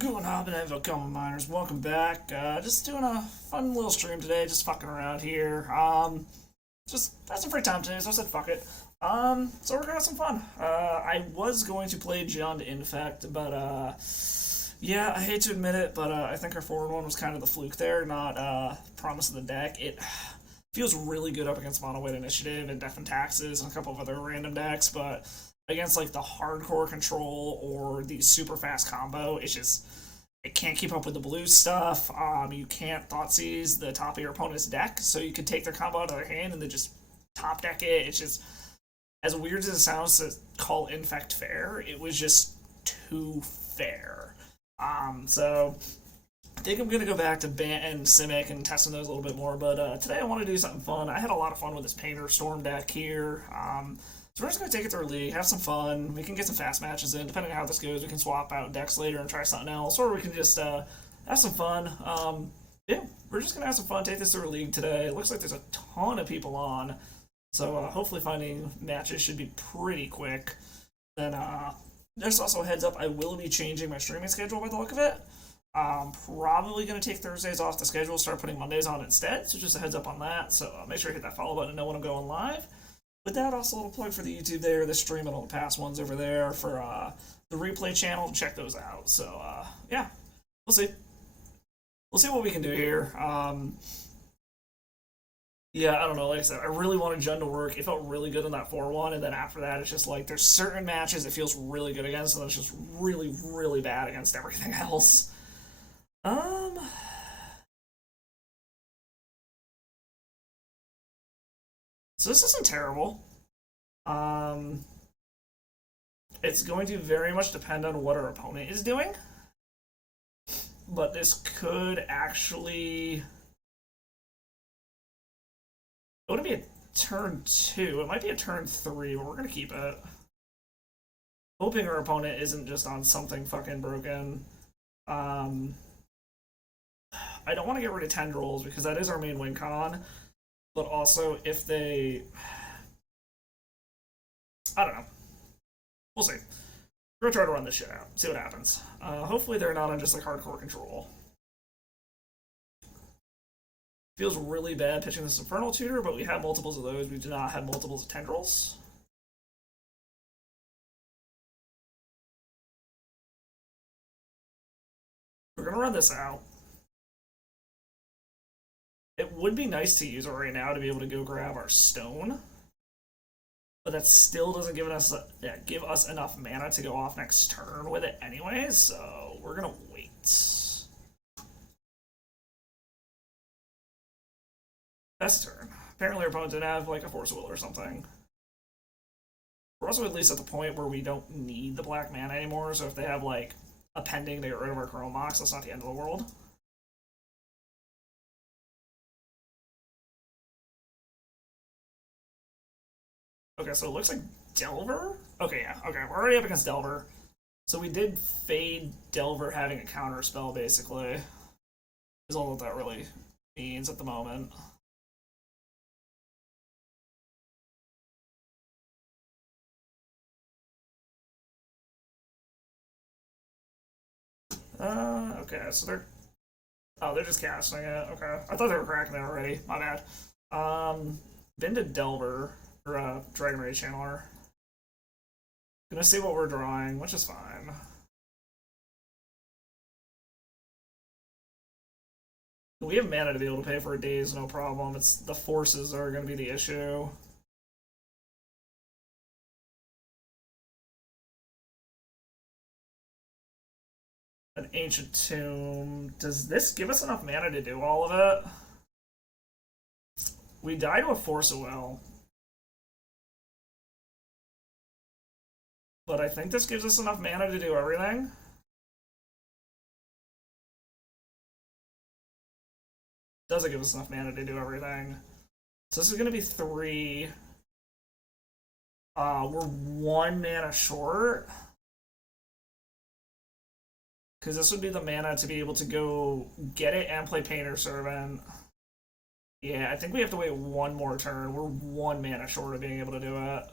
Going hopping and Common Miners, welcome back. Just doing a fun little stream today, just fucking around here. Just had some free time today, so I said fuck it. So we're gonna have some fun. I was going to play Beyond Infect, but yeah, I hate to admit it, but I think our forward one was kind of the fluke there, not promise of the deck. It feels really good up against Mono Weight Initiative and Death and Taxes and a couple of other random decks, but against like the hardcore control or the super fast combo, it can't keep up with the blue stuff. You can't Thoughtseize the top of your opponent's deck, so you could take their combo out of their hand and then just top deck it. It's just as weird as it sounds to call Infect fair, it was just too fair. So I think I'm gonna go back to Bant and Simic and testing those a little bit more. But today I want to do something fun. I had a lot of fun with this Painter Storm deck here. So we're just gonna take it through league, have some fun. We can get some fast matches in. Depending on how this goes, we can swap out decks later and try something else, or we can just have some fun. Yeah, we're just gonna have some fun. Take this through league today. It looks like there's a ton of people on, so hopefully finding matches should be pretty quick. Then there's also a heads up. I will be changing my streaming schedule by the look of it. Probably going to take Thursdays off the schedule, start putting Mondays on instead. So just a heads up on that. So make sure you hit that follow button to know when I'm going live. With that, also a little plug for the YouTube there, the stream and all the past ones over there for the replay channel. Check those out. So yeah, we'll see. We'll see what we can do here. Yeah, I don't know. Like I said, I really wanted Jund to work. It felt really good in that 4-1, and then after that, it's just like there's certain matches it feels really good against, and then it's just really, really bad against everything else. Um, so this isn't terrible. Um, it's going to very much depend on what our opponent is doing, but this could actually. It wouldn't be a turn 2. It might be a turn 3, but we're gonna keep it. Hoping our opponent isn't just on something fucking broken. Um, I don't want to get rid of Tendrils because that is our main win con. But also, if they. I don't know. We'll see. We're gonna try to run this shit out. See what happens. Hopefully, they're not on just like hardcore control. Feels really bad pitching this Infernal Tutor, but we have multiples of those. We do not have multiples of Tendrils. We're gonna run this out. It would be nice to use it right now to be able to go grab our stone, but that still doesn't give us enough mana to go off next turn with it anyways. So we're gonna wait. Best turn. Apparently our opponent didn't have like a Force of Will or something. We're also at least at the point where we don't need the black mana anymore, so if they have like a pending to get rid of our Chrome Mox, that's not the end of the world. Okay, so it looks like Delver? Okay, yeah, okay, we're already up against Delver. So we did fade Delver having a counter spell, basically. Is all that really means at the moment. Okay, so they're. Oh, they're just casting it. Okay. I thought they were cracking it already. My bad. Been to Delver, or Dragon Rage Channeler. Gonna see what we're drawing, which is fine. We have mana to be able to pay for a daze, no problem. It's the forces are gonna be the issue. An ancient tomb. Does this give us enough mana to do all of it? We die to a Force of Will. But I think this gives us enough mana to do everything. Doesn't give us enough mana to do everything. So this is going to be 3. We're 1 mana short. Because this would be the mana to be able to go get it and play Painter Servant. Yeah, I think we have to wait 1 more turn. We're 1 mana short of being able to do it.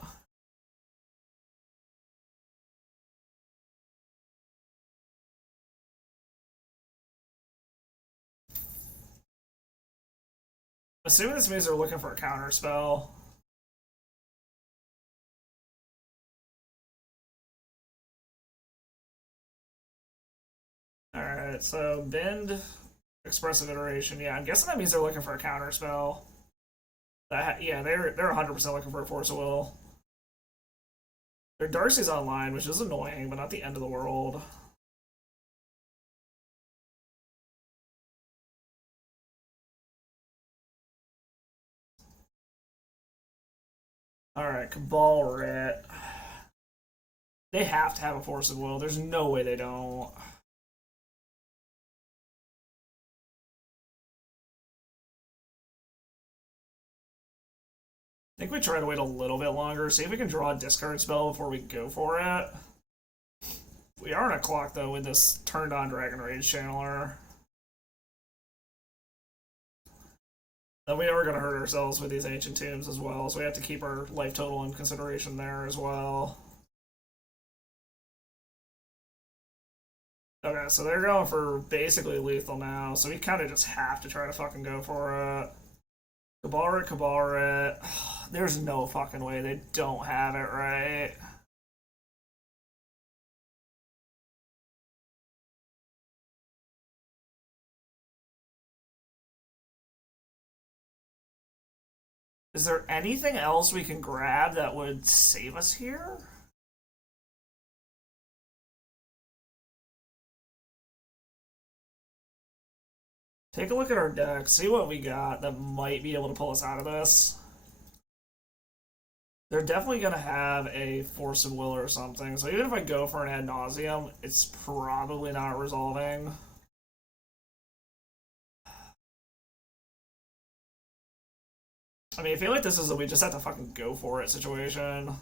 Assuming this means they're looking for a counter spell. Alright, so bend, expressive iteration. Yeah, I'm guessing that means they're looking for a counter spell. Yeah, they're 100% looking for a force of will. Their Darcy's online, which is annoying, but not the end of the world. Alright, Cabal Rat. They have to have a force of will. There's no way they don't. I think we try to wait a little bit longer, see if we can draw a discard spell before we go for it. We are on a clock, though, with this turned on Dragon Rage Channeler. Then we are going to hurt ourselves with these Ancient Tombs as well, so we have to keep our life total in consideration there as well. Okay, so they're going for basically lethal now, so we kind of just have to try to fucking go for it. Cabalret, Cabalret. There's no fucking way they don't have it, right? Is there anything else we can grab that would save us here? Take a look at our deck, see what we got that might be able to pull us out of this. They're definitely going to have a Force of Will or something, so even if I go for an Ad Nauseam, it's probably not resolving. I mean, I feel like this is a we just have to fucking go for it situation.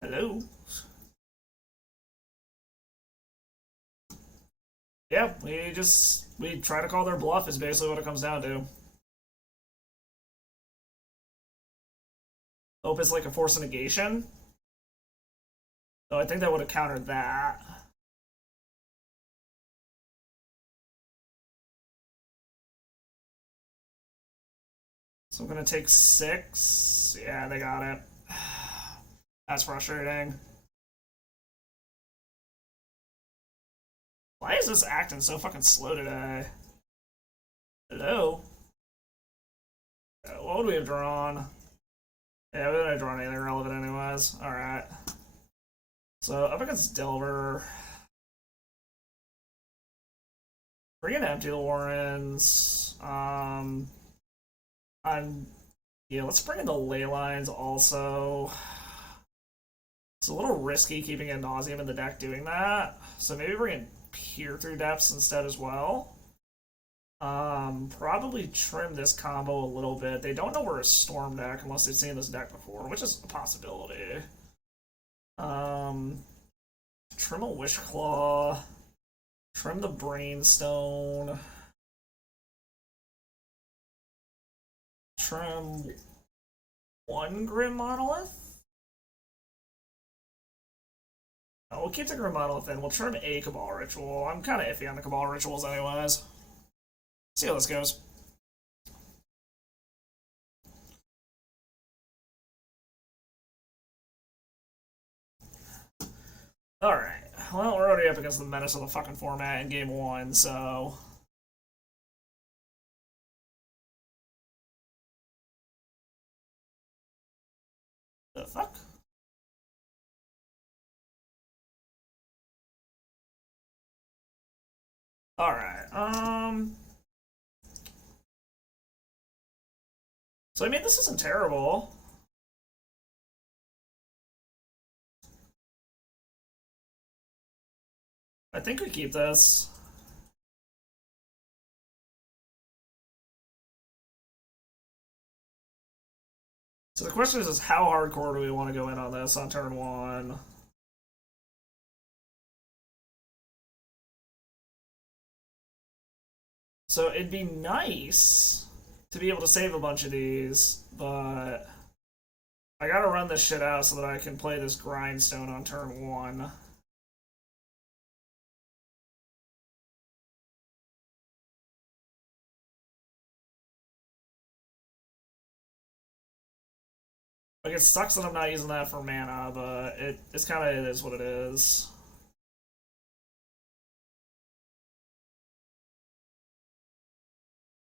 Hello? Yeah, we try to call their bluff is basically what it comes down to. Hope it's like a force of negation. So I think that would have countered that. So I'm gonna take 6. Yeah, they got it. That's frustrating. Why is this acting so fucking slow today? Hello? What would we have drawn? Yeah, we wouldn't have drawn anything relevant anyways. Alright. So, up against Delver. Bring in Empty the Warrens. Yeah, let's bring in the Ley Lines also. It's a little risky keeping Ad Nauseam in the deck doing that. So maybe bring in Peer Through Depths instead as well. Probably trim this combo a little bit. They don't know we're a Storm deck unless they've seen this deck before, which is a possibility. Trim a Wish Claw. Trim the Brainstone. Trim one Grim Monolith. Oh, we'll keep the Grim Monolith in. We'll trim a Cabal Ritual. I'm kind of iffy on the Cabal Rituals anyways. See how this goes. Alright. Well, we're already up against the menace of the fucking format in game 1, so... The fuck? Alright, So, I mean, this isn't terrible. I think we keep this. So the question is how hardcore do we want to go in on this on turn 1? So it'd be nice to be able to save a bunch of these, but I gotta run this shit out so that I can play this Grindstone on turn 1. Like, it sucks that I'm not using that for mana, but it's kind of, it is what it is.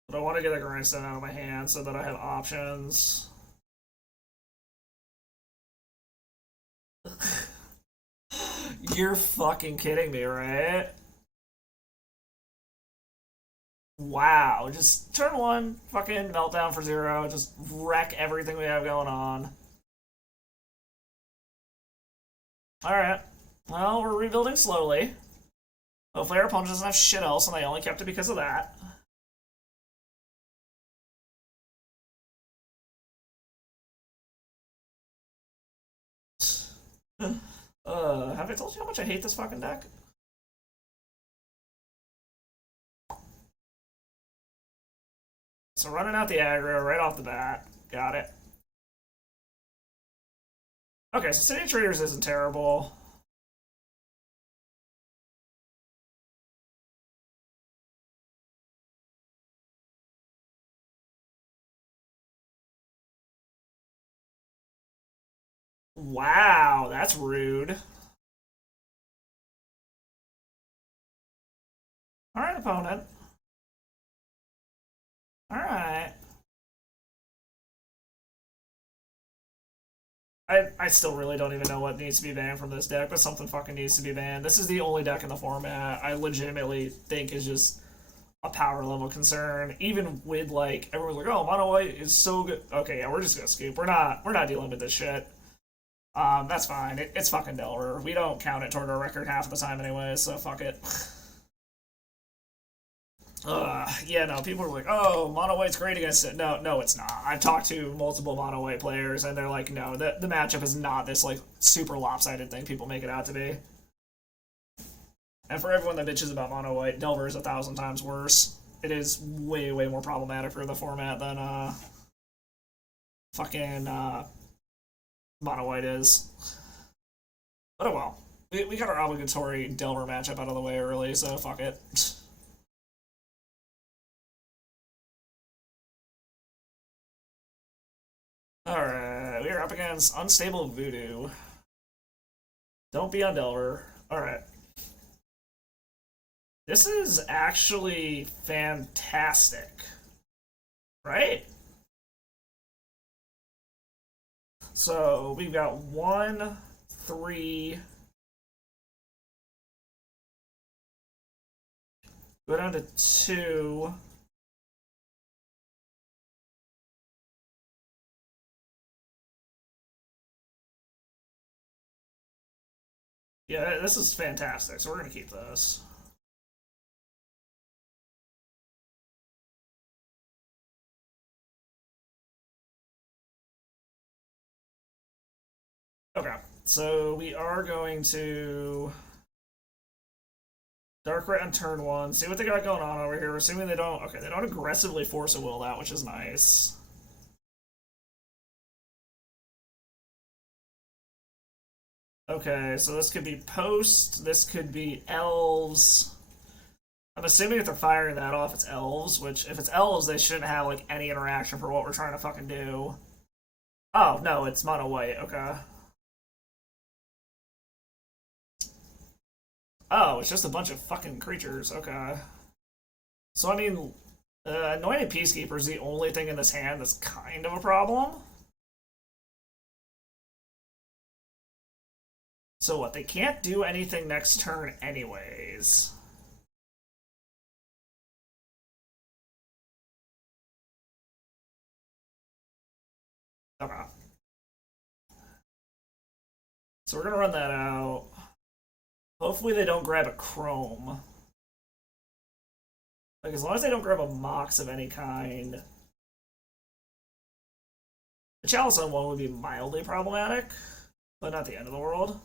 But I want to get a grindstone out of my hand so that I have options. You're fucking kidding me, right? Wow, just turn one, fucking meltdown for 0, just wreck everything we have going on. Alright, well, we're rebuilding slowly. Hopefully our opponent doesn't have shit else and they only kept it because of that. Have I told you how much I hate this fucking deck? So running out the aggro right off the bat. Got it. Okay, so City Traders isn't terrible. Wow, that's rude. Alright, opponent. Alright. I still really don't even know what needs to be banned from this deck, but something fucking needs to be banned. This is the only deck in the format I legitimately think is just a power level concern. Even with like everyone's like, oh, mono white is so good. Okay, yeah, we're just gonna scoop. We're not dealing with this shit. That's fine. It's fucking Delver. We don't count it toward our record half of the time anyway, so fuck it. Yeah, no, people are like, oh, mono white's great against it. No, no, it's not. I've talked to multiple mono white players, and they're like, no, the matchup is not this, like, super lopsided thing people make it out to be. And for everyone that bitches about mono white, Delver is 1,000 times worse. It is way, way more problematic for the format than, fucking, mono white is. But oh well. We got our obligatory Delver matchup out of the way early, so fuck it. Alright, we are up against Unstable Voodoo. Don't be on Delver. Alright. This is actually fantastic. Right? So, we've got 1, 3... Go down to 2... Yeah, this is fantastic, so we're gonna keep this. Okay, so we are going to DasSourKraut on turn 1, see what they got going on over here. We're assuming they don't, okay, they don't aggressively force a will out, which is nice. Okay, so this could be post, this could be elves. I'm assuming if they're firing that off, it's elves, which, if it's elves, they shouldn't have, like, any interaction for what we're trying to fucking do. Oh, no, it's mono white, okay. Oh, it's just a bunch of fucking creatures, okay. So, I mean, Anointed Peacekeeper is the only thing in this hand that's kind of a problem. So what, they can't do anything next turn anyways. Okay. So we're gonna run that out. Hopefully they don't grab a Chrome. Like, as long as they don't grab a Mox of any kind. The Chalice on 1 would be mildly problematic, but not the end of the world.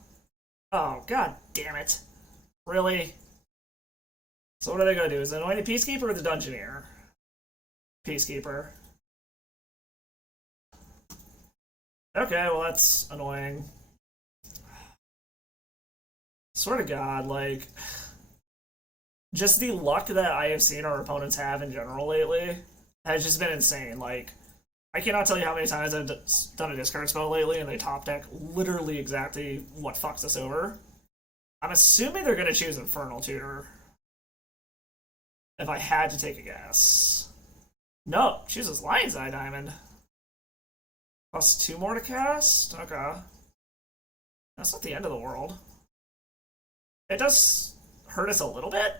Oh, god damn it. Really? So what are they gonna do? Is it Anointed Peacekeeper or the Dungeoneer? Peacekeeper. Okay, well that's annoying. Swear to god, like... Just the luck that I have seen our opponents have in general lately has just been insane. Like, I cannot tell you how many times I've done a discard spell lately and they top deck literally exactly what fucks us over. I'm assuming they're going to choose Infernal Tutor. If I had to take a guess. No, chooses Lion's Eye Diamond. Plus 2 more to cast? Okay. That's not the end of the world. It does hurt us a little bit.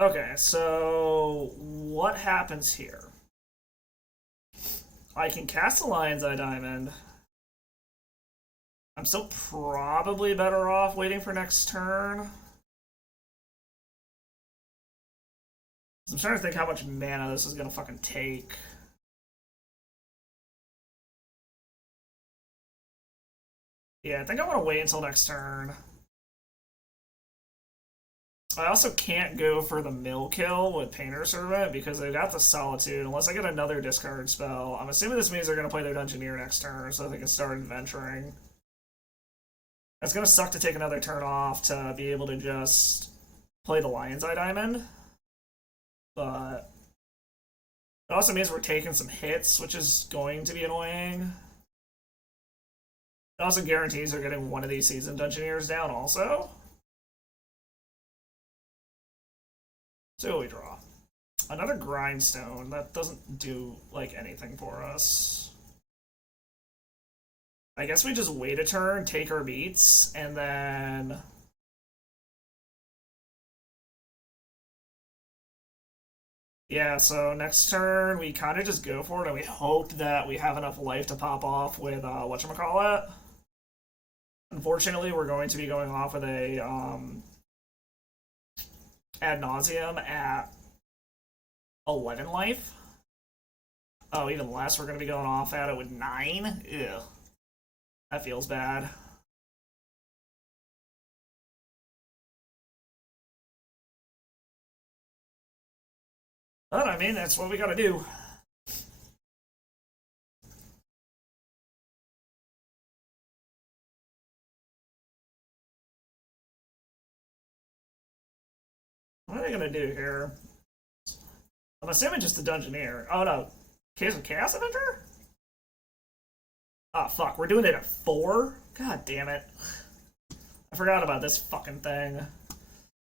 Okay, so what happens here? I can cast a Lion's Eye Diamond. I'm still probably better off waiting for next turn. I'm trying to think how much mana this is gonna fucking take. Yeah, I think I want to wait until next turn. I also can't go for the mill kill with Painter Servant because they've got the Solitude. Unless I get another discard spell. I'm assuming this means they're going to play their Dungeoneer next turn so they can start adventuring. It's going to suck to take another turn off to be able to just play the Lion's Eye Diamond. But it also means we're taking some hits, which is going to be annoying. It also guarantees they're getting one of these Seasoned Dungeoneers down also. So we draw. Another Grindstone. That doesn't do, like, anything for us. I guess we just wait a turn, take our beats, and then... Yeah, so next turn, we kind of just go for it, and we hope that we have enough life to pop off with, whatchamacallit. Unfortunately, we're going to be going off with a, ad nauseum at 11 life. Oh, even less. We're going to be going off at it with 9. Ew. That feels bad. But, I mean, that's what we got to do. What are they going to do here? I'm assuming just the Dungeoneer. Oh, no. Case of Chaos Avenger? Oh, fuck. We're doing it at 4? God damn it. I forgot about this fucking thing. I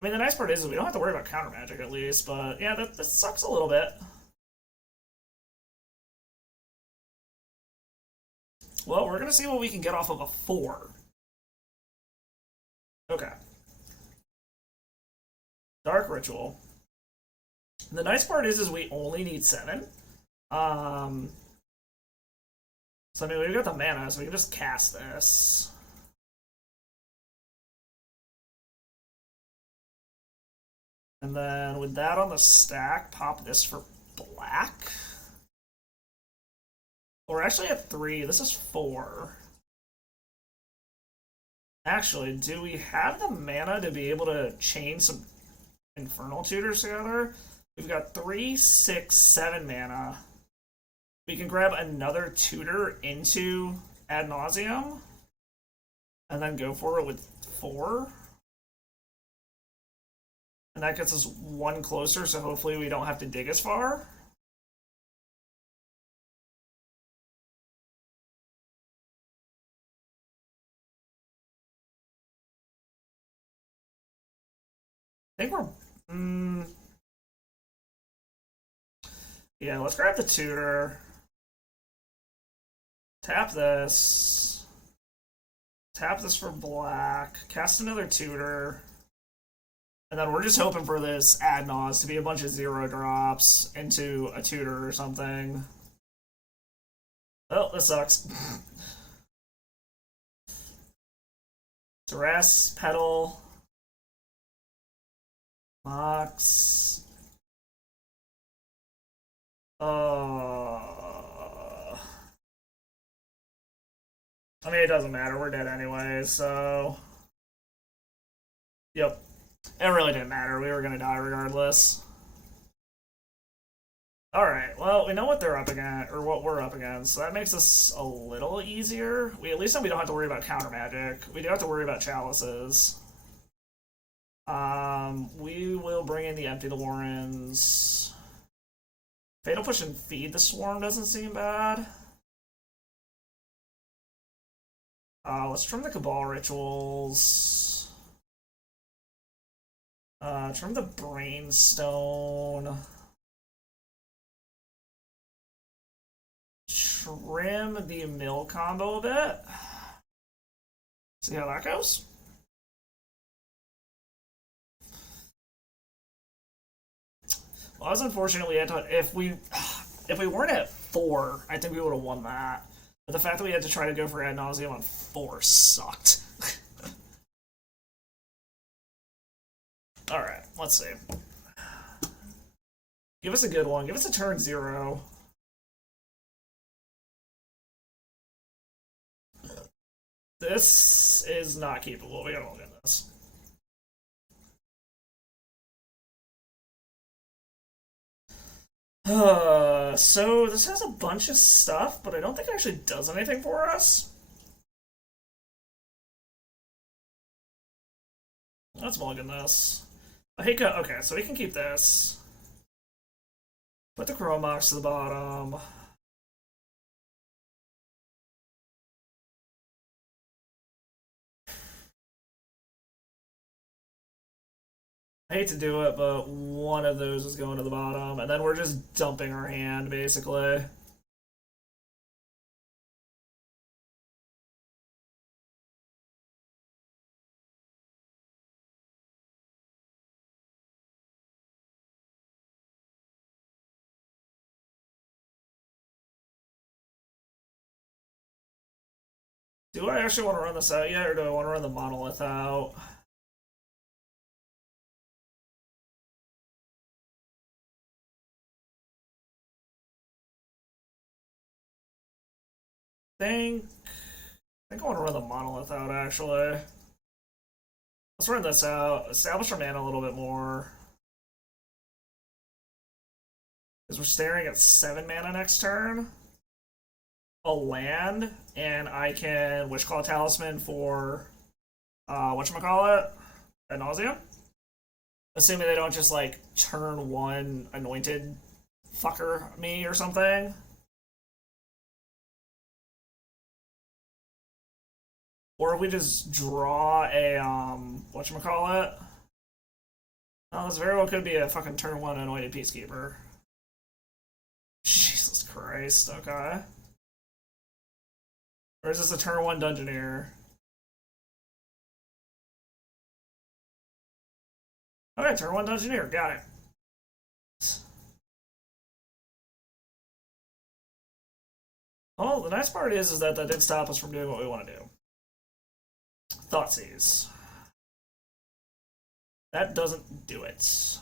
mean, the nice part is we don't have to worry about counter magic at least, but yeah, that sucks a little bit. Well, we're going to see what we can get off of a 4. Okay. Dark Ritual. The nice part is we only need 7. So, I mean, we've got the mana, so we can just cast this. And then with that on the stack, pop this for black. We're actually at 3. This is 4. Actually, do we have the mana to be able to chain some Infernal Tutors together? We've got 3, 6, 7 mana. We can grab another tutor into Ad Nauseam and then go for it with 4. And that gets us 1 closer, so hopefully we don't have to dig as far. I think we're... Yeah, let's grab the tutor. Tap this. Tap this for black. Cast another tutor. And then we're just hoping for this Ad Naus to be a bunch of 0 drops into a tutor or something. Oh, this sucks. Duress, Petal, Mox. I mean, it doesn't matter. We're dead anyway, so... Yep. It really didn't matter. We were going to die regardless. Alright, well, we know what they're up against, or what we're up against, so that makes us a little easier. We at least know we don't have to worry about counter magic. We do have to worry about chalices. We will bring in the Empty the Warrens. Fatal Push and Feed the Swarm doesn't seem bad. Let's trim the Cabal Rituals. Trim the Brainstone. Trim the Mill combo a bit. See how that goes. Well, that was unfortunate. We had to if we weren't at 4, I think we would have won that. But the fact that we had to try to go for ad nauseum on 4 sucked. Alright, let's see. Give us a good one. Give us a turn 0. This is not keepable. We gotta look at this. So this has a bunch of stuff, but I don't think it actually does anything for us. Let's mulligan this. Okay, so we can keep this. Put the Chromox to the bottom. I hate to do it, but one of those is going to the bottom, and then we're just dumping our hand, basically. Do I actually want to run this out yet, or do I want to run the Monolith out? I think I want to run the Monolith out, actually. Let's run this out. Establish our mana a little bit more. Because we're staring at 7 mana next turn. A land, and I can Wishclaw Talisman for, whatchamacallit? Ad nauseam? Assuming they don't just, like, turn 1 anointed fucker me or something. Or if we just draw a, whatchamacallit? Oh, this very well could be a fucking turn 1 anointed Peacekeeper. Jesus Christ, okay. Or is this a turn 1 Dungeoneer? Okay, turn 1 Dungeoneer, got it. Well, the nice part is that didn't stop us from doing what we want to do. Thoughtseize. That doesn't do it.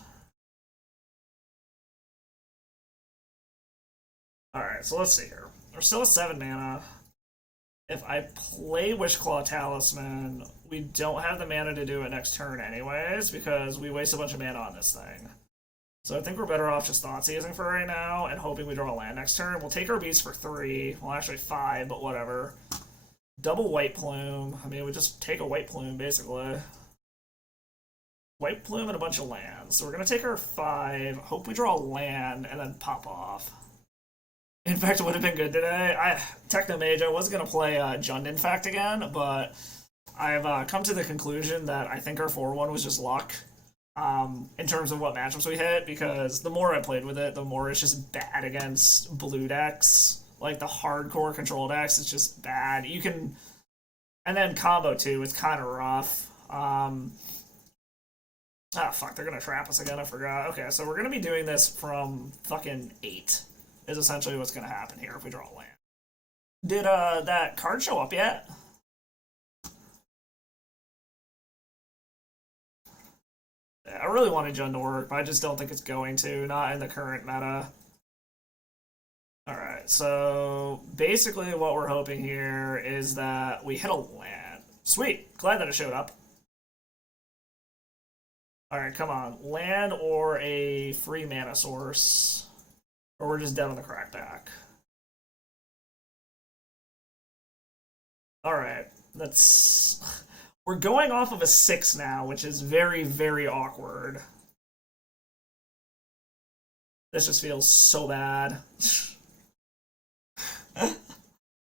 Alright, so let's see here. We're still at 7 mana. If I play Wishclaw Talisman, we don't have the mana to do it next turn anyways, because we waste a bunch of mana on this thing. So I think we're better off just Thoughtseizing for right now, and hoping we draw a land next turn. We'll take our beast for 3. Well, actually 5, but whatever. Double White Plume. I mean, we just take a White Plume, basically. White Plume and a bunch of lands. So we're going to take our 5, hope we draw a land, and then pop off. In fact, it would have been good today. Technomage, I was going to play Jund Fact again, but I've come to the conclusion that I think our 4-1 was just luck in terms of what matchups we hit, because the more I played with it, the more it's just bad against blue decks. Like, the hardcore control decks, it's just bad. You can... And then combo, too, it's kind of rough. Fuck, they're going to trap us again, I forgot. Okay, so we're going to be doing this from fucking 8. Is essentially what's going to happen here if we draw a land. Did that card show up yet? Yeah, I really wanted Jund to work, but I just don't think it's going to. Not in the current meta. Alright, so basically what we're hoping here is that we hit a land. Sweet! Glad that it showed up. Alright, come on. Land or a free mana source. Or we're just dead on the crack deck. Alright, that's... We're going off of a 6 now, which is very, very awkward. This just feels so bad.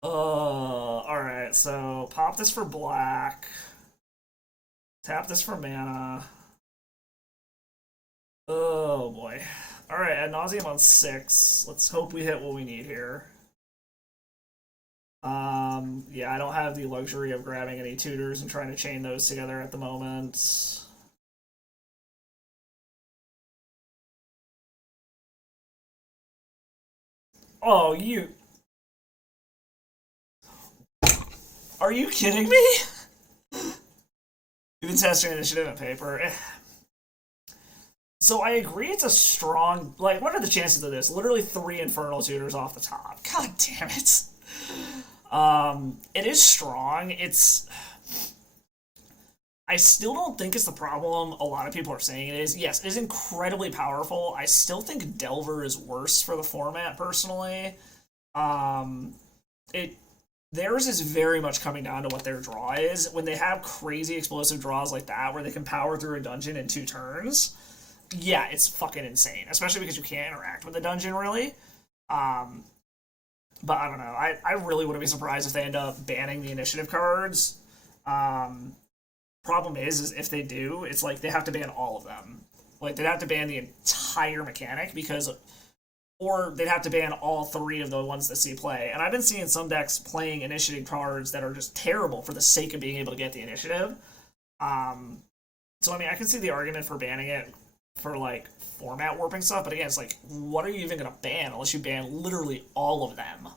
Alright, so pop this for black. Tap this for mana. Oh boy. Alright, ad nauseum on 6. Let's hope we hit what we need here. Yeah, I don't have the luxury of grabbing any tutors and trying to chain those together at the moment. Oh, you... Are you kidding me? You've been testing initiative and paper. So I agree it's a strong... Like, what are the chances of this? Literally 3 Infernal Tutors off the top. God damn it. It is strong. It's... I still don't think it's the problem a lot of people are saying it is. Yes, it is incredibly powerful. I still think Delver is worse for the format, personally. Theirs is very much coming down to what their draw is. When they have crazy explosive draws like that, where they can power through a dungeon in 2 turns, yeah, it's fucking insane. Especially because you can't interact with the dungeon, really. But I don't know. I really wouldn't be surprised if they end up banning the initiative cards. Problem is if they do, it's like they have to ban all of them. Like, they'd have to ban the entire mechanic because... Or they'd have to ban all 3 of the ones that see play. And I've been seeing some decks playing initiative cards that are just terrible for the sake of being able to get the initiative. So, I mean, I can see the argument for banning it for, like, format warping stuff. But again, it's like, what are you even going to ban unless you ban literally all of them?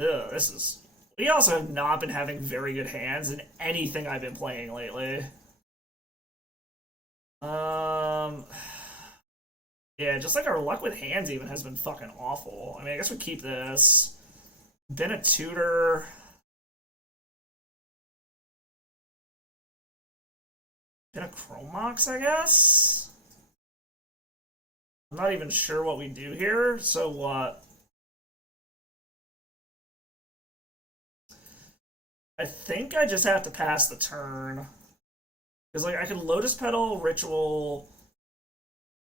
Ugh, this is... We also have not been having very good hands in anything I've been playing lately. Yeah, just like our luck with hands even has been fucking awful. I mean, I guess we keep this. Then a tutor. Then a Chromox, I guess? I'm not even sure what we do here, so what? I think I just have to pass the turn. Because, like, I could Lotus Petal, Ritual,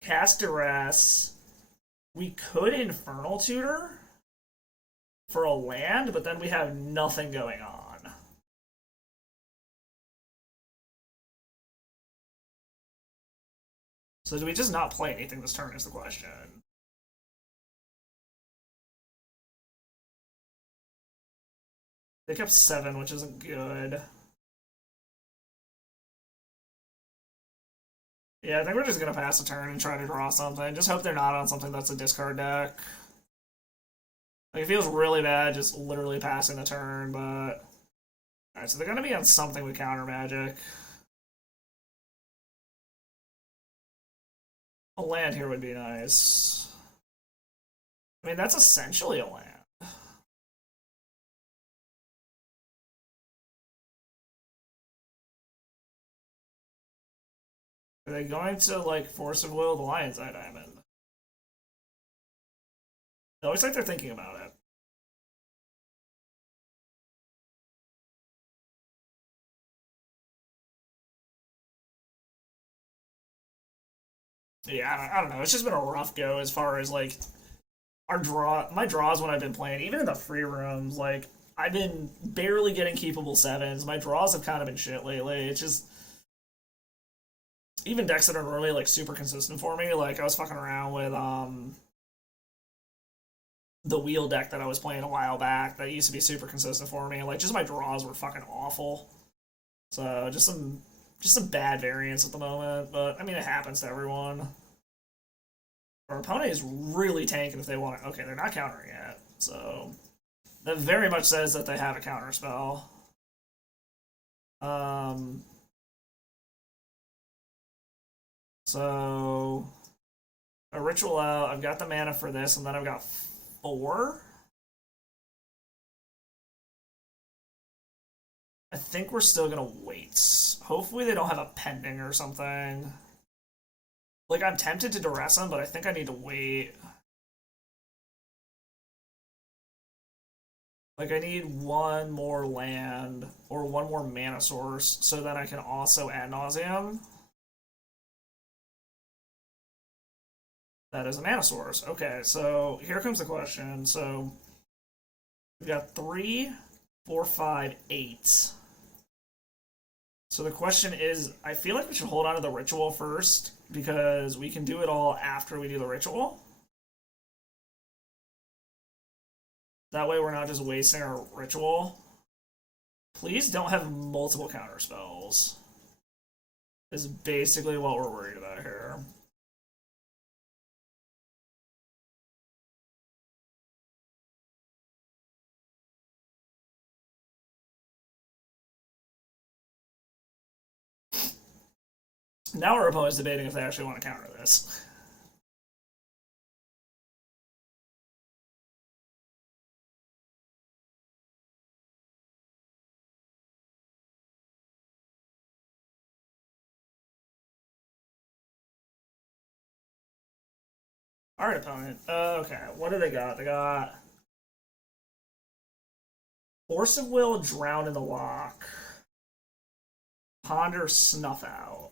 cast Duress. We could Infernal Tutor for a land, but then we have nothing going on. So do we just not play anything this turn is the question. Pick up 7, which isn't good. Yeah, I think we're just gonna pass a turn and try to draw something. Just hope they're not on something that's a discard deck. Like, it feels really bad just literally passing the turn, but... Alright, so they're gonna be on something with counter magic. A land here would be nice. I mean, that's essentially a land. Are they going to, like, Force of Will the Lion's Eye Diamond? It looks like they're thinking about it. Yeah, I don't know. It's just been a rough go as far as, like, my draws when I've been playing, even in the free rooms, like, I've been barely getting keepable 7s. My draws have kind of been shit lately. It's just... Even decks that are normally, like, super consistent for me, like, I was fucking around with, the wheel deck that I was playing a while back that used to be super consistent for me. Like, just my draws were fucking awful. So, just some bad variance at the moment, but, I mean, it happens to everyone. Our opponent is really tanking if they want to... Okay, they're not countering yet, so... That very much says that they have a counter spell. So... A ritual out, I've got the mana for this, and then I've got 4? I think we're still gonna wait. Hopefully they don't have a pending or something. Like, I'm tempted to duress him, but I think I need to wait. Like, I need one more land or one more mana source so that I can also ad nauseam. That is a mana source. Okay, so here comes the question. So we got 3, 4, 5, 8. So the question is, I feel like we should hold on to the ritual first because we can do it all after we do the ritual. That way we're not just wasting our ritual. Please don't have multiple counter spells. Is basically what we're worried about here. Now our opponent's debating if they actually want to counter this. Alright, opponent. Okay, what do they got? They got Force of Will, Drown in the Lock, Ponder, Snuff Out.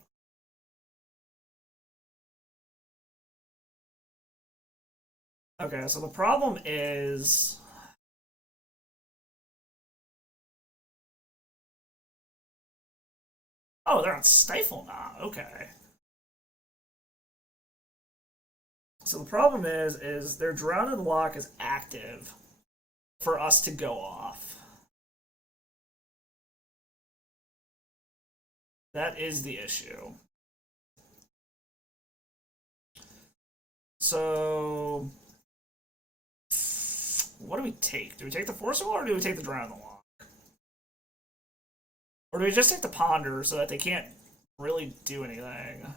Okay, so the problem is... Oh, they're on Stifle now. Okay. So the problem is their Drown in the Lock is active for us to go off. That is the issue. So, what do we take? Do we take the Force of Will or do we take the Drown in the Lock? Or do we just take the Ponder so that they can't really do anything?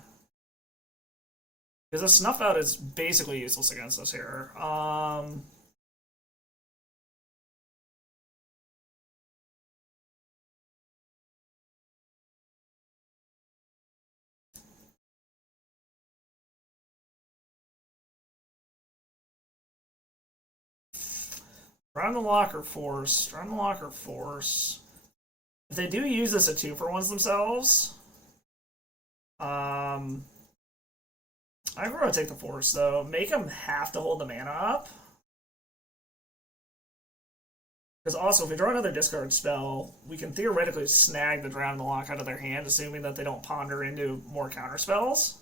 Because the Snuff Out is basically useless against us here. Drown the Lock or Force? Drown the Lock or Force? If they do use this at 2-for-1s themselves, I'm going to take the Force, though. Make them have to hold the mana up. Because also, if we draw another discard spell, we can theoretically snag the Drown in the Lock out of their hand, assuming that they don't ponder into more counter spells.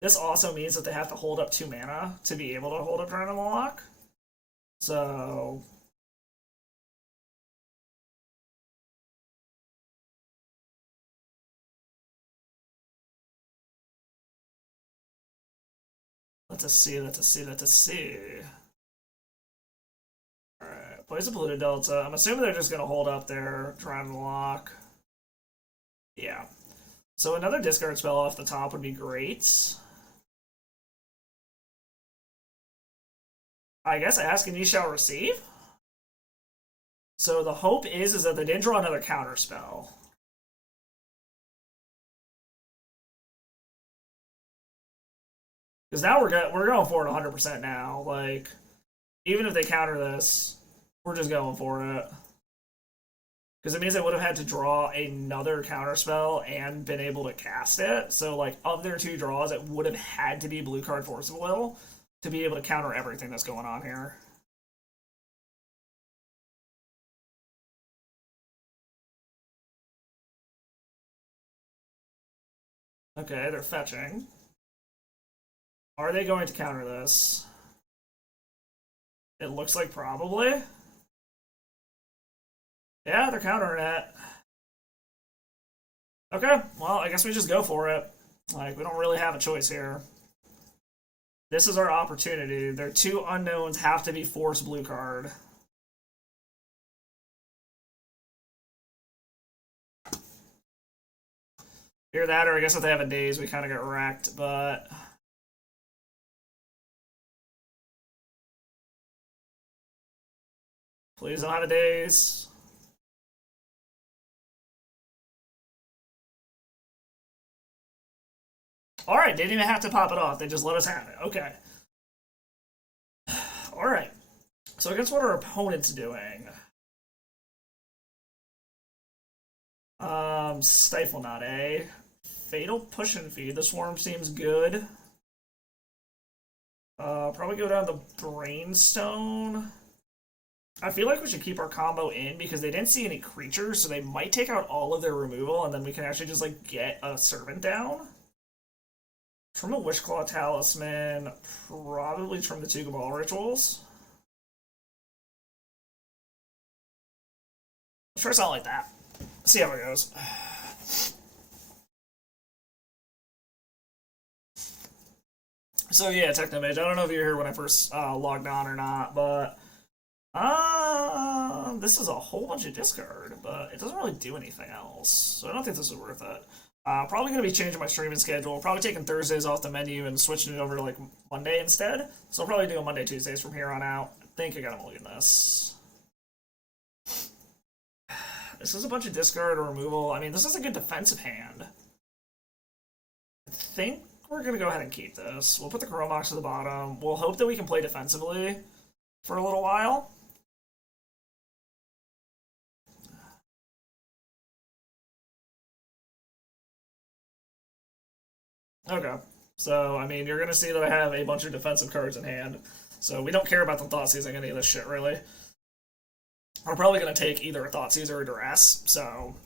This also means that they have to hold up 2 mana to be able to hold up Drown in the Lock. So... Let's see. Alright, plays a Polluted Delta. I'm assuming they're just going to hold up their Drown in the Lock. Yeah. So another discard spell off the top would be great. I guess ask and ye shall receive? So the hope is that they didn't draw another counter spell. Because now we're going for it 100% now. Like, even if they counter this, we're just going for it. Because it means they would have had to draw another counterspell and been able to cast it. So, like, of their 2 draws, it would have had to be blue card Force of Will to be able to counter everything that's going on here. Okay, they're fetching. Are they going to counter this? It looks like probably. Yeah, they're countering it. Okay, well, I guess we just go for it. Like, we don't really have a choice here. This is our opportunity. Their 2 unknowns have to be Force blue card. Either that, or I guess if they have a daze, we kind of get wrecked, but... Please don't have a daze. Alright, they didn't even have to pop it off. They just let us have it. Okay. Alright. So I guess what our opponent's doing. Stifle not A. Fatal push and feed. The swarm seems good. Probably go down the Brainstone. I feel like we should keep our combo in because they didn't see any creatures, so they might take out all of their removal, and then we can actually just, like, get a Servant down. From a Wishclaw Talisman, probably from the 2 Cabal Rituals. Let's try something like that. See how it goes. So yeah, Technomage. I don't know if you were here when I first logged on or not, but this is a whole bunch of discard, but it doesn't really do anything else. So I don't think this is worth it. Probably going to be changing my streaming schedule. Probably taking Thursdays off the menu and switching it over to like Monday instead. So I'll probably do Monday, Tuesdays from here on out. I think I got to mulligan this. This is a bunch of discard or removal. I mean, this is a good defensive hand. I think we're going to go ahead and keep this. We'll put the Chromox to the bottom. We'll hope that we can play defensively for a little while. Okay. So, I mean, you're going to see that I have a bunch of defensive cards in hand. So we don't care about the Thoughtseizing any of this shit, really. We're probably going to take either a Thoughtseize or a Duress, so...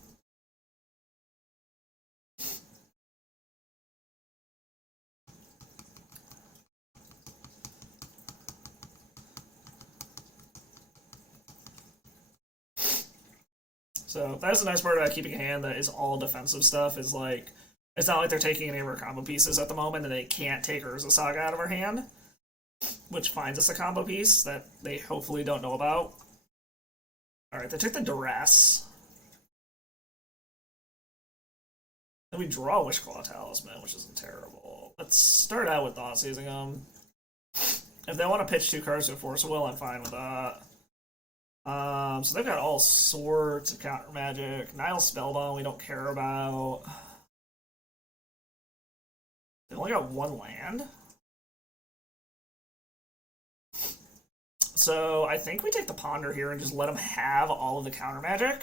So that's the nice part about keeping a hand that is all defensive stuff, is like, it's not like they're taking any of our combo pieces at the moment and they can't take Urza Saga out of our hand, which finds us a combo piece that they hopefully don't know about. Alright, they took the Duress. Then we draw Wishclaw Talisman, which isn't terrible. Let's start out with Thoughtseizing them. If they want to pitch 2 cards to a Force of Will, I'm fine with that. So they've got all sorts of counter magic. Nile Spellbound we don't care about. They only got 1 land. So I think we take the Ponder here and just let them have all of the counter magic.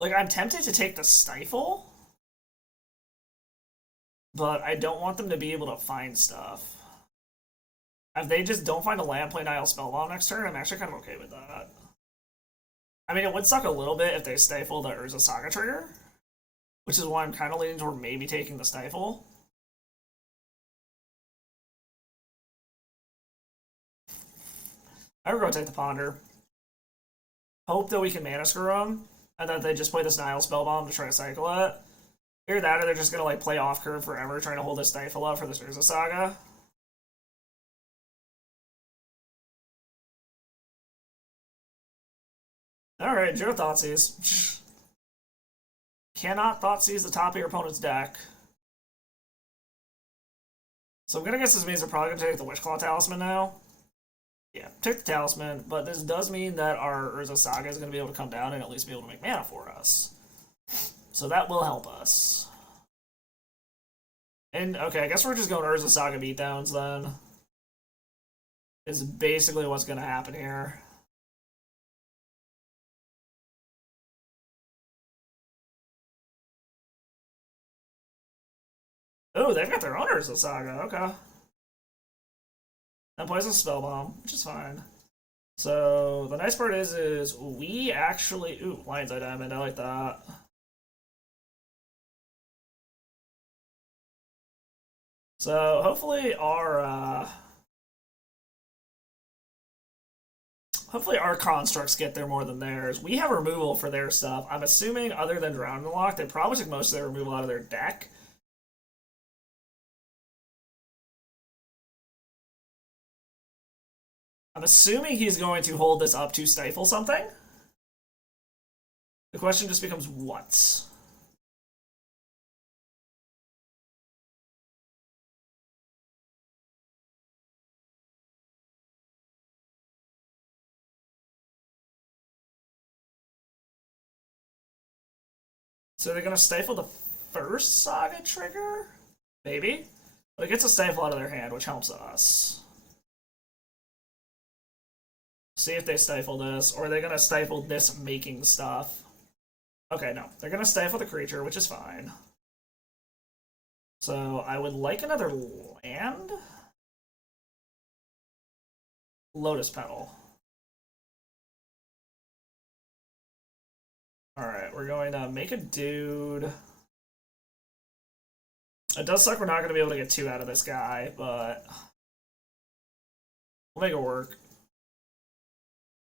Like, I'm tempted to take the Stifle, but I don't want them to be able to find stuff. If they just don't find a land, play Nile Spellbound next turn, I'm actually kind of okay with that. I mean, it would suck a little bit if they stifle the Urza Saga trigger, which is why I'm kind of leaning toward maybe taking the Stifle. I would go take the Ponder. Hope that we can Mana Screw them, and that they just play this Nile Spellbomb to try to cycle it. Either that, or they're just going to like play off curve forever, trying to hold this Stifle up for this Urza Saga. Alright, Zero Thoughtseize. Cannot Thoughtseize the top of your opponent's deck. So I'm gonna guess this means they're probably gonna take the Wishclaw Talisman now. Yeah, take the Talisman, but this does mean that our Urza Saga is gonna be able to come down and at least be able to make mana for us. So that will help us. And, okay, I guess we're just going Urza Saga beatdowns then. Is basically what's gonna happen here. Oh, they've got their own Urza Saga, okay. That plays a Spellbomb, which is fine. So, the nice part is we actually... Ooh, Lion's Eye Diamond, I like that. So, hopefully our constructs get there more than theirs. We have removal for their stuff. I'm assuming, other than Drown and Lock, they probably took most of their removal out of their deck. I'm assuming he's going to hold this up to stifle something. The question just becomes what? So they're going to stifle the first Saga trigger? Maybe? But it gets a stifle out of their hand, which helps us. See if they stifle this, or are they gonna stifle this making stuff? Okay, no. They're gonna stifle the creature, which is fine. So I would like another land? Lotus Petal. Alright, we're going to make a dude. It does suck we're not going to be able to get 2 out of this guy, but we'll make it work.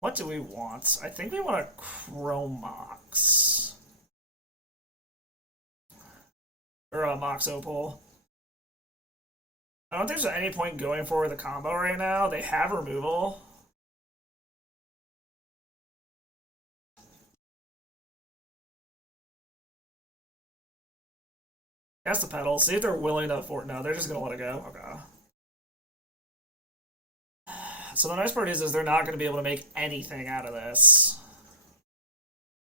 What do we want? I think we want a Chromox. Or a Mox Opal. I don't think there's any point going for the combo right now. They have removal. Cast the Petal. See if they're willing to afford. No, they're just going to let it go. Okay. So the nice part is they're not going to be able to make anything out of this.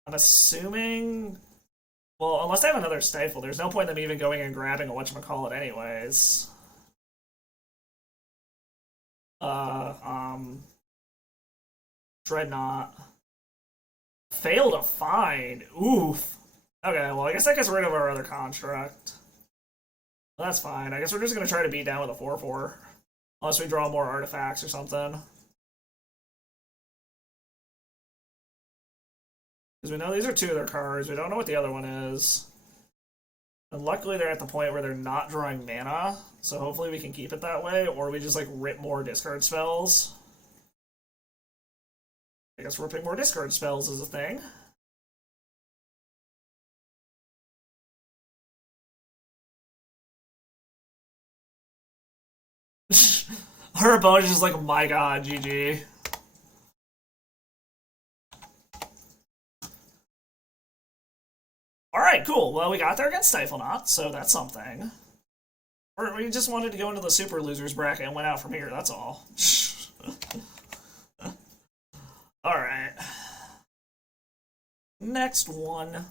I'm assuming... Well, unless they have another Stifle, there's no point in them even going and grabbing a whatchamacallit anyways. Dreadnought. Fail to find. Oof. Okay, well, I guess that gets rid of our other construct. Well, that's fine. I guess we're just going to try to beat down with a 4-4. Unless we draw more artifacts or something. Because we know these are 2 of their cards. We don't know what the other one is. And luckily they're at the point where they're not drawing mana. So hopefully we can keep it that way. Or we just, like, rip more discard spells. I guess ripping more discard spells is a thing. Her opponent is just like, my god, GG. Alright, cool. Well, we got there against Stiflenot, so that's something. Or we just wanted to go into the super losers bracket and went out from here, that's all. Alright. Next one.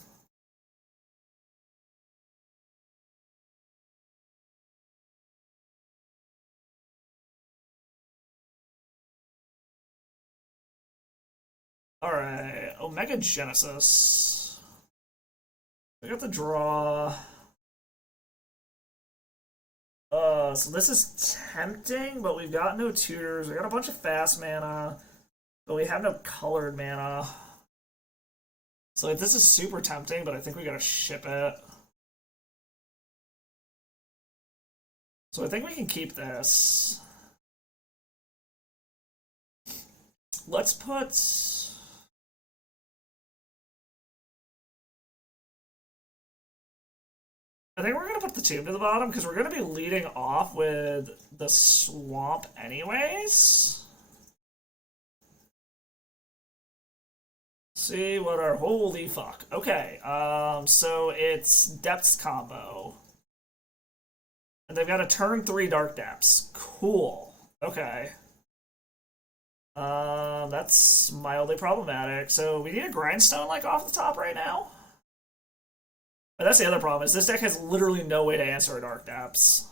Alright, Omega Genesis. We got the draw. So this is tempting, but we've got no tutors. We got a bunch of fast mana, but we have no colored mana. So like, this is super tempting, but I think we gotta ship it. So I think we can keep this. Let's put... I think we're going to put the tomb to the bottom because we're going to be leading off with the swamp anyways. See what our... Holy fuck. Okay, so it's Depths combo. And they've got a turn 3 Dark Depths. Cool. Okay. That's mildly problematic. So we need a Grindstone, like, off the top right now? But that's the other problem, is this deck has literally no way to answer a Dark Depths.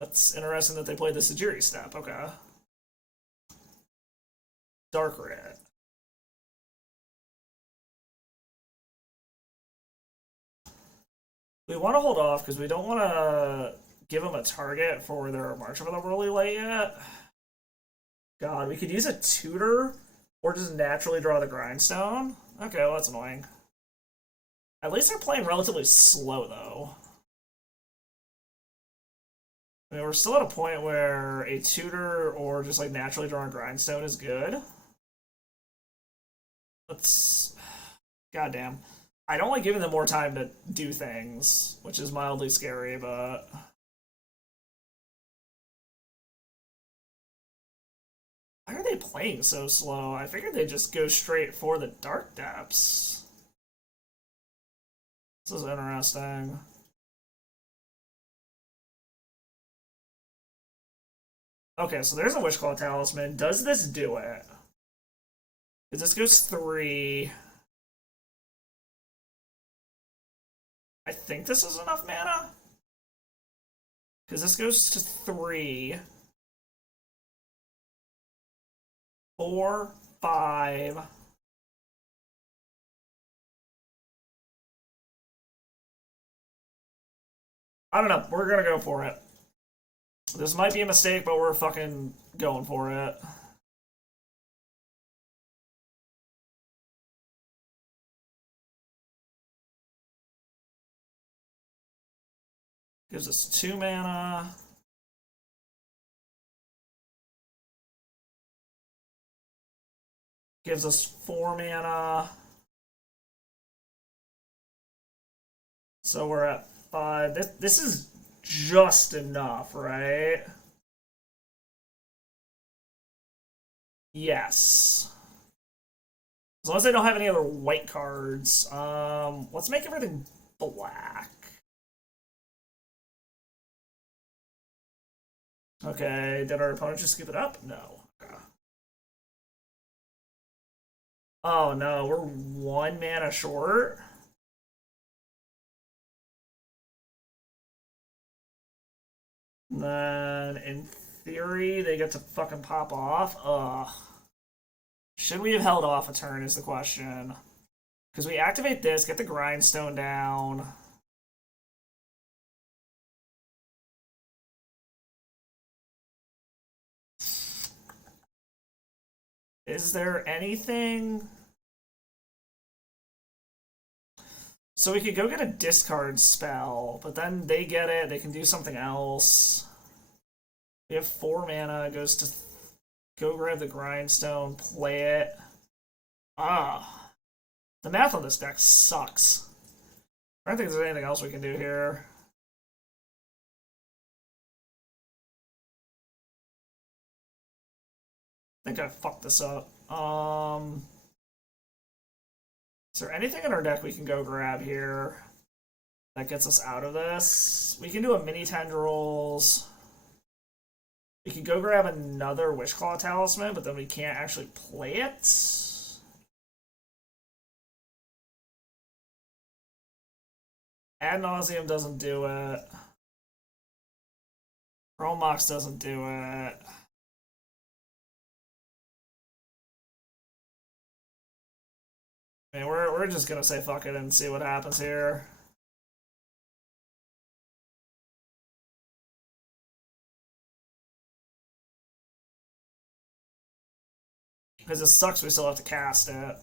That's interesting that they played the Sajiri step, okay. Dark Red. We want to hold off because we don't want to give them a target for their March of the Whirly Light yet. God, we could use a tutor or just naturally draw the Grindstone. Okay, well, that's annoying. At least they're playing relatively slow, though. I mean, we're still at a point where a tutor or just like naturally drawing Grindstone is good. Let's... Goddamn. I don't like giving them more time to do things, which is mildly scary, but... Why are they playing so slow? I figured they'd just go straight for the Dark Depths. This is interesting. Okay, so there's a Wishclaw Talisman. Does this do it? If this goes 3... I think this is enough mana. Because this goes to 3, 4, 5. I don't know. We're gonna go for it. This might be a mistake, but we're fucking going for it. Gives us 2 mana. Gives us 4 mana. So we're at 5. This is just enough, right? Yes. As long as I don't have any other white cards. Let's make everything black. Okay, did our opponent just skip it up? No. Okay. Oh no, we're 1 mana short. Then, in theory, they get to fucking pop off. Ugh. Should we have held off a turn is the question. Because we activate this, get the grindstone down. Is there anything? So we could go get a discard spell, but then they get it, they can do something else. We have 4 mana, it goes to go grab the grindstone, play it. Ah. The math on this deck sucks. I don't think there's anything else we can do here. I think I fucked this up. Is there anything in our deck we can go grab here that gets us out of this? We can do a mini tendrils. We could go grab another Wishclaw Talisman, but then we can't actually play it. Ad nauseum doesn't do it. Chromox doesn't do it. I mean, we're just gonna say fuck it and see what happens here. Because it sucks we still have to cast it.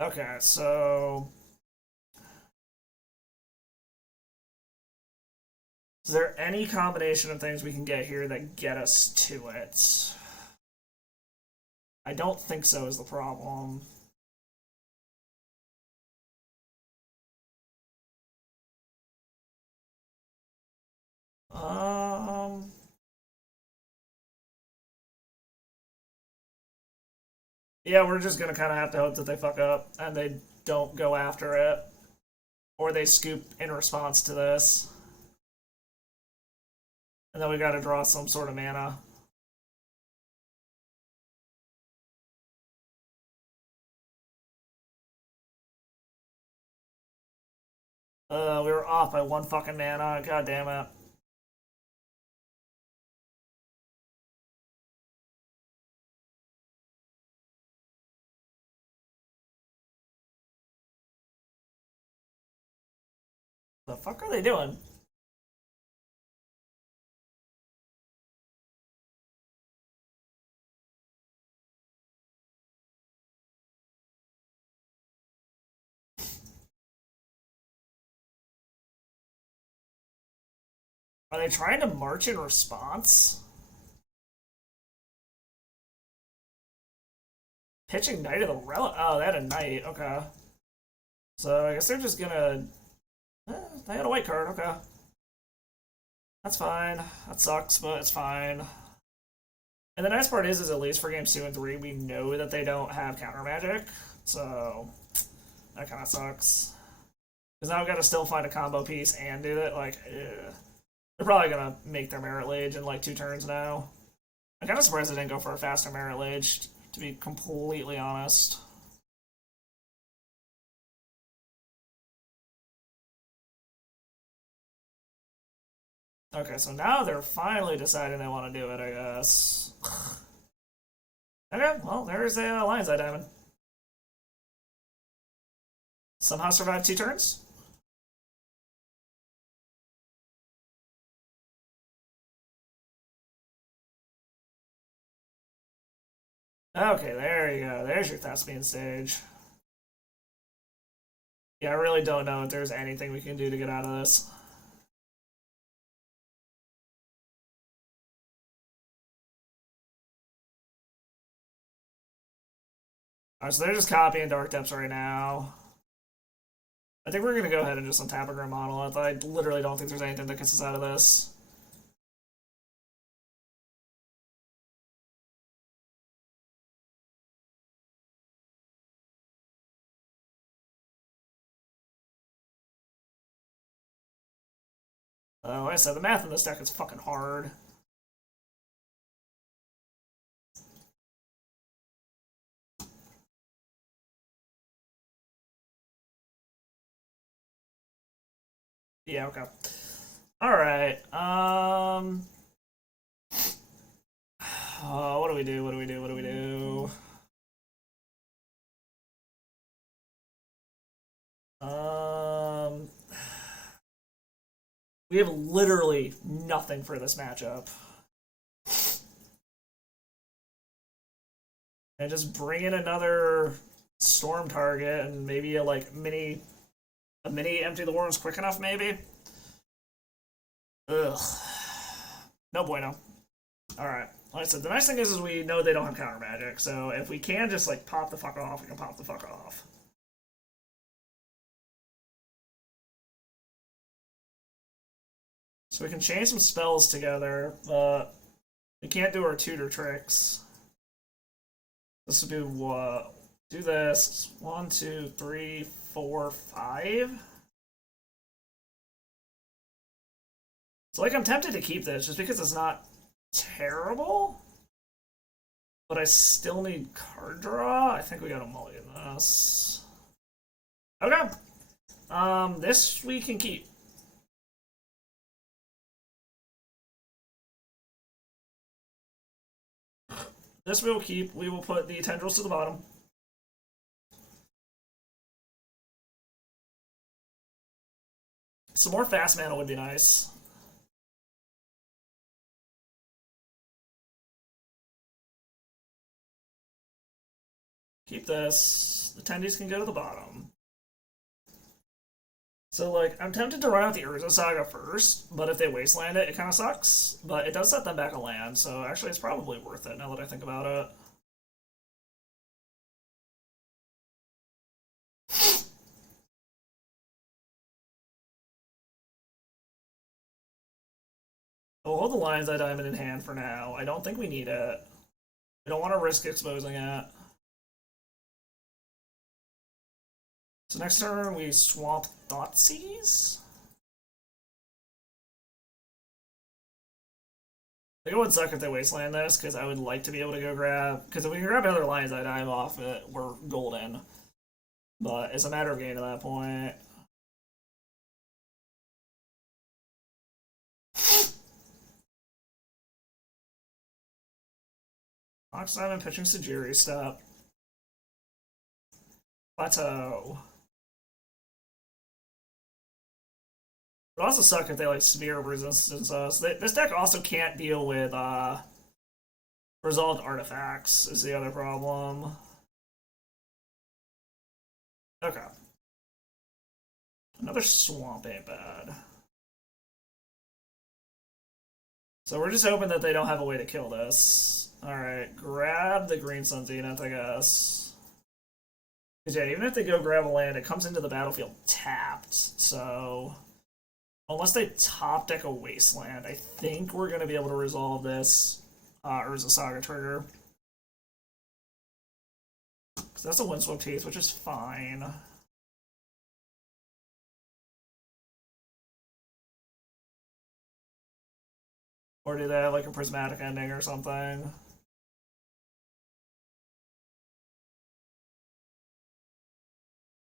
Okay, so... Is there any combination of things we can get here that get us to it? I don't think so is the problem. Yeah, we're just gonna kind of have to hope that they fuck up and they don't go after it. Or they scoop in response to this. And then we gotta draw some sort of mana. We were off by 1 fucking mana. God damn it. The fuck are they doing? Are they trying to march in response? Pitching Knight of the Relic. Oh, they had a Knight. Okay. So I guess they're just gonna. They had a white card. Okay. That's fine. That sucks, but it's fine. And the nice part is at least for games 2 and 3, we know that they don't have counter magic. So that kind of sucks. Because now I've got to still find a combo piece and do it. Like, ugh. They're probably gonna make their Merit Lage in like 2 turns now. I'm kind of surprised they didn't go for a faster Merit Lage, to be completely honest. Okay, so now they're finally deciding they want to do it, I guess. Okay, well, there's a Lion's Eye Diamond. Somehow survived 2 turns? Okay, there you go. There's your Thespian stage. Yeah, I really don't know if there's anything we can do to get out of this. Alright, so they're just copying Dark Depths right now. I think we're going to go ahead and just untap a Grim Monolith. I literally don't think there's anything that gets us out of this. Like I said, the math in this deck is fucking hard. Yeah, okay. Alright, what do we do, what do we do, what do we do? We have literally nothing for this matchup. And just bring in another storm target and maybe a mini Empty the Worms quick enough, maybe? Ugh. No bueno. Alright. Like I said, the nice thing is we know they don't have counter magic, so if we can just pop the fuck off, we can pop the fuck off. So we can chain some spells together, but we can't do our tutor tricks. This would be what? Do this. 1, 2, 3, 4, 5. So I'm tempted to keep this just because it's not terrible. But I still need card draw. I think we gotta mulligan this. Okay. This we can keep. This we will keep. We will put the tendrils to the bottom. Some more fast mana would be nice. Keep this. The tendies can go to the bottom. So, I'm tempted to run out the Urza Saga first, but if they wasteland it, it kind of sucks. But it does set them back a land, so actually it's probably worth it now that I think about it. I'll hold the Lion's Eye Diamond in hand for now. I don't think we need it. We don't want to risk exposing it. So next turn, we swamp Thoughtseize? I think it would suck if they wasteland this, because I would like to be able to go grab... Because if we can grab another Lion's Eye Diamond off it, we're golden. But it's a matter of getting to that point. Ox Diamond pitching Sajiri step. Plateau. It would also suck if they Sphere of Resistance us. This deck also can't deal with resolved artifacts is the other problem. Okay. Another swamp ain't bad. So we're just hoping that they don't have a way to kill this. Alright, grab the Green Sun Zenith, I guess. Because yeah, even if they go grab a land, it comes into the battlefield tapped, so... Unless they top deck a Wasteland, I think we're going to be able to resolve this Urza Saga trigger. Because that's a Windswept Teeth, which is fine. Or do they have like a prismatic ending or something?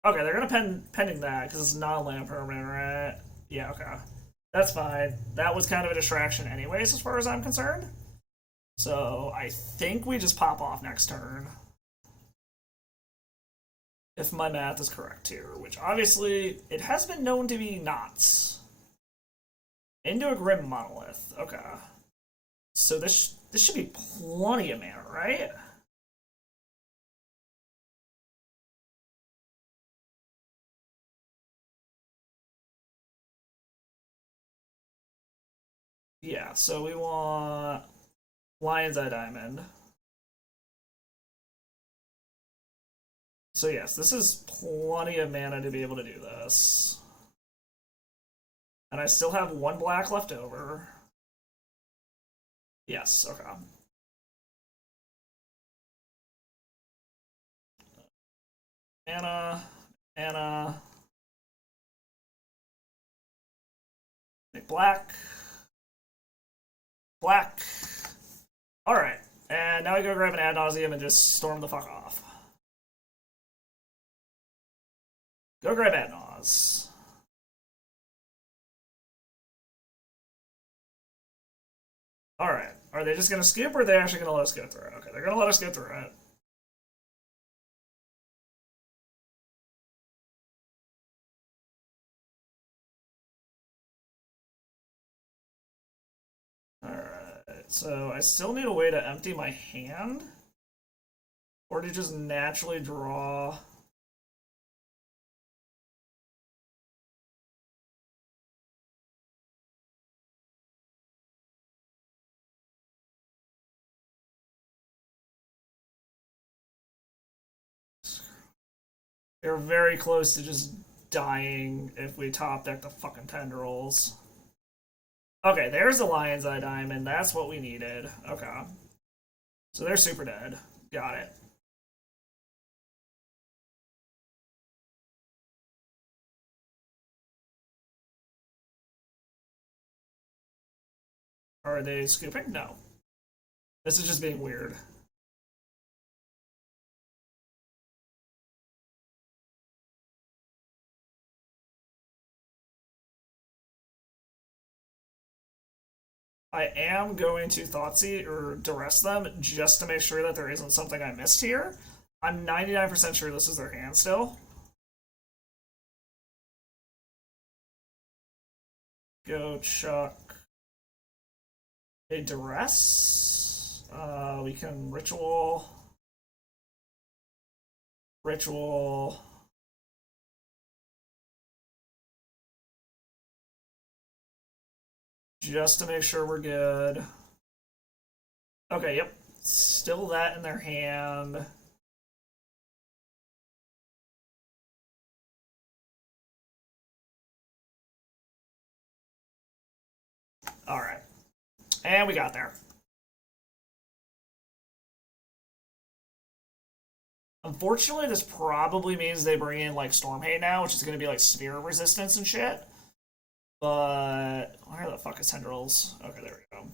Okay, they're gonna pending that because it's not a land permanent, right? Yeah, okay. That's fine. That was kind of a distraction anyways, as far as I'm concerned. So I think we just pop off next turn. If my math is correct here, which obviously it has been known to be knots. Into a Grim Monolith. Okay. So this should be plenty of mana, right? Yeah, so we want Lion's Eye Diamond. So yes, this is plenty of mana to be able to do this. And I still have one black left over. Yes, okay. Mana, mana. Black. Black. Alright. And now we go grab an ad nauseum and just storm the fuck off. Go grab ad nause. Alright. Are they just gonna skip or are they actually gonna let us go through it? Okay, they're gonna let us go through it. Alright, so I still need a way to empty my hand? Or to just naturally draw... They're very close to just dying if we top deck the fucking tendrils. Okay, there's the Lion's Eye Diamond. That's what we needed. Okay. So they're super dead. Got it. Are they scooping? No. This is just being weird. I am going to Thoughtseize or Duress them just to make sure that there isn't something I missed here. I'm 99% sure this is their hand still. Go chuck a Duress. We can Ritual. Ritual. Just to make sure we're good. Okay, yep. Still that in their hand. Alright. And we got there. Unfortunately, this probably means they bring in, like, Stormhate now, which is going to be, like, Spirit Resistance and shit. But where the fuck is Tendrils? Okay, there we go.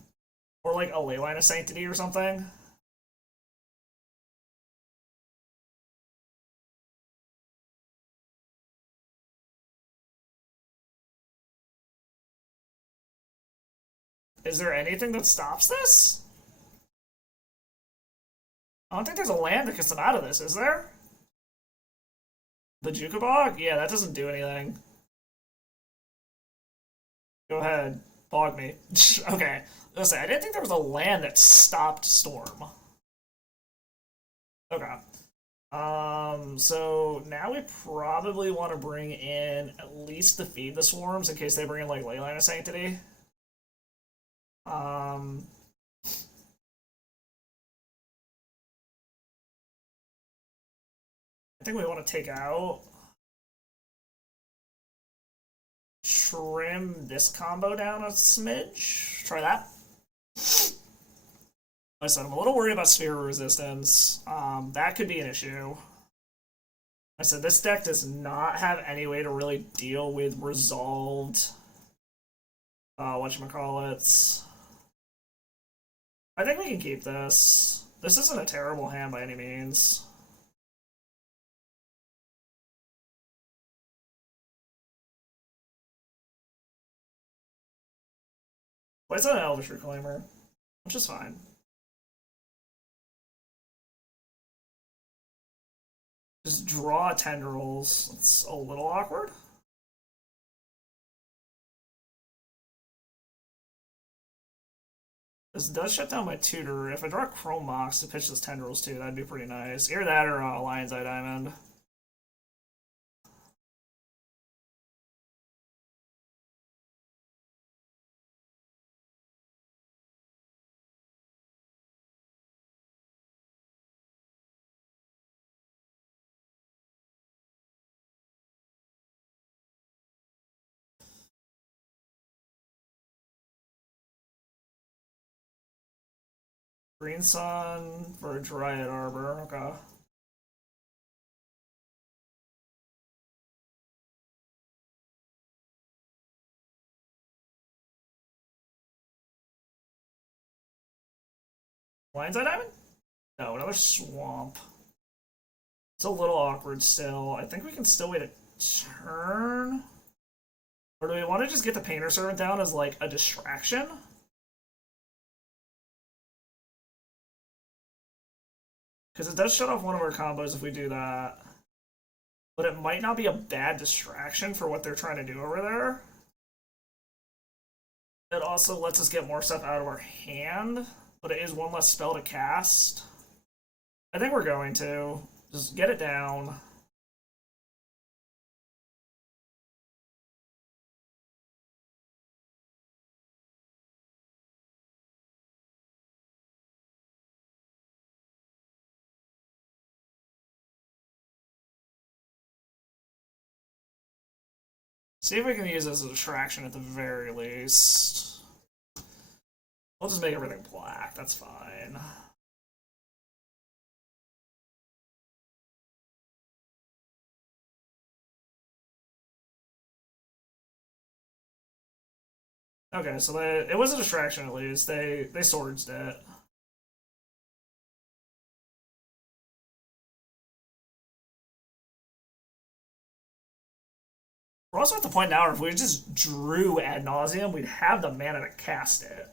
Or like a Leyline of Sanctity or something. Is there anything that stops this? I don't think there's a land that gets them out of this, is there? The Jukabog? Yeah, that doesn't do anything. Go ahead. Bog me. Okay. Listen, I didn't think there was a land that stopped Storm. Okay. So now we probably want to bring in at least the Feed the Swarms in case they bring in, like, Leyline of Sanctity. I think we want to take out... Trim this combo down a smidge. Try that. Like I said, I'm a little worried about Sphere Resistance. That could be an issue. I said, this deck does not have any way to really deal with resolved... whatchamacallits... I think we can keep this. This isn't a terrible hand by any means. Well, it's not an Elvish Reclaimer, which is fine. Just draw tendrils. It's a little awkward. This does shut down my tutor. If I draw Chrome Mox to pitch this tendrils too, that'd be pretty nice. Either that or Lion's Eye Diamond. Green Sun for a Dryad Arbor. Okay. Lion's Eye Diamond? No, another Swamp. It's a little awkward still. I think we can still wait a turn. Or do we want to just get the Painter Servant down as like a distraction? Because it does shut off one of our combos if we do that. But it might not be a bad distraction for what they're trying to do over there. It also lets us get more stuff out of our hand, but it is one less spell to cast. I think we're going to. Just get it down. See if we can use this as a distraction at the very least. We'll just make everything black, that's fine. Okay, so it was a distraction at least. They swords it. We're also at the point now where if we just drew ad nauseum, we'd have the mana to cast it.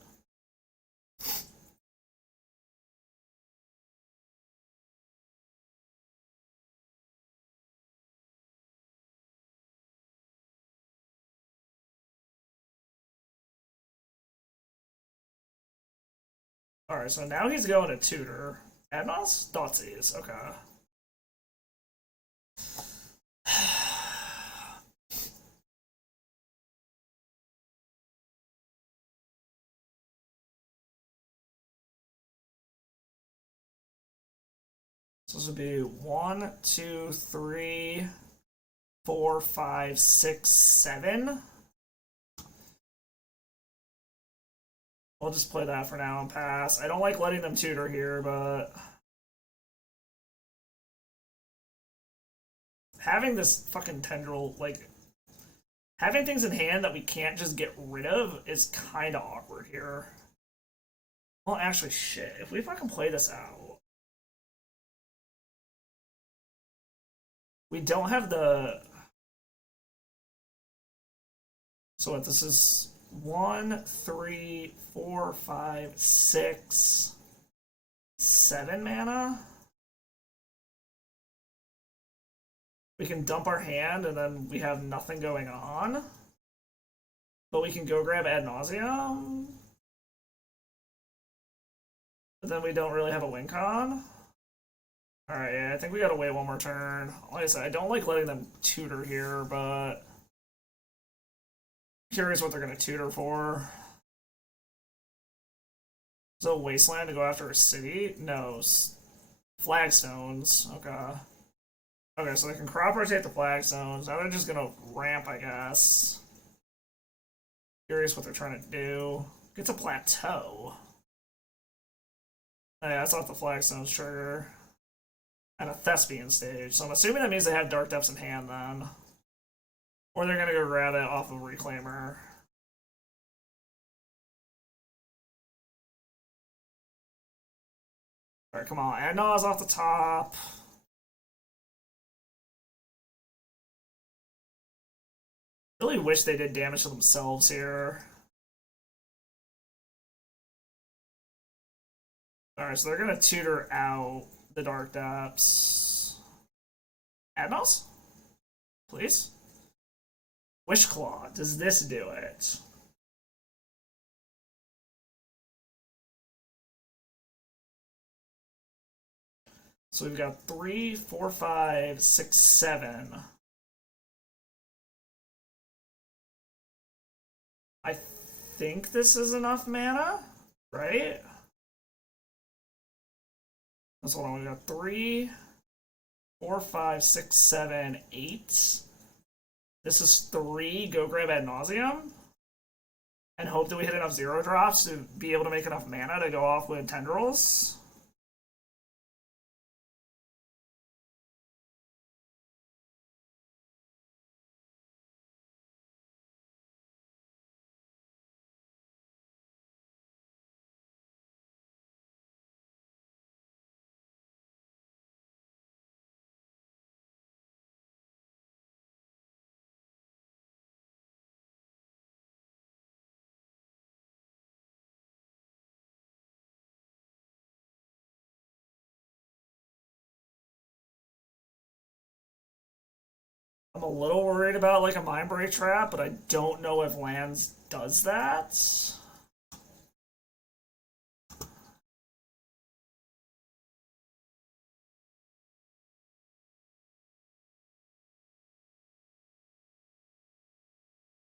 Alright, so now he's going to tutor. Adnos? Thoughtseize, okay. So this would be 1, 2, 3, 4, 5, 6, 7. We'll just play that for now and pass. I don't like letting them tutor here, but having this fucking tendril, like, having things in hand that we can't just get rid of is kind of awkward here. Well, actually, shit. If we fucking play this out, we don't have the. So what? This is 1, 3, 4, 5, 6, 7 mana. We can dump our hand and then we have nothing going on. But we can go grab Ad Nauseam. But then we don't really have a win con. Alright, yeah, I think we gotta wait one more turn. Like I said, I don't like letting them tutor here, but curious what they're gonna tutor for. Is it a wasteland to go after a city? No. Flagstones. Okay. Okay, so they can crop rotate the flagstones. Now they're just gonna ramp, I guess. Curious what they're trying to do. Get to plateau. Oh, yeah, that's off the flagstones trigger. And a Thespian stage. So I'm assuming that means they have Dark Depths in hand then. Or they're gonna go grab it off of Reclaimer. Alright, come on. Adnaz off the top. Really wish they did damage to themselves here. Alright, so they're gonna tutor out the Dark Depths. Adnaz? Please? Wishclaw, does this do it? So we've got 3, 4, 5, 6, 7. I think this is enough mana, right? Let's hold on. We got 3, 4, 5, 6, 7, 8. This is 3. Go grab Ad Nauseam. And hope that we hit enough 0 drops to be able to make enough mana to go off with Tendrils. I'm a little worried about like a Mind Break Trap, but I don't know if lands does that.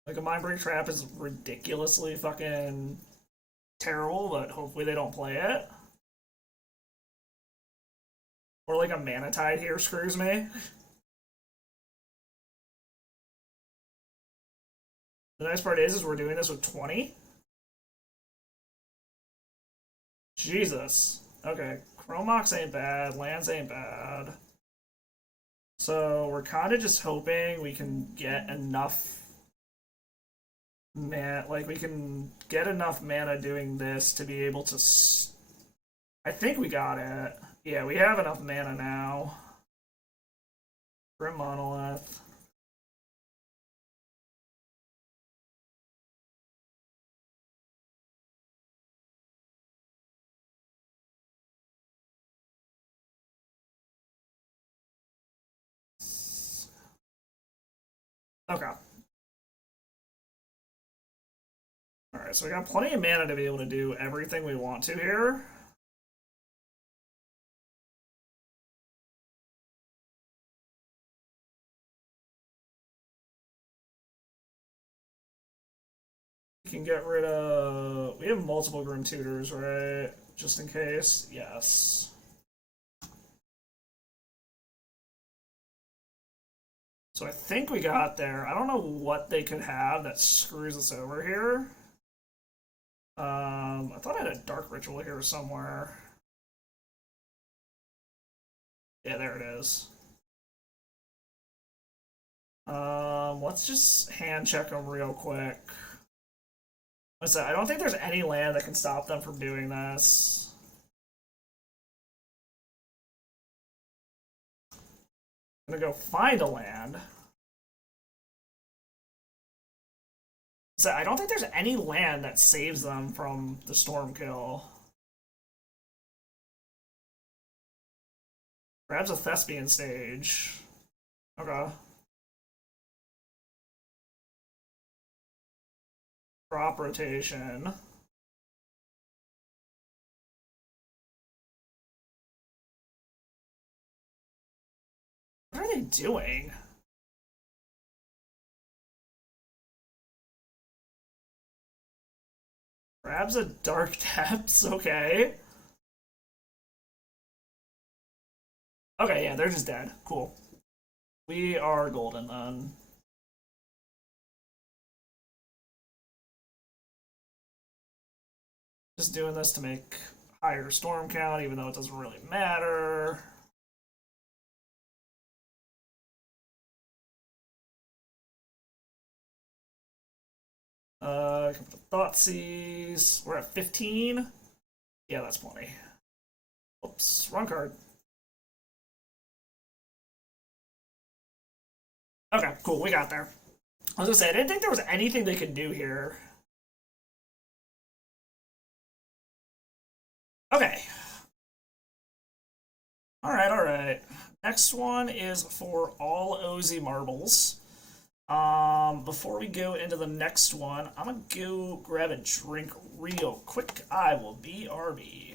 Like a Mind Break Trap is ridiculously fucking terrible, but hopefully they don't play it. Or like a Mana Tide here screws me. The nice part is we're doing this with 20. Jesus. Okay, Chromox ain't bad, lands ain't bad. So we're kind of just hoping we can get enough mana, like we can get enough mana doing this to be able to. I think we got it. Yeah, we have enough mana now. Grim Monolith. Okay. Alright, so we got plenty of mana to be able to do everything we want to here. We can get rid of... We have multiple Grim Tutors, right? Just in case. Yes. So I think we got there. I don't know what they could have that screws us over here. I thought I had a Dark Ritual here somewhere. Yeah, there it is. Let's just hand check them real quick. I don't think there's any land that can stop them from doing this. I'm gonna go find a land. So I don't think there's any land that saves them from the storm kill. Grabs a Thespian stage. Okay. Crop rotation. What are they doing? Grabs a Dark Depths, okay. Okay, yeah, they're just dead. Cool. We are golden then. Just doing this to make higher storm count, even though it doesn't really matter. Thoughtseize. We're at 15. Yeah, that's plenty. Oops, wrong card. Okay, cool, we got there. I was gonna say, I didn't think there was anything they could do here. Okay. Alright, alright. Next one is for all OZ marbles. Before we go into the next one, I'm gonna go grab a drink real quick. I will be RB.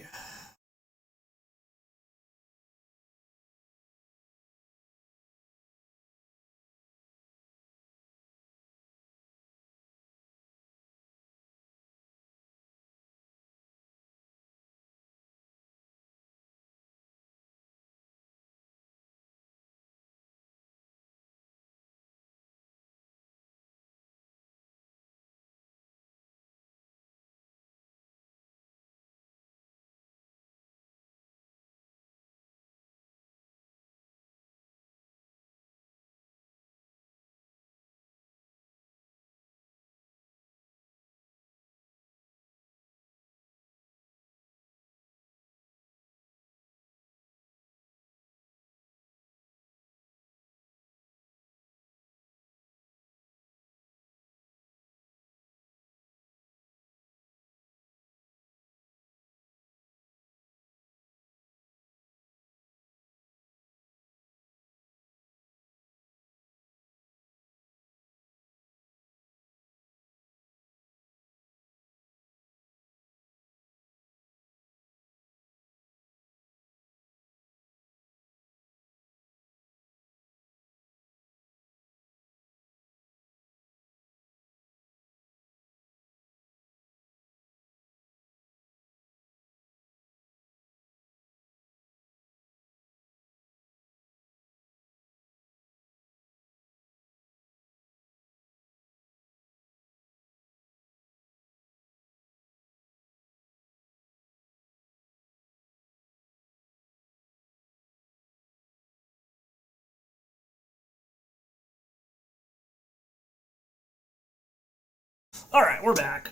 Alright, we're back.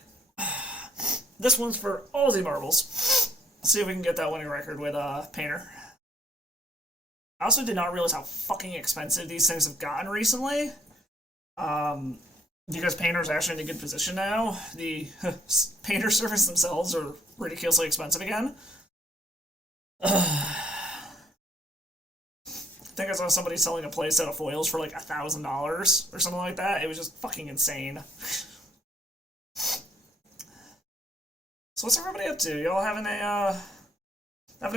This one's for all the marbles. Let's see if we can get that winning record with Painter. I also did not realize how fucking expensive these things have gotten recently. Because Painter's actually in a good position now. The Painter servers themselves are ridiculously expensive again. I think I saw somebody selling a playset of foils for like $1,000 or something like that. It was just fucking insane. So what's everybody up to? Y'all having a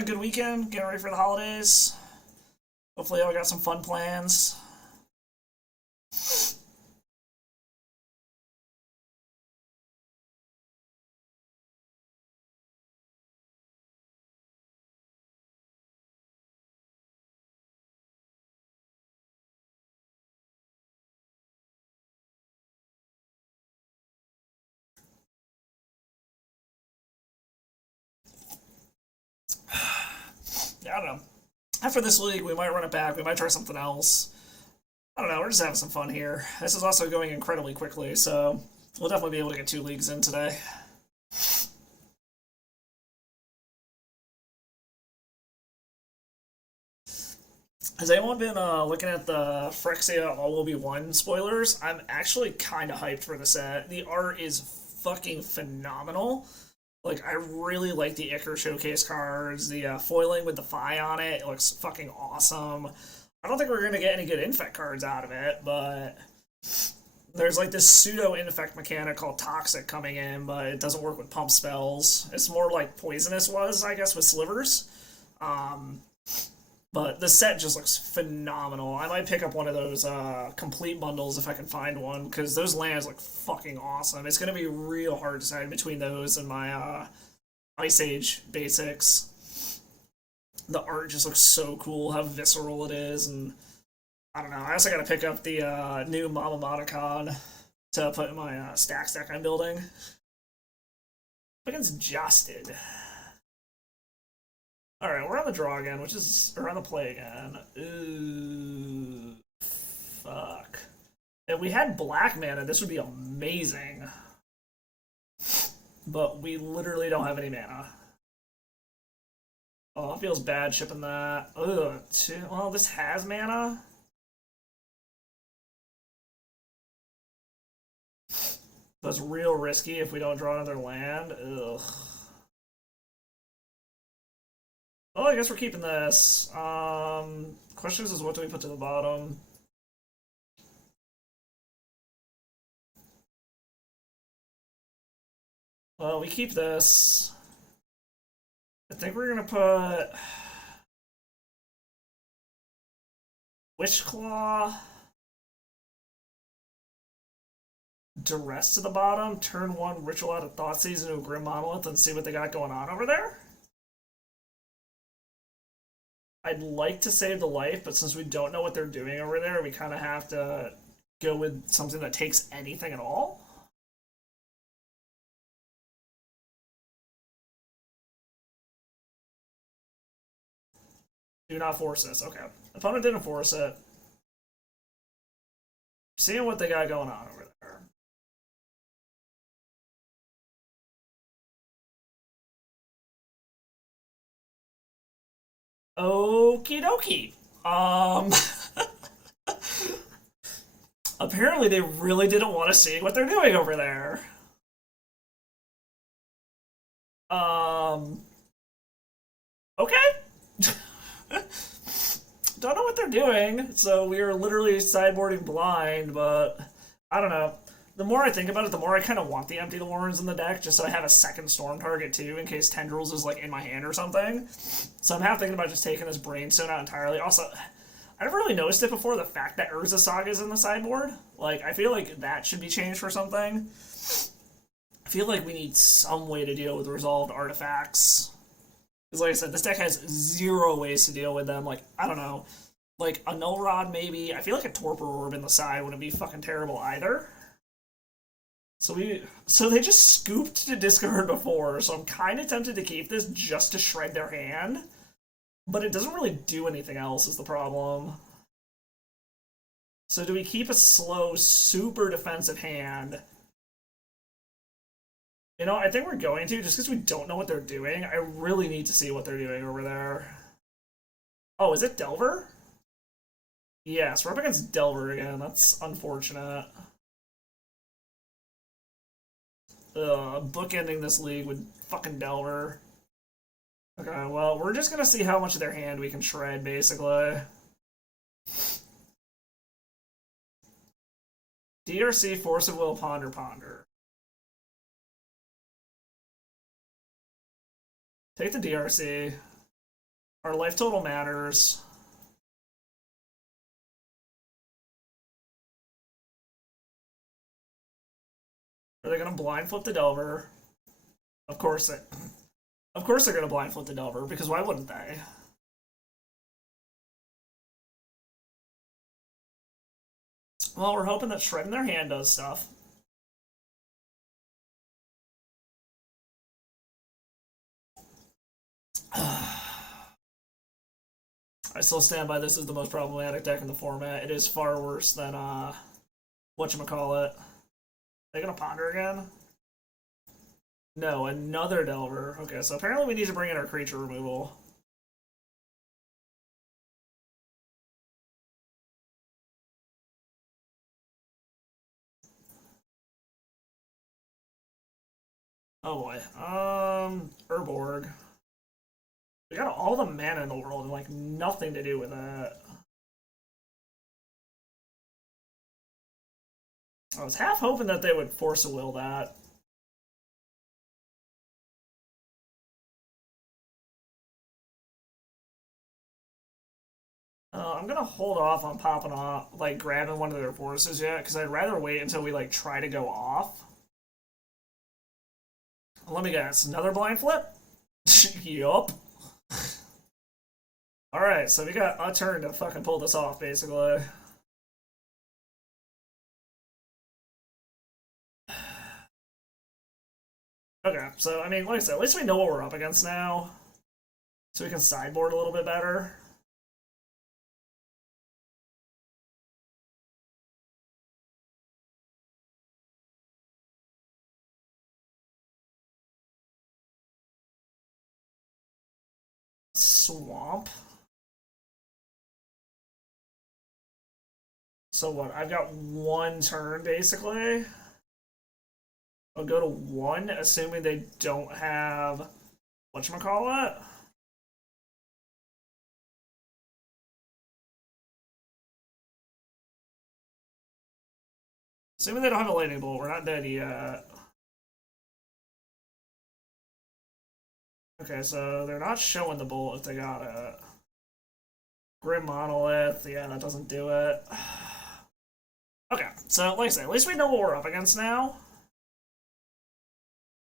good weekend? Getting ready for the holidays? Hopefully y'all got some fun plans. Yeah, I don't know. After this league, we might run it back. We might try something else. I don't know. We're just having some fun here. This is also going incredibly quickly, so we'll definitely be able to get 2 leagues in today. Has anyone been looking at the Phyrexia All Will Be One spoilers? I'm actually kind of hyped for the set. The art is fucking phenomenal. Like, I really like the Icar showcase cards. The foiling with the Phi on it, it looks fucking awesome. I don't think we're gonna get any good infect cards out of it, but there's like this pseudo infect mechanic called Toxic coming in, but it doesn't work with pump spells. It's more like Poisonous was, I guess, with Slivers. Um, but the set just looks phenomenal. I might pick up one of those complete bundles if I can find one, because those lands look fucking awesome. It's gonna be real hard to decide between those and my Ice Age basics. The art just looks so cool, how visceral it is, and I don't know. I also gotta pick up the new Mama Monicon to put in my stack I'm building. Against Justed. Alright, we're on the draw again, which is. Or on the play again. Ooh. Fuck. If we had black mana, this would be amazing. But we literally don't have any mana. Oh, it feels bad shipping that. Ugh. Well, this has mana. That's real risky if we don't draw another land. Ugh. Well, I guess we're keeping this. Question is what do we put to the bottom? Well, we keep this. I think we're gonna put Wishclaw, Duress to the bottom, turn one, Ritual out of Thoughtseize into a Grim Monolith, and see what they got going on over there. I'd like to save the life, but since we don't know what they're doing over there, we kind of have to go with something that takes anything at all. Do not force this. Okay. Opponent didn't force it. Seeing what they got going on over there. Okie dokie. Apparently they really didn't want to see what they're doing over there. Okay. Don't know what they're doing, so we are literally sideboarding blind, but I don't know. The more I think about it, the more I kind of want the Empty Lorens in the deck, just so I have a second Storm target too, in case Tendrils is like in my hand or something. So I'm half thinking about just taking this Brainstone out entirely. Also, I never really noticed it before, the fact that Urza Saga is in the sideboard. Like, I feel like that should be changed for something. I feel like we need some way to deal with resolved artifacts. Because like I said, this deck has zero ways to deal with them. Like, I don't know. Like, a Null Rod, maybe. I feel like a Torpor Orb in the side wouldn't be fucking terrible either. So they just scooped to discard before, so I'm kind of tempted to keep this just to shred their hand. But it doesn't really do anything else, is the problem. So do we keep a slow, super defensive hand? You know, I think we're going to, just because we don't know what they're doing. I really need to see what they're doing over there. Oh, is it Delver? Yes, we're up against Delver again. That's unfortunate. Bookending this league with fucking Delver. Okay, well, we're just gonna see how much of their hand we can shred, basically. DRC, Force of Will, Ponder, Ponder. Take the DRC. Our life total matters. Are they gonna blind flip the Delver? Of course they're gonna blind flip the Delver, because why wouldn't they? Well, we're hoping that shredding their hand does stuff. I still stand by this as the most problematic deck in the format. It is far worse than, whatchamacallit. They gonna Ponder again? No, another Delver. Okay, so apparently we need to bring in our creature removal. Oh boy. Urborg. We got all the mana in the world and like nothing to do with that. I was half hoping that they would Force a Will that. I'm gonna hold off on popping off, like grabbing one of their forces yet, because I'd rather wait until we like try to go off. Let me guess, another blind flip? Yup. Alright, so we got a turn to fucking pull this off, basically. Okay, so, I mean, like I said, at least we know what we're up against now. So we can sideboard a little bit better. swamp. So what? I've got one turn basically. I'll go to one, assuming they don't have whatchamacallit. Assuming they don't have a lightning bolt, we're not dead yet. Okay, so they're not showing the bolt if they got it. Grim Monolith, yeah, that doesn't do it. Okay, so like I say, at least we know what we're up against now.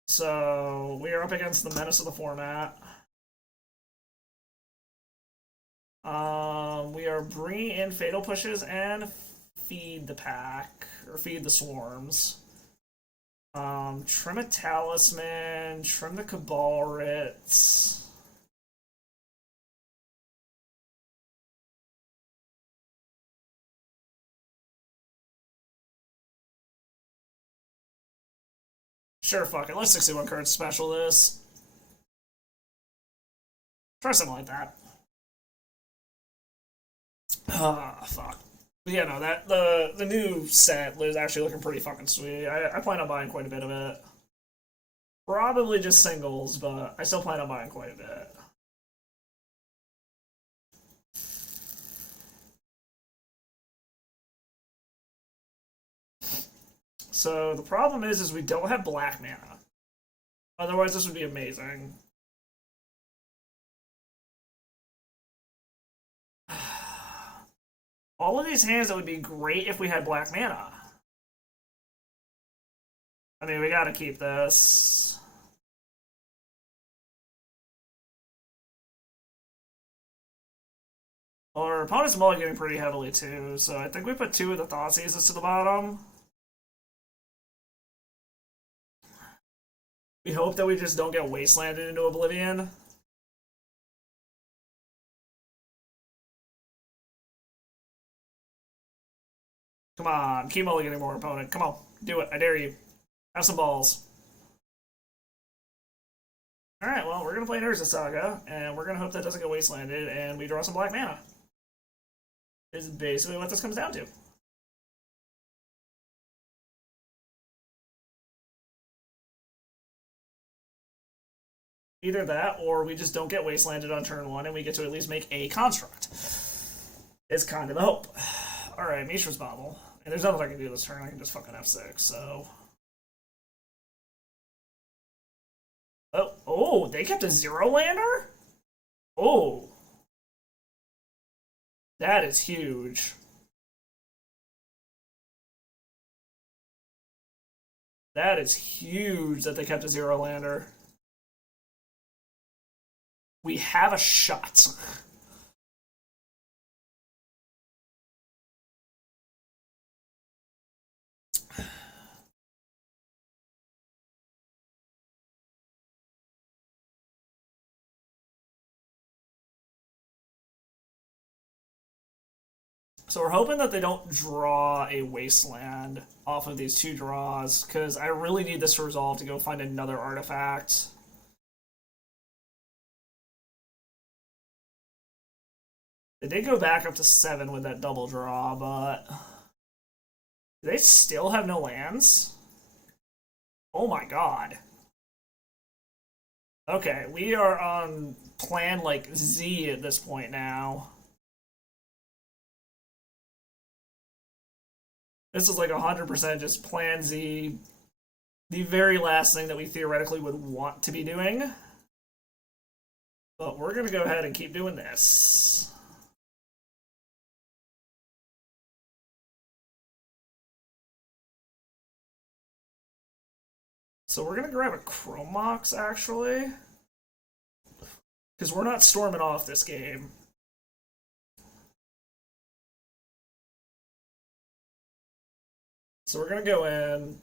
So we are up against the menace of the format. We are bringing in Fatal Pushes and Feed the Pack, or Feed the Swarms. Trim a Talisman, trim the Cabal Writs. Sure, fuck it. Let's 61 cards special this. Try something like that. Fuck. But yeah, no, that the new set is actually looking pretty fucking sweet. I plan on buying quite a bit of it. Probably just singles, but I still plan on buying quite a bit. So the problem is we don't have black mana. Otherwise, this would be amazing. All of these hands that would be great if we had black mana. I mean, we gotta keep this. Our opponent's mulliganing pretty heavily too, so I think we put two of the Thoughtseizes to the bottom. We hope that we just don't get wastelanded into oblivion. Come on, keep mulliganing more, opponent. Come on, do it. I dare you. Have some balls. Alright, well, we're going to play Urza Saga, and we're going to hope that doesn't get wastelanded, and we draw some black mana. Is basically what this comes down to. Either that, or we just don't get wastelanded on turn one, and we get to at least make a construct. It's kind of the hope. Alright, Mishra's Bobble. And there's nothing I can do this turn, I can just fucking F6, so... Oh, they kept a 0-lander? Oh. That is huge. That is huge that they kept a 0-lander. We have a shot. So we're hoping that they don't draw a wasteland off of these two draws, because I really need this to resolve to go find another artifact. They did go back up to 7 with that double draw, but... Do they still have no lands? Oh my god. Okay, we are on plan like Z at this point now. This is like 100% just plan Z. The very last thing that we theoretically would want to be doing. But we're going to go ahead and keep doing this. So we're going to grab a Chrome Mox, actually. Because we're not storming off this game. So we're going to go in.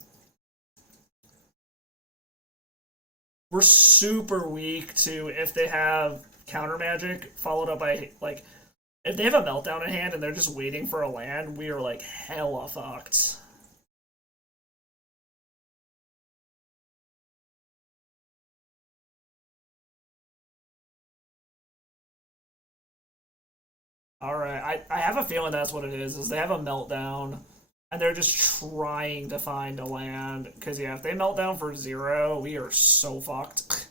We're super weak to if they have counter magic followed up by, like, if they have a meltdown in hand and they're just waiting for a land, we are, like, hella fucked. Alright, I have a feeling that's what it is they have a meltdown, and they're just trying to find a land, because yeah, if they melt down for 0, we are so fucked.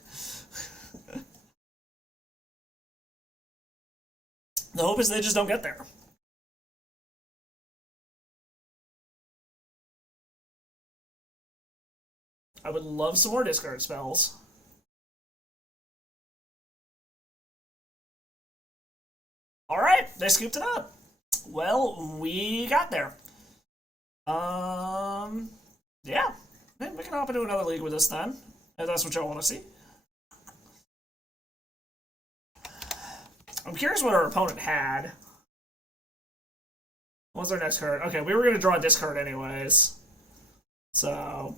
The hope is they just don't get there. I would love some more discard spells. Alright, they scooped it up. Well, we got there. Yeah. Maybe we can hop into another league with this then, if that's what y'all want to see. I'm curious what our opponent had. What's our next card? Okay, we were going to draw a discard anyways. So,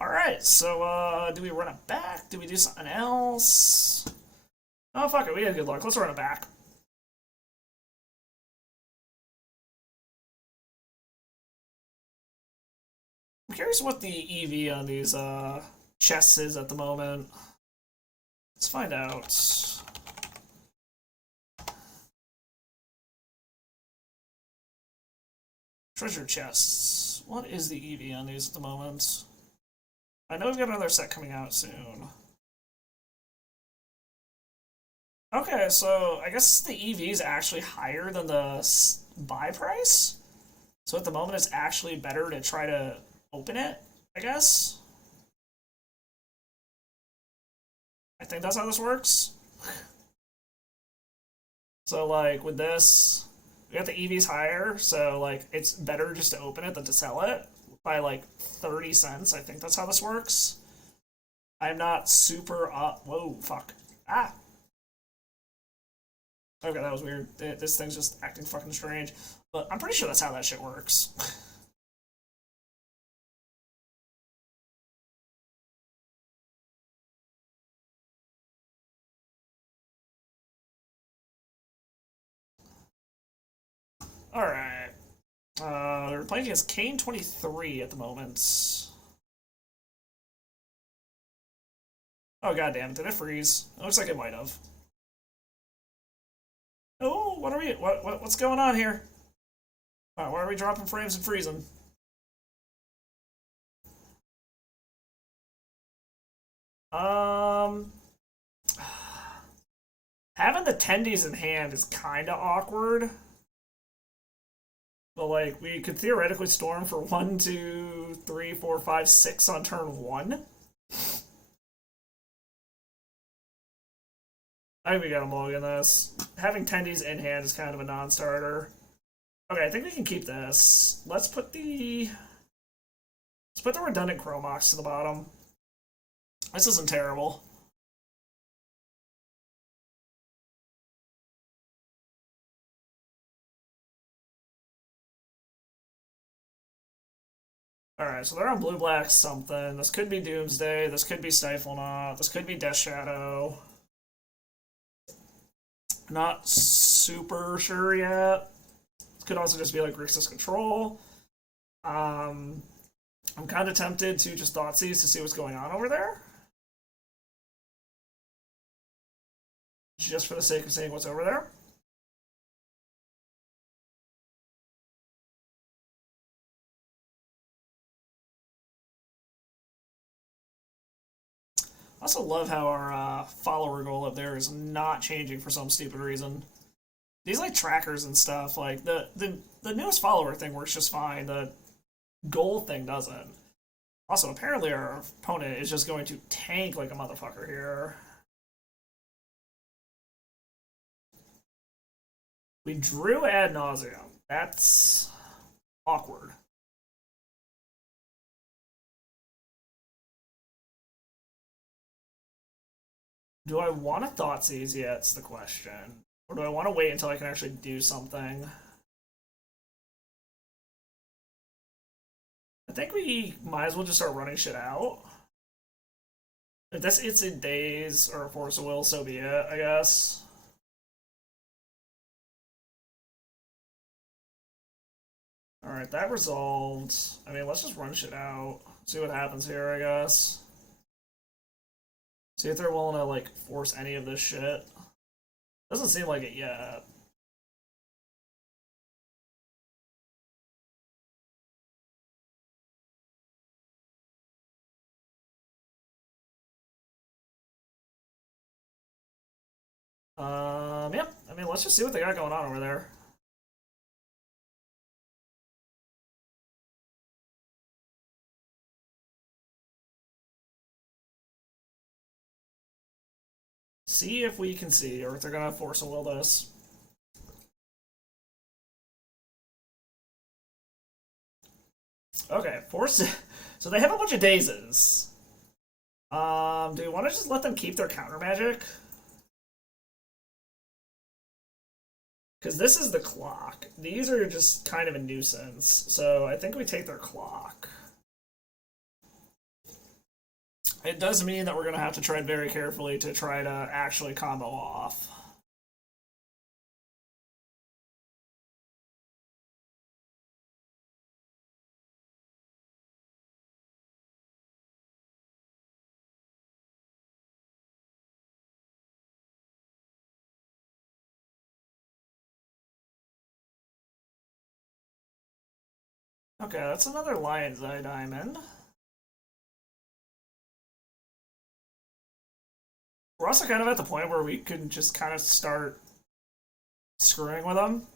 alright, so, do we run it back? Do we do something else? Oh, fuck it, we had good luck. Let's run it back. I'm curious what the EV on these, chests is at the moment. Let's find out. Treasure chests. What is the EV on these at the moment? I know we've got another set coming out soon. Okay, so I guess the EV is actually higher than the buy price. So at the moment, it's actually better to try to open it, I guess. I think that's how this works. So, like, with this, we got the EVs higher, so, like, it's better just to open it than to sell it by, like, 30 cents. I think that's how this works. I'm not super whoa, fuck. Ah! Okay, that was weird. This thing's just acting fucking strange. But I'm pretty sure that's how that shit works. Alright. They're playing against Kane 23 at the moment. Oh goddamn, did it freeze? It looks like it might have. Oh, what are we what's going on here? Wow, why are we dropping frames and freezing? Um Having the tendies in hand is kinda awkward. But like we could theoretically storm for 1, 2, 3, 4, 5, 6 on turn 1. I think we gotta mulligan this. Having tendies in hand is kind of a non-starter. Okay, I think we can keep this. Let's put the redundant Chromox to the bottom. This isn't terrible. Alright, so they're on blue-black something. This could be Doomsday. This could be Stiflenaught. This could be Death Shadow. Not super sure yet. This could also just be like Grixis Control. I'm kind of tempted to just Thoughtseize to see what's going on over there. Just for the sake of seeing what's over there. I also love how our follower goal up there is not changing for some stupid reason. These like trackers and stuff, like the newest follower thing works just fine. The goal thing doesn't. Also, apparently our opponent is just going to tank like a motherfucker here. We drew ad nauseum. That's awkward. Do I want to Thoughtseize yet? That's the question. Or do I want to wait until I can actually do something? I think we might as well just start running shit out. If this it's in days or a Force of Will, so be it, I guess. Alright, that resolved. I mean, let's just run shit out. See what happens here, I guess. See if they're willing to, like, force any of this shit. Doesn't seem like it yet. Yep. I mean, let's just see what they got going on over there. See if we can see, or if they're gonna force a will this. Okay, force. So they have a bunch of dazes. Do we want to just let them keep their counter magic? Because this is the clock. These are just kind of a nuisance. So I think we take their clock. It does mean that we're going to have to tread very carefully to try to actually combo off. Okay, that's another Lion's Eye Diamond. We're also kind of at the point where we can just kind of start screwing with them.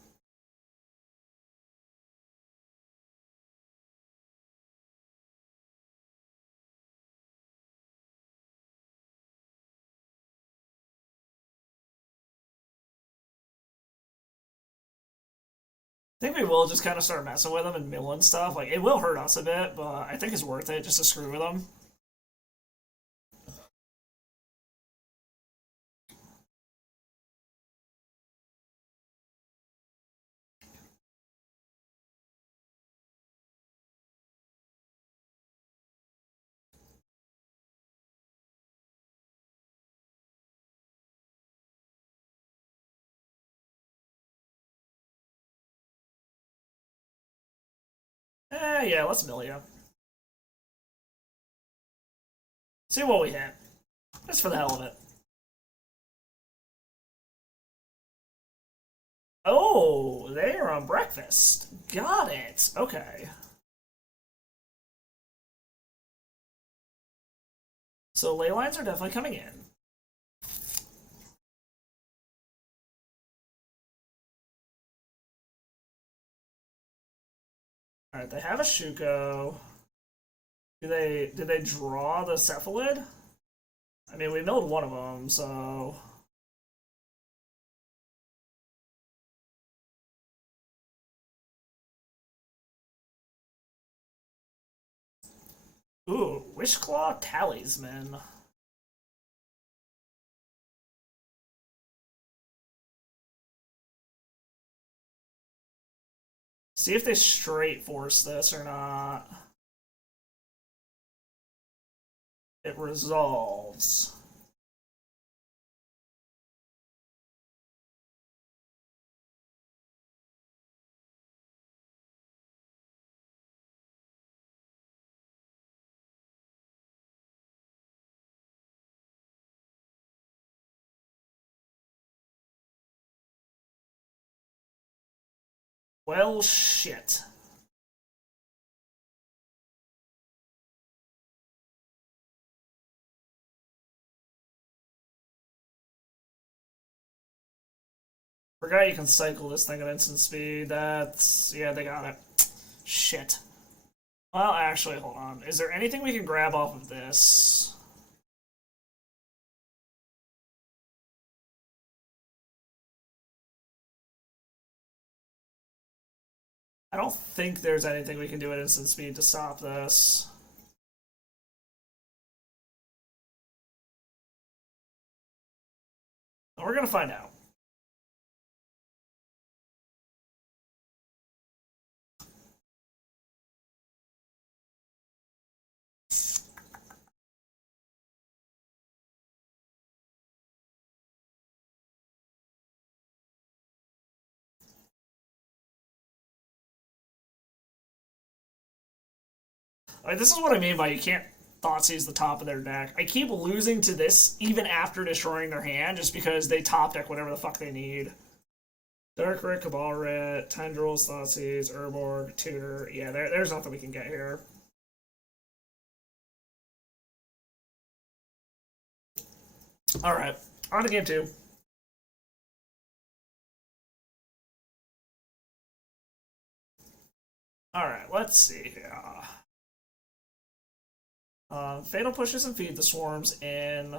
I think we will just kind of start messing with them and milling stuff. Like, it will hurt us a bit, but I think it's worth it just to screw with them. Yeah, let's mill you. See what we hit. Just for the hell of it. Oh, they are on breakfast. Got it. Okay. So ley lines are definitely coming in. All right, they have a Shuko. Did they draw the Cephalid? I mean, we milled one of them, so ooh, Wishclaw Talisman. See if they straight force this or not. It resolves. Well, shit. Forgot you can cycle this thing at instant speed. That's... yeah, they got it. Shit. Well, actually, hold on. Is there anything we can grab off of this? I don't think there's anything we can do at instant speed to stop this. We're gonna find out. This is what I mean by you can't Thoughtseize the top of their deck. I keep losing to this even after destroying their hand just because they top deck whatever the fuck they need. Dark Rit, Cabal Rit, Tendrils, Thoughtseize, Urborg, Tutor. Yeah, there's nothing we can get here. Alright, on to game two. Alright, let's see here. Fatal pushes and feed the swarms in.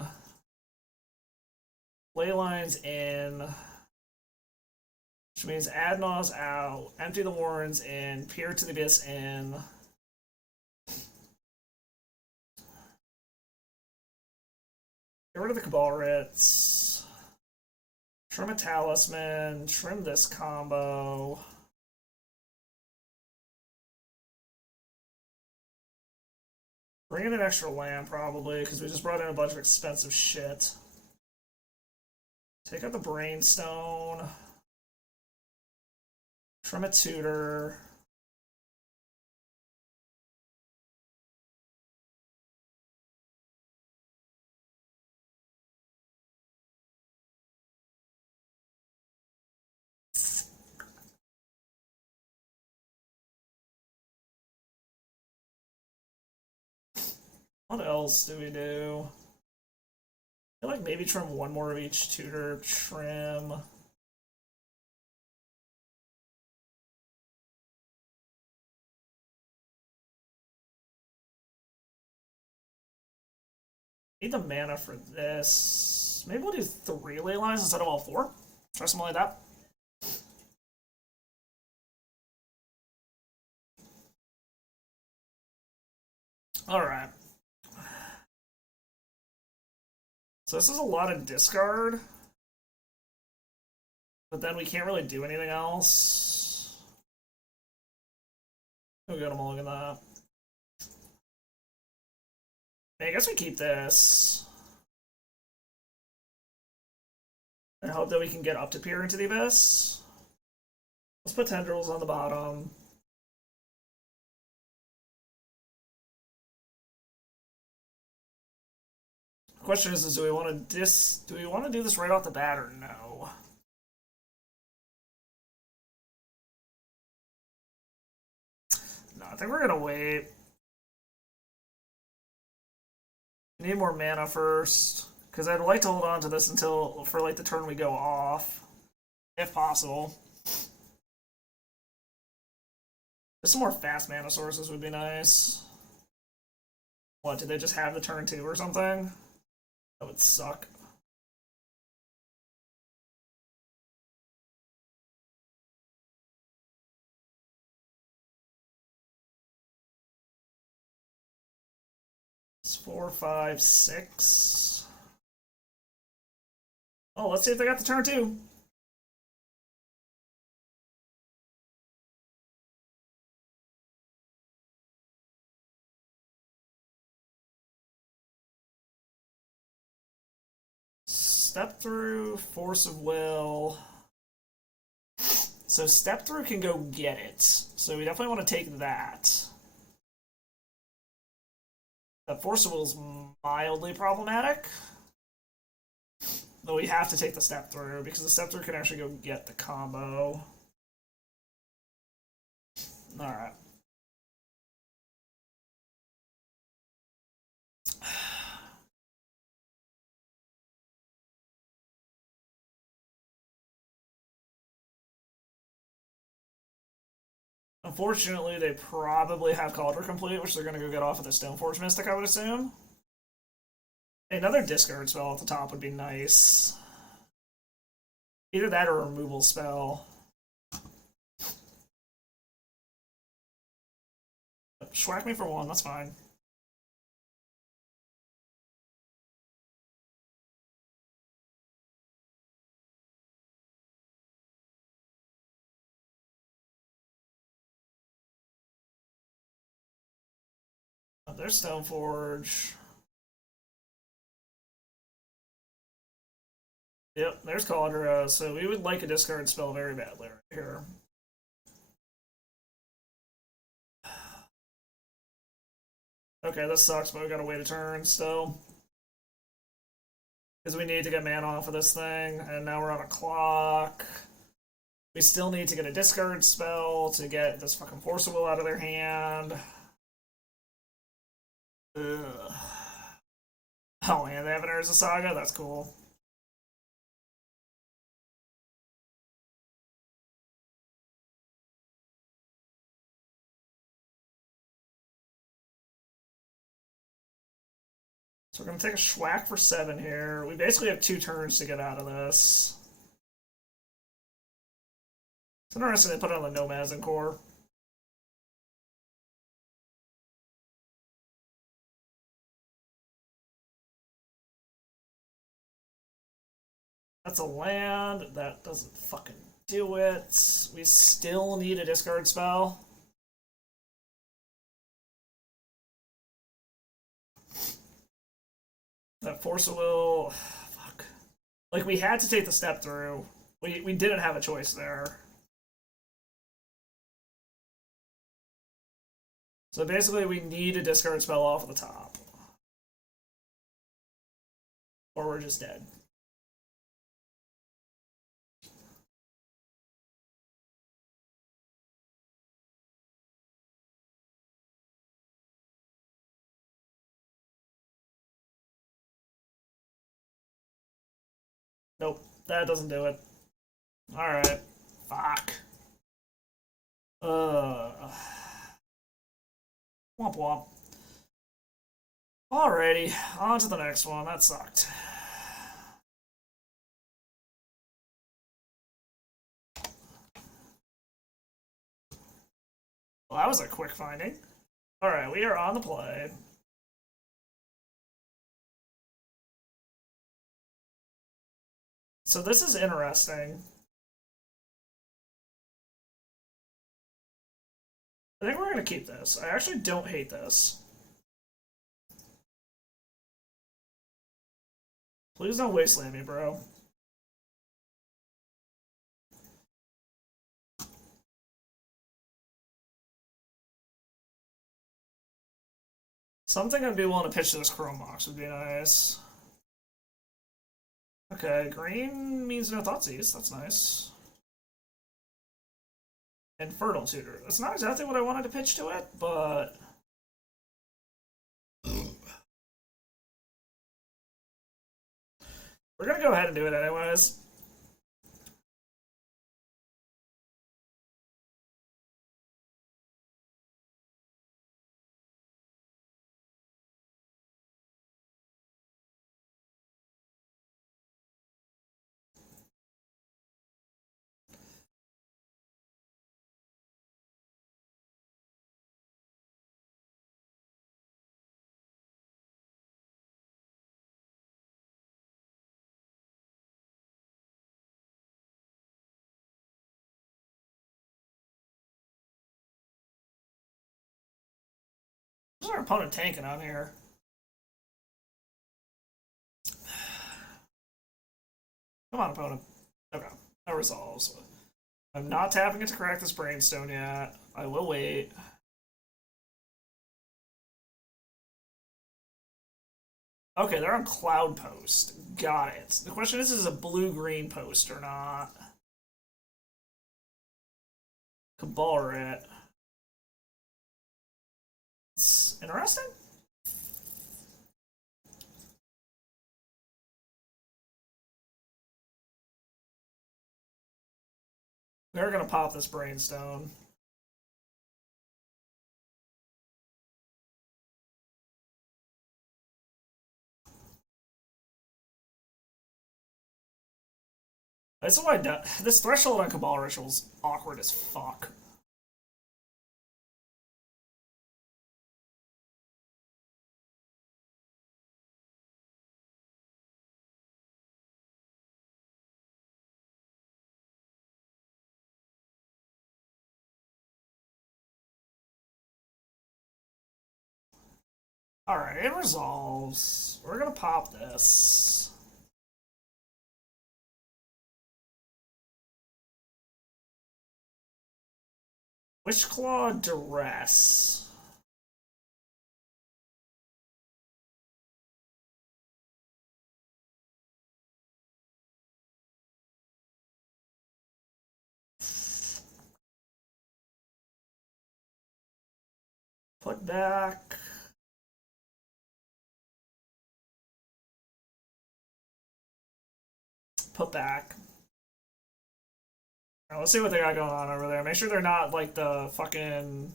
Ley lines in. Which means Adnaw's out. Empty the warrens in. Peer to the abyss in. Get rid of the Cabal Writs. Trim a Talisman. Trim this combo. Bring in an extra land, probably, because we just brought in a bunch of expensive shit. Take out the Brainstone. Trim a Tutor. What else do we do? I feel like maybe trim one more of each tutor. Trim. Need the mana for this. Maybe we'll do 3 ley lines instead of all 4. Try something like that. Alright. So this is a lot of discard. But then we can't really do anything else. We'll go to mulligan that. I guess we keep this. And hope that we can get up to Peer into the Abyss. Let's put Tendrils on the bottom. The question is do we want to do this right off the bat or no? No, I think we're gonna wait. We need more mana first, because I'd like to hold on to this until for like the turn we go off, if possible. Just some more fast mana sources would be nice. What, did they just have the turn 2 or something? That would suck. It's 4, 5, 6. Oh, let's see if they got the turn 2. Step through, force of will. So step through can go get it. So we definitely want to take that. That force of will is mildly problematic. Though we have to take the step through because the step through can actually go get the combo. Alright. Unfortunately, they probably have Cauldron Complete, which they're going to go get off of the Stoneforge Mystic, I would assume. Another discard spell at the top would be nice. Either that or a removal spell. Schwack me for 1, that's fine. Oh, there's Stoneforge. Yep, there's Cauldron, so we would like a discard spell very badly right here. Okay, this sucks, but we gotta wait a turn still. Because we need to get mana off of this thing, and now we're on a clock. We still need to get a discard spell to get this fucking Force of Will out of their hand. Ugh. Oh, and they have an Urza Saga? That's cool. So we're going to take a schwack for 7 here. We basically have 2 turns to get out of this. It's interesting they put it on the Nomads and Core. That's a land. That doesn't fucking do it. We still need a discard spell. That Force of Will... Fuck. Like, we had to take the step through. We didn't have a choice there. So basically, we need a discard spell off the top. Or we're just dead. Nope, that doesn't do it. Alright. Fuck. Womp womp. Alrighty, on to the next one. That sucked. Well, that was a quick finding. Alright, we are on the play. So this is interesting. I think we're going to keep this. I actually don't hate this. Please don't wasteland me, bro. Something I'd be willing to pitch to this Chrome Box would be nice. Okay, green means no Thoughtseize. That's nice. And Fertile Tutor. That's not exactly what I wanted to pitch to it, but... We're gonna go ahead and do it anyways. Who's our opponent tanking on here? Come on, opponent. Okay, that resolves. I'm not tapping it to crack this Brainstone yet. I will wait. Okay, they're on Cloud Post. Got it. The question is it a blue-green post or not? Cabalret. It's interesting. They're gonna pop this Brainstone. That's why this threshold on Cabal Ritual's awkward as fuck. Alright, it resolves. We're gonna pop this. Wishclaw Duress. Put back. Put back. Right, let's see what they got going on over there. Make sure they're not like the fucking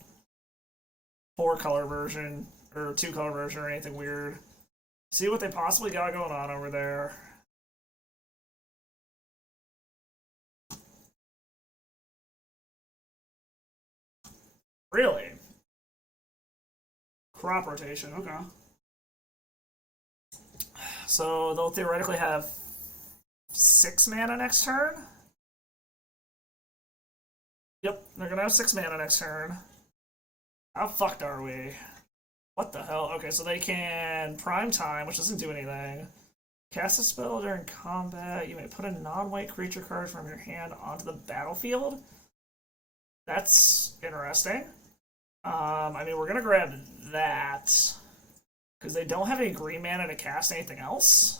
4-color version or 2-color version or anything weird. See what they possibly got going on over there. Really? Crop rotation, okay. So they'll theoretically have 6 mana next turn? Yep, they're gonna have 6 mana next turn. How fucked are we? What the hell? Okay, so they can Prime Time, which doesn't do anything. Cast a spell during combat. You may put a non-white creature card from your hand onto the battlefield. That's interesting. I mean, we're gonna grab that because they don't have any green mana to cast anything else.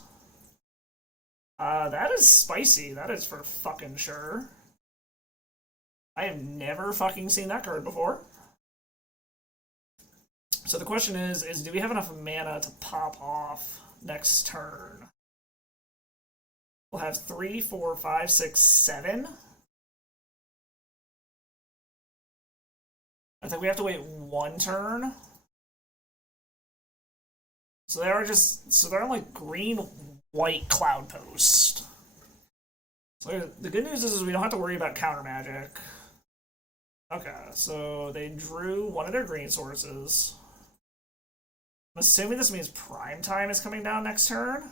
That is spicy. That is for fucking sure. I have never fucking seen that card before. So the question is do we have enough mana to pop off next turn? We'll have 3, 4, 5, 6, 7. I think we have to wait 1 turn. So they're on like green, white Cloud Post. So the good news is we don't have to worry about counter magic. Okay, so they drew one of their green sources. I'm assuming this means Prime Time is coming down next turn.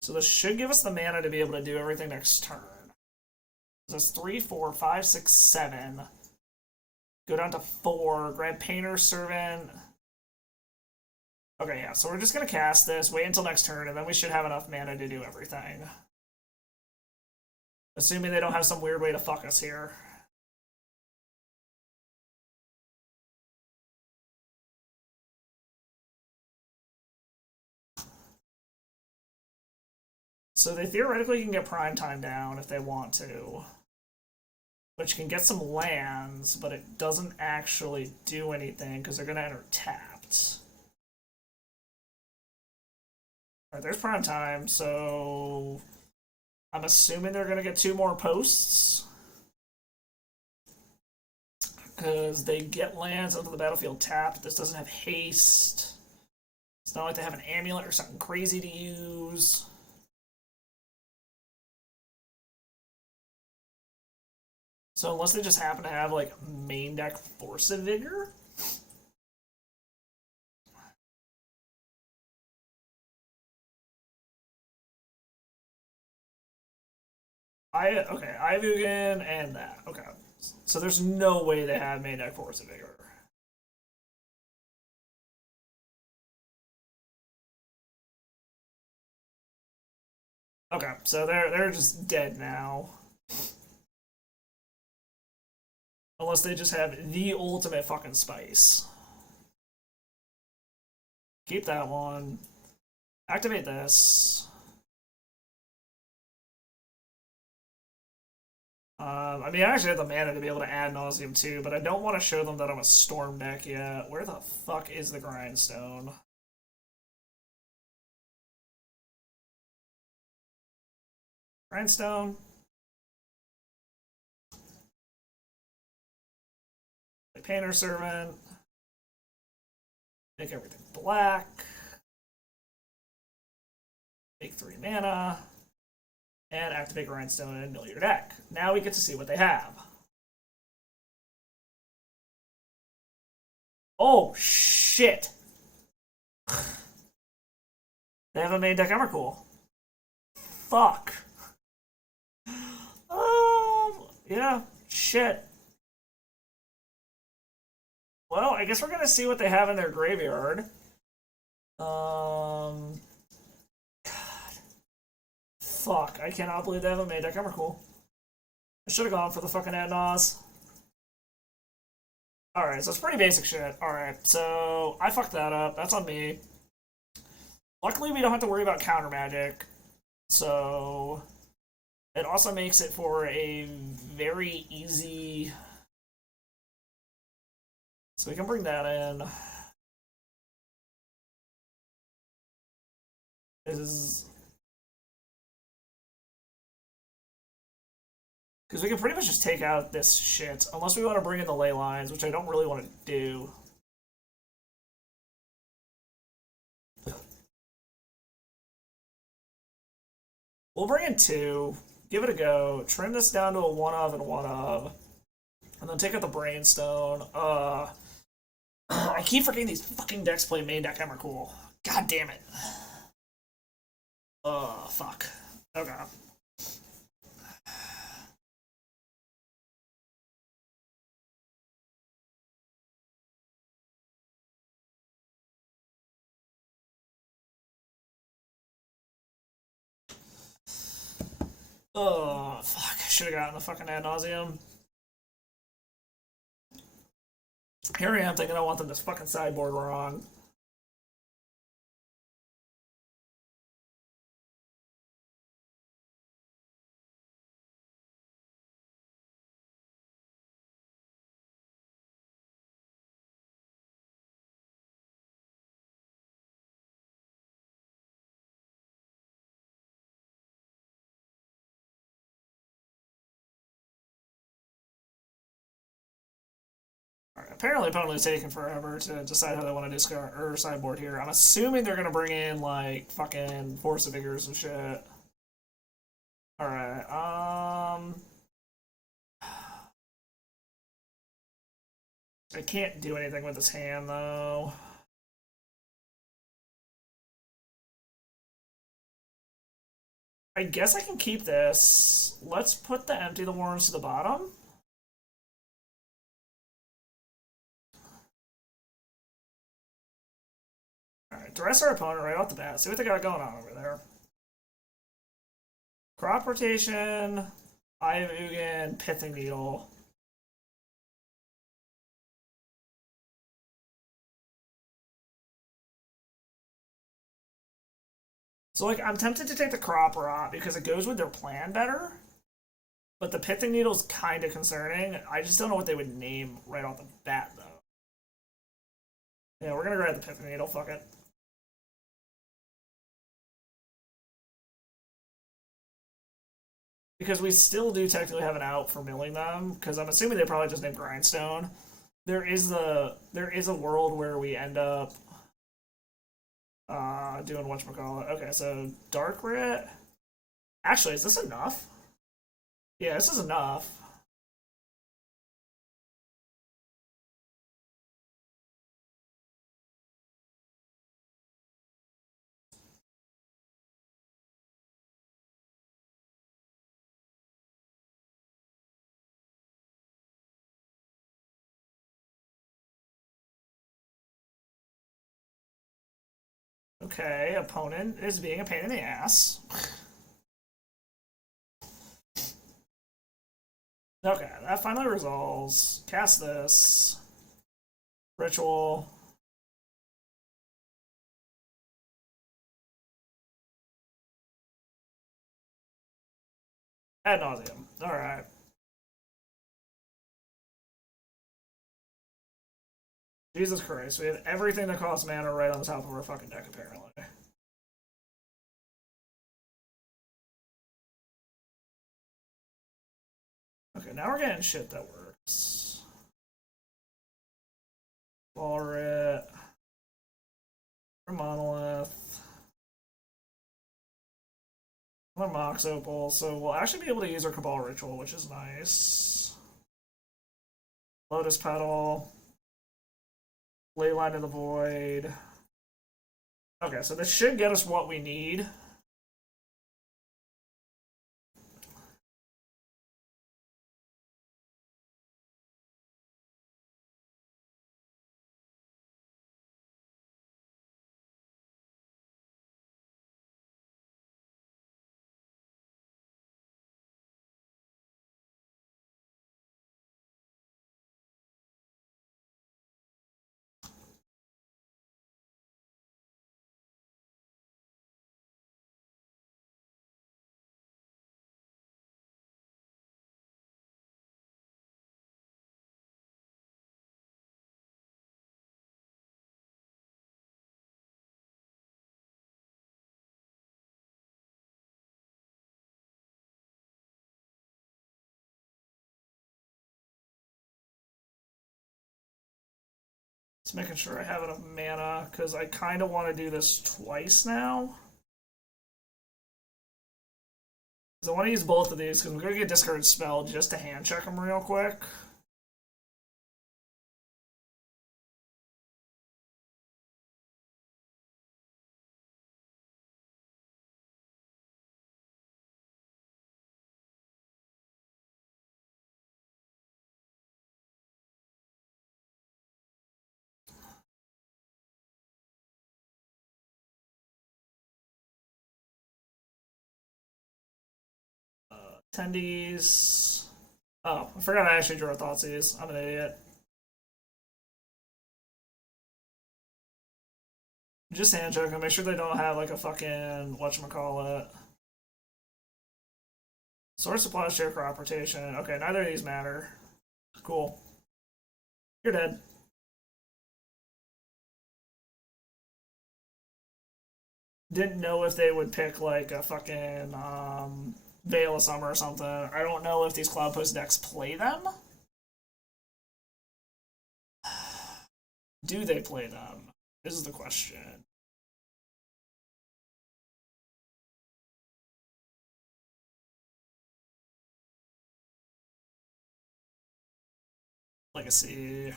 So this should give us the mana to be able to do everything next turn. So it's 3, 4, 5, 6, 7. Go down to 4. Grab Painter Servant. Okay, yeah, so we're just going to cast this, wait until next turn, and then we should have enough mana to do everything. Assuming they don't have some weird way to fuck us here. So they theoretically can get Prime Time down if they want to. Which can get some lands, but it doesn't actually do anything because they're going to enter tapped. Alright, there's Prime Time, so I'm assuming they're going to get 2 more posts. Because they get lands onto the battlefield tapped. This doesn't have haste. It's not like they have an amulet or something crazy to use. So unless they just happen to have, like, main deck Force of Vigor? Okay, Ivugan and that. Okay. So there's no way they have main deck Force of Vigor. Okay, so they're just dead now. Unless they just have the ultimate fucking spice. Keep that one. Activate this. I mean, I actually have the mana to be able to add Nauseam too, but I don't want to show them that I'm a Storm deck yet. Where the fuck is the Grindstone? Grindstone? The Painter Servant. Make everything black. Make 3 mana. And activate Grindstone and mill your deck. Now we get to see what they have. Oh, shit! They have a main deck Emrakul. Fuck. Yeah, shit. Well, I guess we're gonna see what they have in their graveyard. God. Fuck, I cannot believe they have a main deck Emrakul. I should have gone for the fucking Adnaz. Alright, so it's pretty basic shit. Alright, so I fucked that up. That's on me. Luckily, we don't have to worry about counter magic. So it also makes it for a very easy... So we can bring that in. Because Because we can pretty much just take out this shit, unless we want to bring in the ley lines, which I don't really want to do. We'll bring in 2, give it a go, trim this down to a 1 of and 1 of, and then take out the Brainstone. I keep forgetting these fucking decks play main deck Emrakul. God damn it. Fuck. Okay. Oh, fuck. I should have gotten the fucking ad nauseum. Here I am thinking I want them to fucking sideboard wrong. Apparently, opponent is taking forever to decide how they want to discard or sideboard here. I'm assuming they're gonna bring in like fucking Force of Vigors and shit. All right. I can't do anything with this hand though. I guess I can keep this. Let's put the Empty the Worms to the bottom. Alright, dress our opponent right off the bat. See what they got going on over there. Crop rotation, Eye of Ugin, Pithing Needle. So, like, I'm tempted to take the Crop Rot because it goes with their plan better. But the Pithing Needle's kind of concerning. I just don't know what they would name right off the bat, though. Yeah, we're gonna grab the Pithing Needle, fuck it. Because we still do technically have an out for milling them, because I'm assuming they probably just named Grindstone. There is a world where we end up doing whatchamacallit. Okay, so Dark Writ. Actually, is this enough? Yeah, this is enough. Okay, opponent is being a pain in the ass. Okay, that finally resolves. Cast this. Ritual. Ad nauseum. Alright. Jesus Christ, we have everything that costs mana right on the top of our fucking deck, apparently. Okay, now we're getting shit that works. Walrit. Monolith. Another Mox Opal, so we'll actually be able to use our Cabal Ritual, which is nice. Lotus Petal. Leyline of the Void. Okay, so this should get us what we need. Just making sure I have enough mana, because I kind of want to do this twice now. Because I want to use both of these, because I'm going to get discard spell just to hand check them real quick. Attendees. Oh, I forgot I actually drew a Thoughtseize. I'm an idiot. Just hand check them. Make sure they don't have like a fucking whatchamacallit. Source supply, DasSourKraut rotation. Okay, neither of these matter. Cool. You're dead. Didn't know if they would pick like a fucking Veil of Summer or something. I don't know if these Cloud Post decks play them. Do they play them? This is the question. Legacy.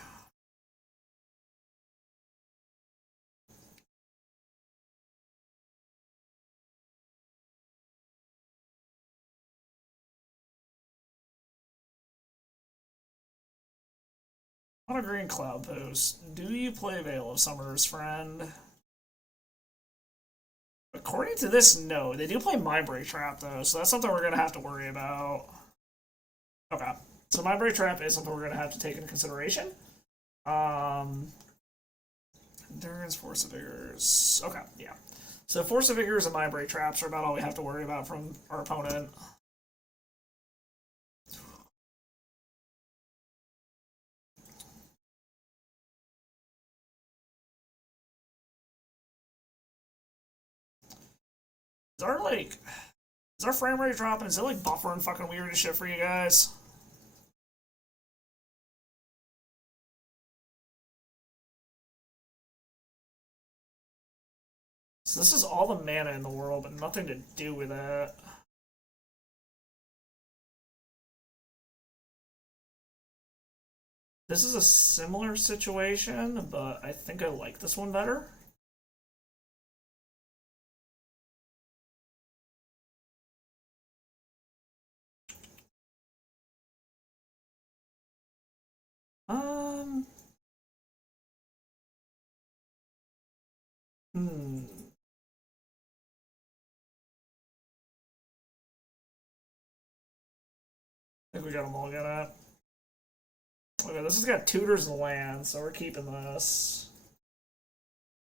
On a green Cloud Post, do you play Veil of Summer's friend? According to this, no. They do play Mindbreak Trap, though, so that's something we're going to have to worry about. Okay. So Mindbreak Trap is something we're going to have to take into consideration. Endurance, Force of Vigors. Okay, yeah. So Force of Vigors and Mindbreak Traps are about all we have to worry about from our opponent. Is our frame rate dropping? Is it like buffering fucking weird as shit for you guys? So this is all the mana in the world, but nothing to do with it. This is a similar situation, but I think I like this one better. Um. Hmm. I think we got them all got at. Okay, this has got tutors in the land, so we're keeping this.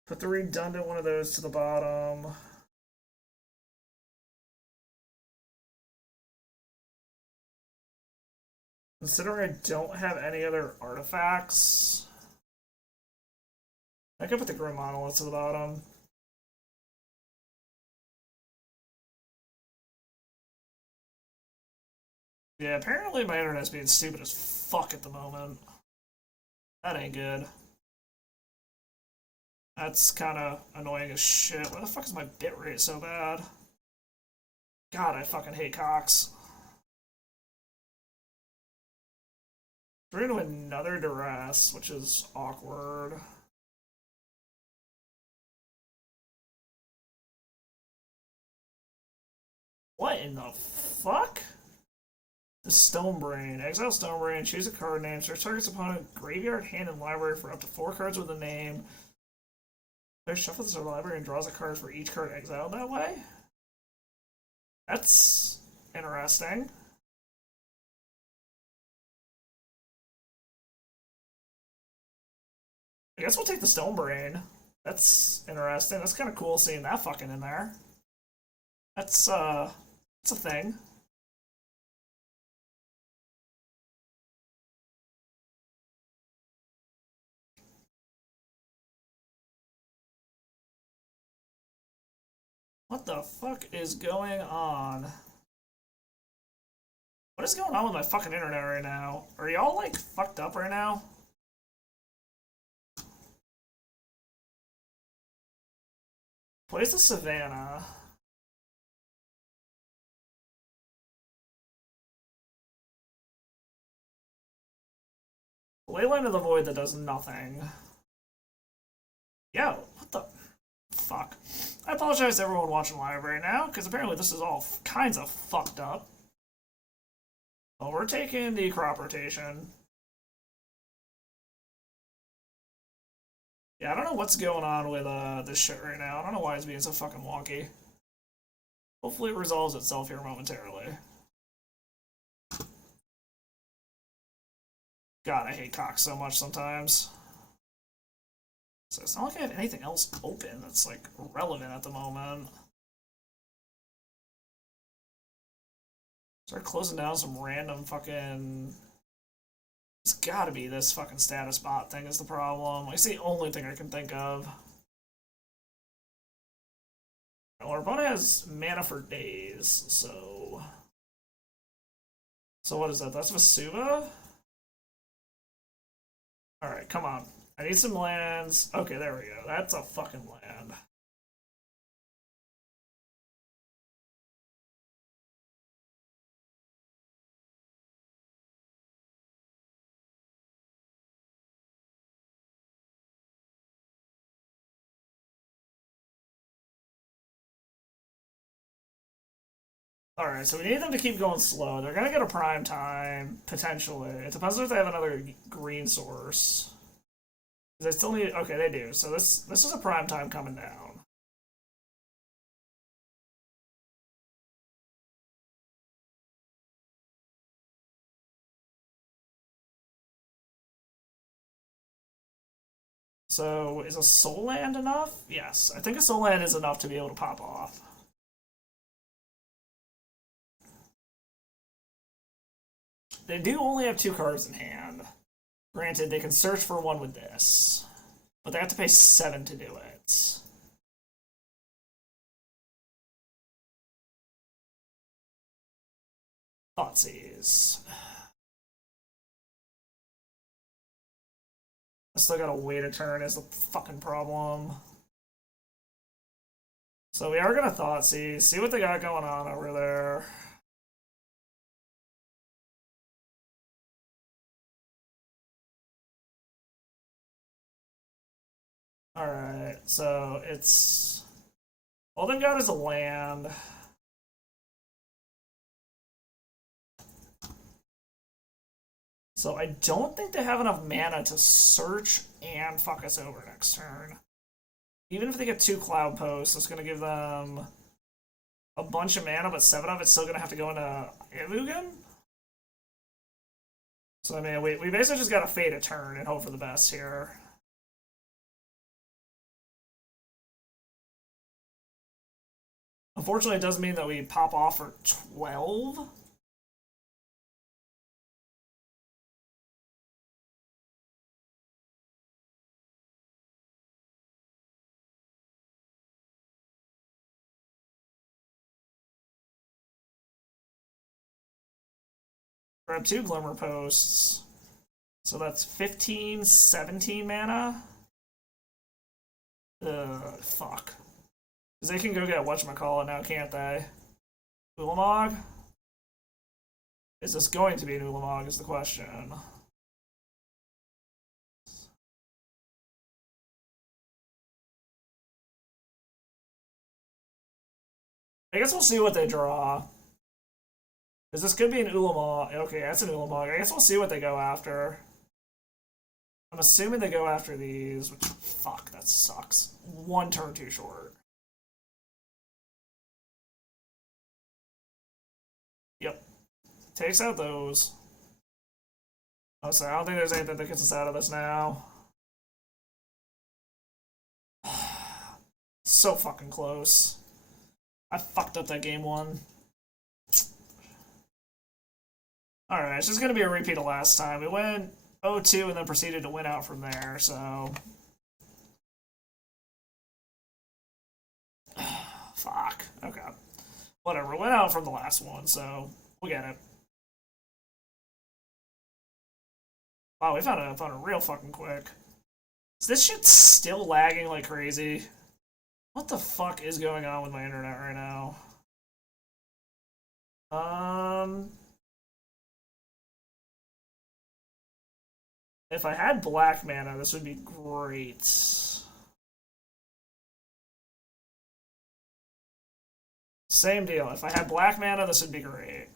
Put the redundant one of those to the bottom. Considering I don't have any other artifacts, I could put the Grim Monolith to the bottom. Yeah, apparently my internet's being stupid as fuck at the moment. That ain't good. That's kind of annoying as shit. Why the fuck is my bitrate so bad? God, I fucking hate Cox. We're into another duress, which is awkward. What in the fuck? The Stonebrain. Exile Stonebrain, choose a card name, search target's opponent, graveyard, hand, and library for up to 4 cards with a name. Player shuffles their library and draws a card for each card exiled that way? That's interesting. I guess we'll take the Stonebrain. That's interesting. That's kind of cool seeing that fucking in there. It's a thing. What the fuck is going on? What is going on with my fucking internet right now? Are y'all like fucked up right now? Plays the Savannah. Leyline of the Void that does nothing. Yo, what the fuck? I apologize to everyone watching live right now, because apparently this is all kinds of fucked up. Well, we're taking the crop rotation. Yeah, I don't know what's going on with this shit right now. I don't know why it's being so fucking wonky. Hopefully it resolves itself here momentarily. God, I hate Cox so much sometimes. So it's not like I have anything else open that's, like, relevant at the moment. Start closing down some random fucking... It's gotta be this fucking status bot thing is the problem. It's the only thing I can think of. Well, our opponent has mana for days, so... So what is that? That's Vesuva? Alright, come on. I need some lands. Okay, there we go. That's a fucking land. Alright, so we need them to keep going slow. They're gonna get a prime time, potentially. It depends if they have another green source. They still need... Okay, they do. So this is a prime time coming down. So is a soul land enough? Yes, I think a soul land is enough to be able to pop off. They do only have 2 cards in hand. Granted, they can search for one with this, but they have to pay 7 to do it. Thoughtseize. I still gotta wait a turn is the fucking problem. So we are gonna Thoughtseize, see what they got going on over there. Alright, so it's... All they've got is a land. So I don't think they have enough mana to search and fuck us over next turn. Even if they get 2 Cloud Posts, it's going to give them a bunch of mana, but 7 of it's still going to have to go into Evugan? So I mean, we basically just got to fade a turn and hope for the best here. Unfortunately, it does mean that we pop off for 12. Grab 2 Glimmer Posts. So that's 15, 17 mana. Fuck. Because they can go get whatchamacallit now, can't they? Ulamog? Is this going to be an Ulamog is the question. I guess we'll see what they draw. Because this could be an Ulamog. Okay, that's an Ulamog. I guess we'll see what they go after. I'm assuming they go after these, which, fuck, that sucks. 1 turn too short. Yep. Takes out those. Oh, sorry, I don't think there's anything that gets us out of this now. So fucking close. I fucked up that game 1. Alright, it's just gonna be a repeat of last time. We went 0-2 and then proceeded to win out from there, so... Fuck. Okay. Whatever, went out from the last one, so we'll get it. Wow, we found it real fucking quick. Is this shit still lagging like crazy? What the fuck is going on with my internet right now? Um, if I had black mana, this would be great. Same deal. If I had black mana, this would be great.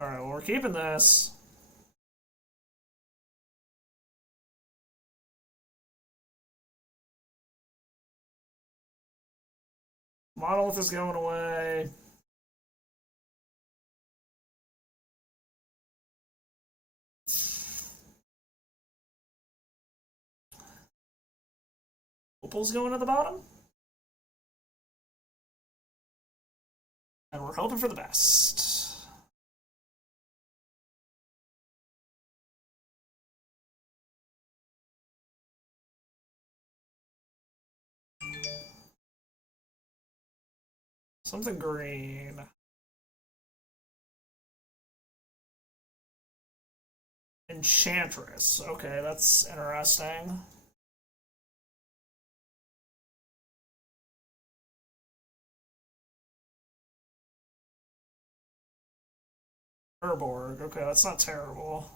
Alright, well, we're keeping this. Monolith is going away. Opal's going to the bottom. And we're hoping for the best. Something green. Enchantress. Okay, that's interesting. Urborg. Okay, that's not terrible.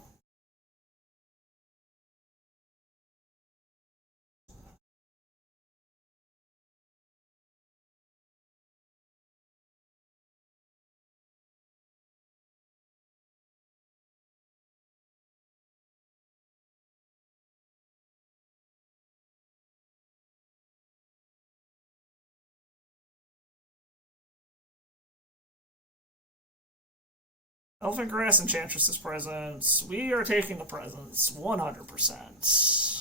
Elfin Grass Enchantress's presence. We are taking the presence 100%.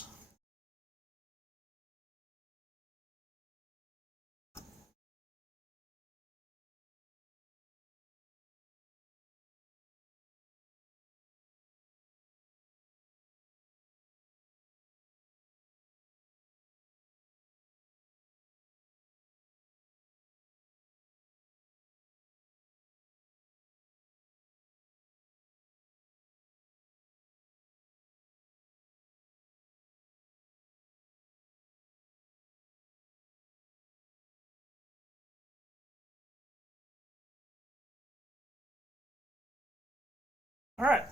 Alright.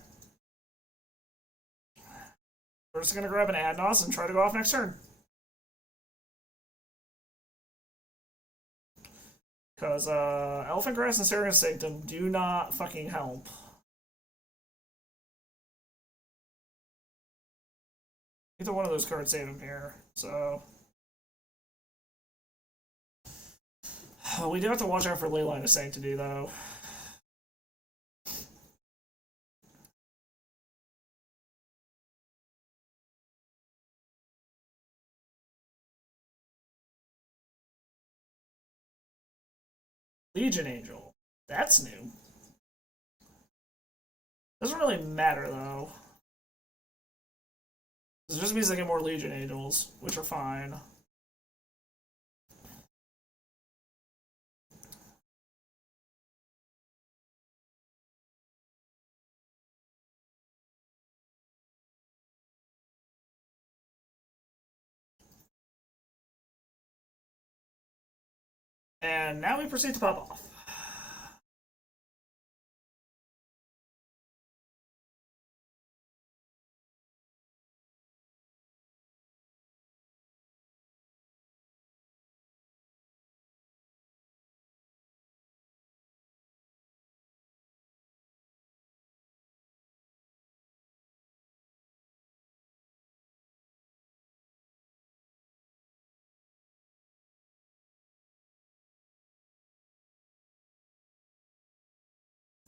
We're just going to grab an Adnos and try to go off next turn. Because Elfin Grass and Seraph Sanctum do not fucking help. Either one of those cards save him here, so... We do have to watch out for Leyline of Sanctity, though. Legion Angel. That's new. Doesn't really matter, though. It just means I get more Legion Angels, which are fine. And now we proceed to pop off.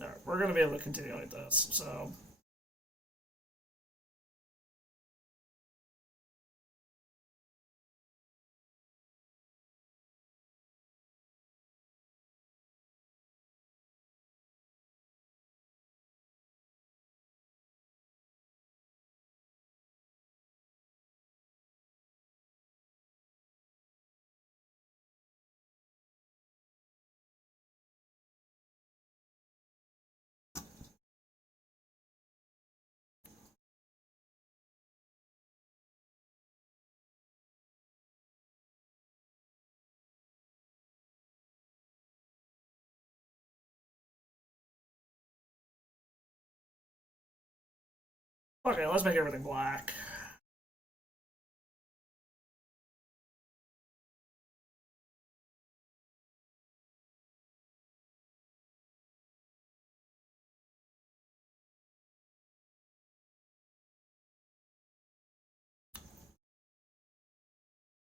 Alright, we're going to be able to continue like this, so... Okay, let's make everything black.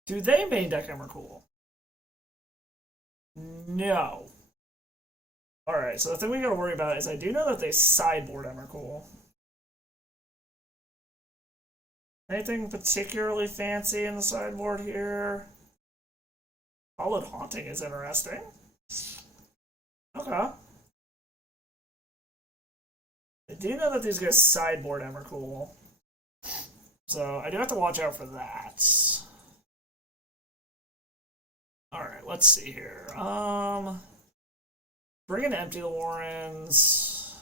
Do they main deck Emrakul? No. Alright, so the thing we gotta worry about is I do know that they sideboard Emrakul. Anything particularly fancy in the sideboard here? Solid Haunting is interesting. Okay. I do know that these guys sideboard Emrakul. So I do have to watch out for that. Alright, let's see here. Bring in Empty the Warrens.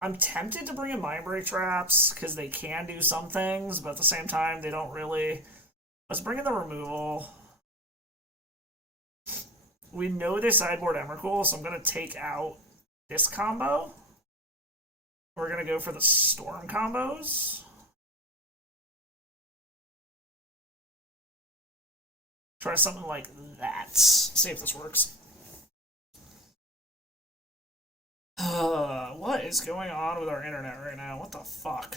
I'm tempted to bring in Mindbreak Traps, because they can do some things, but at the same time, they don't really. Let's bring in the removal. We know they sideboard Emrakul, so I'm going to take out this combo. We're going to go for the Storm combos. Try something like that. See if this works. What is going on with our internet right now? What the fuck?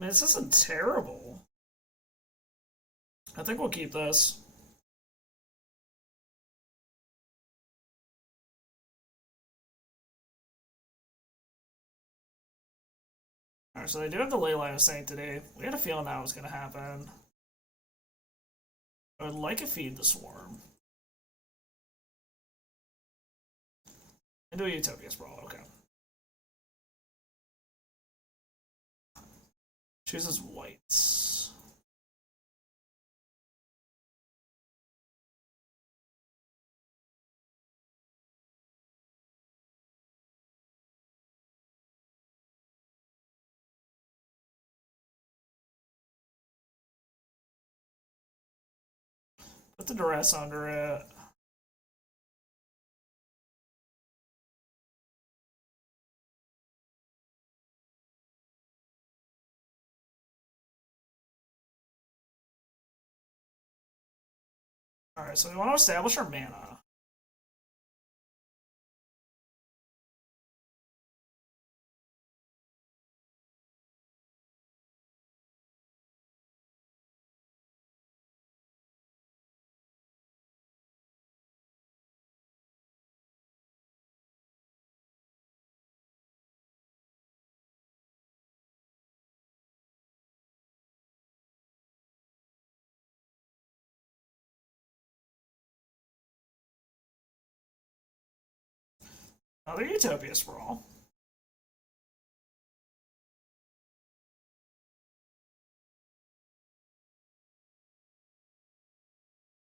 This isn't terrible. I think we'll keep this. Alright, so they do have the Leyline of Sanctity. We had a feeling that was going to happen. I would like to feed the Swarm. Into a Utopia Sprawl, okay. Chooses whites. Put the duress under it. Alright, so we want to establish our mana. Another Utopia Sprawl.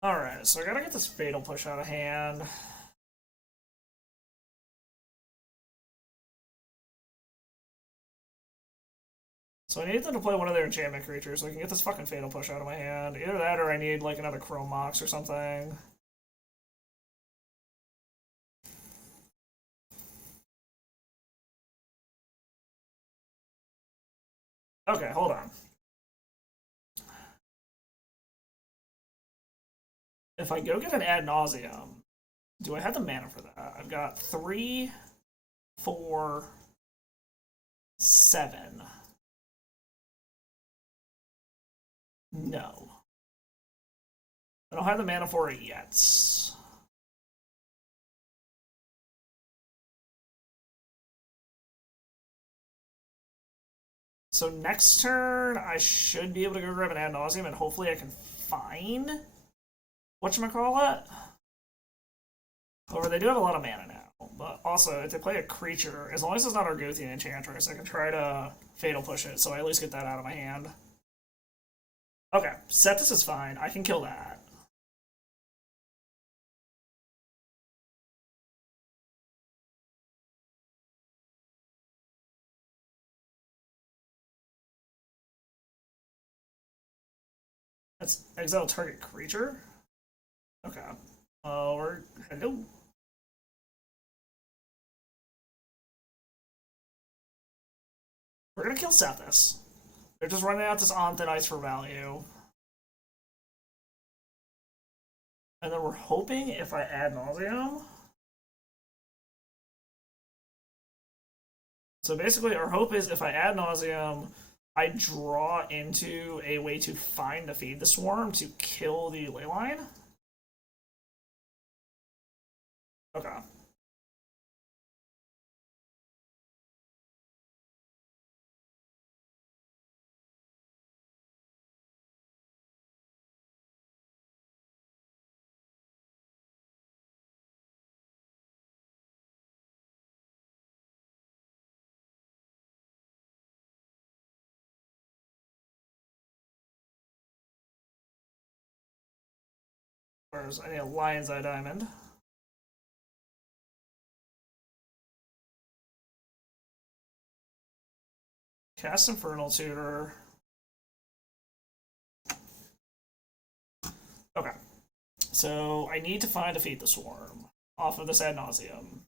Alright, so I gotta get this Fatal Push out of hand. So I need them to play one of their enchantment creatures so I can get this fucking Fatal Push out of my hand. Either that or I need like another Chrome Mox or something. Okay, hold on. If I go get an Ad Nauseam, do I have the mana for that? I've got 3, 4, 7. No. I don't have the mana for it yet. So next turn, I should be able to go grab an Ad Nauseam, and hopefully I can find whatchamacallit? However, they do have a lot of mana now. But also, if they play a creature, as long as it's not Argothian Enchantress, I can try to Fatal Push it, so I at least get that out of my hand. Okay, Septis is fine. I can kill that. That's exile target creature? Okay. Hello. We're gonna kill Septis. They're just running out this on thin ice for value. And then we're hoping if I Ad Nauseam. So basically, our hope is if I Ad Nauseam, I draw into a way to find the Feed the Swarm to kill the Leyline. Okay. Whereas I need a Lion's Eye Diamond. Cast Infernal Tutor. Okay. So I need to find a Feed the Swarm off of this Ad Nauseam.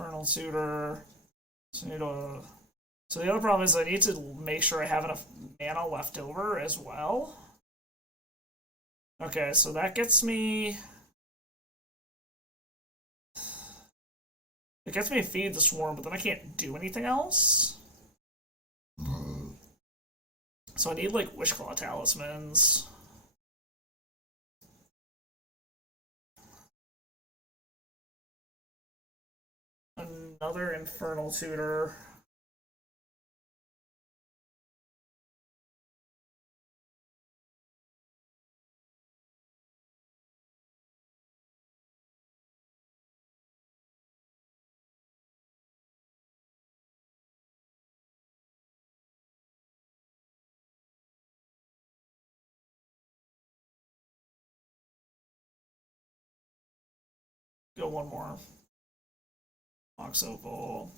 Infernal Tutor. So the other problem is I need to make sure I have enough mana left over as well. Okay, so that gets me. It gets me to Feed the Swarm, but then I can't do anything else. So I need like Wishclaw Talismans. Another Infernal Tutor. Go one more. Mox Opal.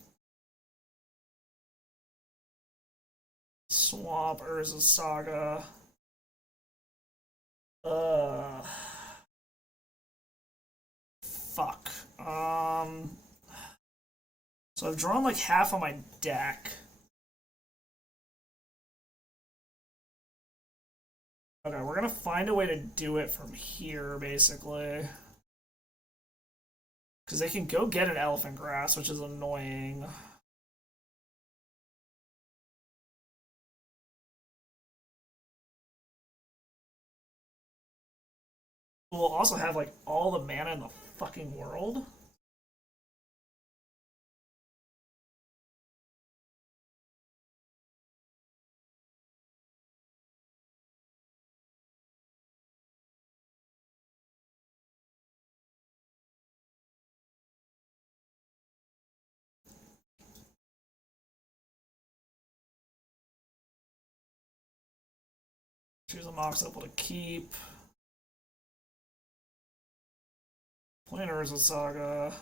Swamp, Urza's Saga. Fuck. So I've drawn like half of my deck. Okay, we're gonna find a way to do it from here, basically. Because they can go get an Elephant Grass, which is annoying. We'll also have like all the mana in the fucking world. Choose a Mox Opal to keep. Planner's a Saga.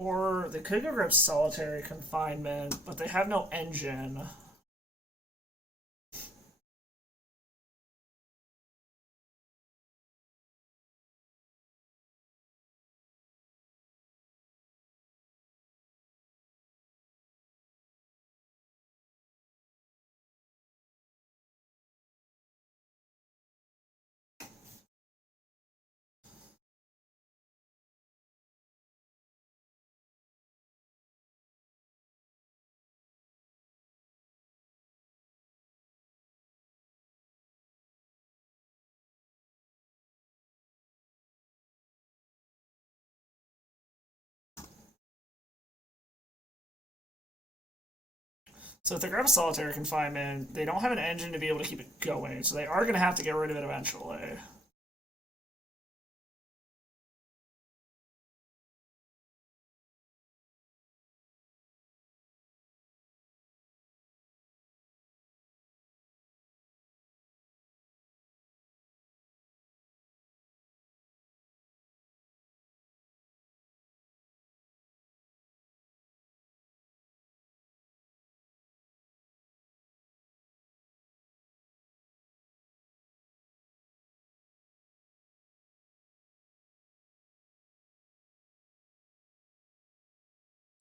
Or they could go grab solitary confinement, but they have no engine. So if they grab a solitary confinement, they don't have an engine to be able to keep it going, so they are going to have to get rid of it eventually.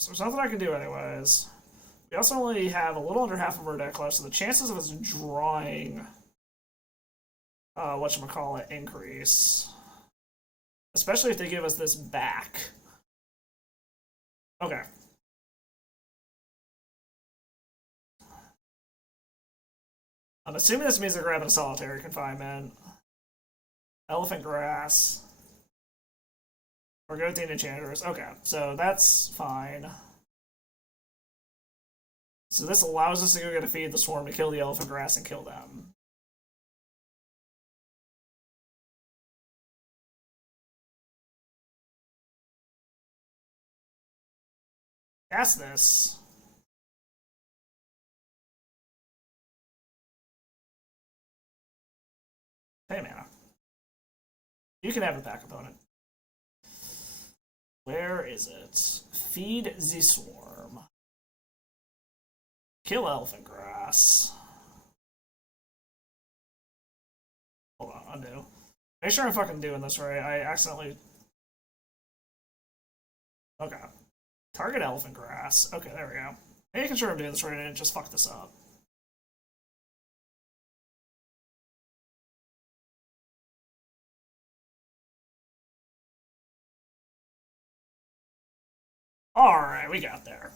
So there's nothing I can do anyways. We also only have a little under half of our deck left, so the chances of us drawing whatchamacallit increase. Especially if they give us this back. Okay. I'm assuming this means they're grabbing a solitary confinement. Elephant grass. Or go with the enchanters. Okay, so that's fine. So this allows us to go get a feed the swarm to kill the elephant grass and kill them. Cast this. Hey, mana. You can have it back, opponent. Where is it? Feed the swarm. Kill elephant grass. Hold on, undo. Make sure I'm fucking doing this right. I accidentally... Okay. Target elephant grass. Okay, there we go. Making sure I'm doing this right and just fuck this up. Alright, we got there.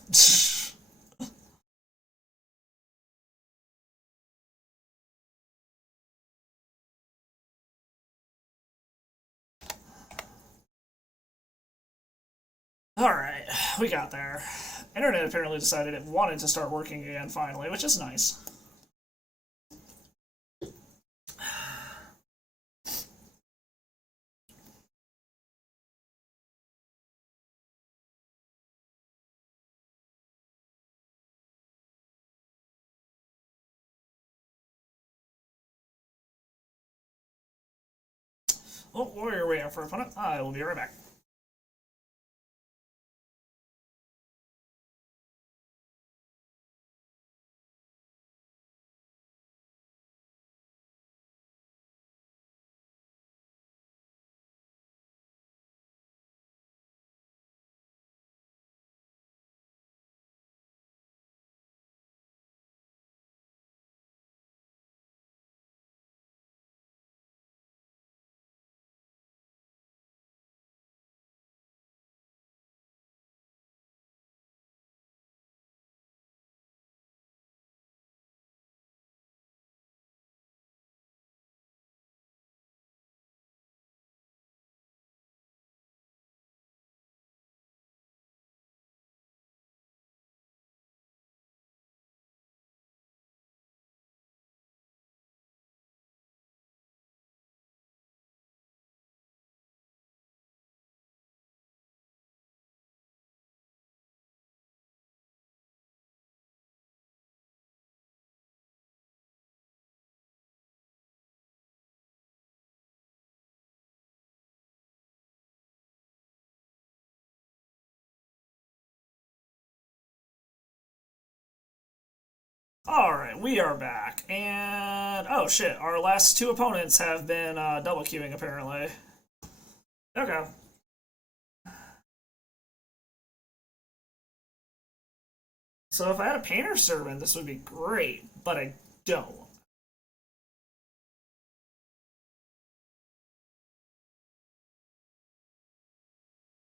Alright, we got there. Internet apparently decided it wanted to start working again finally, which is nice. Oh, warrior waiting for opponent. I will be right back. Alright, we are back. And, oh shit, our last two opponents have been double queuing apparently. Okay. So if I had a Painter Servant, this would be great, but I don't.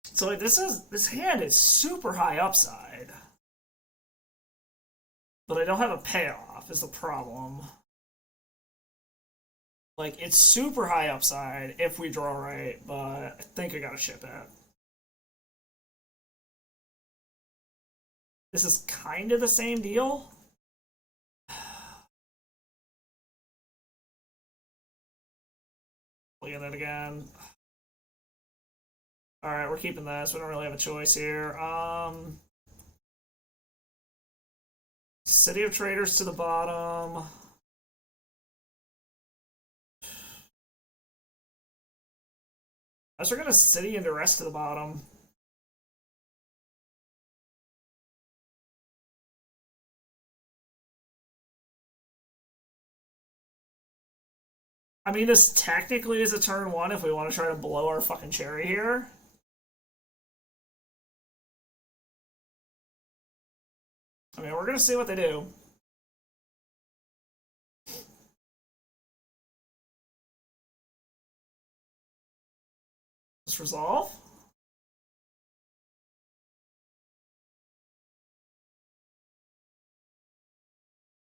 So like this hand is super high upside, but I don't have a payoff is the problem. Like it's super high upside if we draw right, but I think I gotta ship it. This is kind of the same deal. Look at it again. Alright, we're keeping this. We don't really have a choice here. City of Traders to the bottom. I guess we're gonna City into Rest to the bottom. I mean, this technically is a turn one if we want to try to blow our fucking cherry here. I mean, we're gonna see what they do. Just resolve.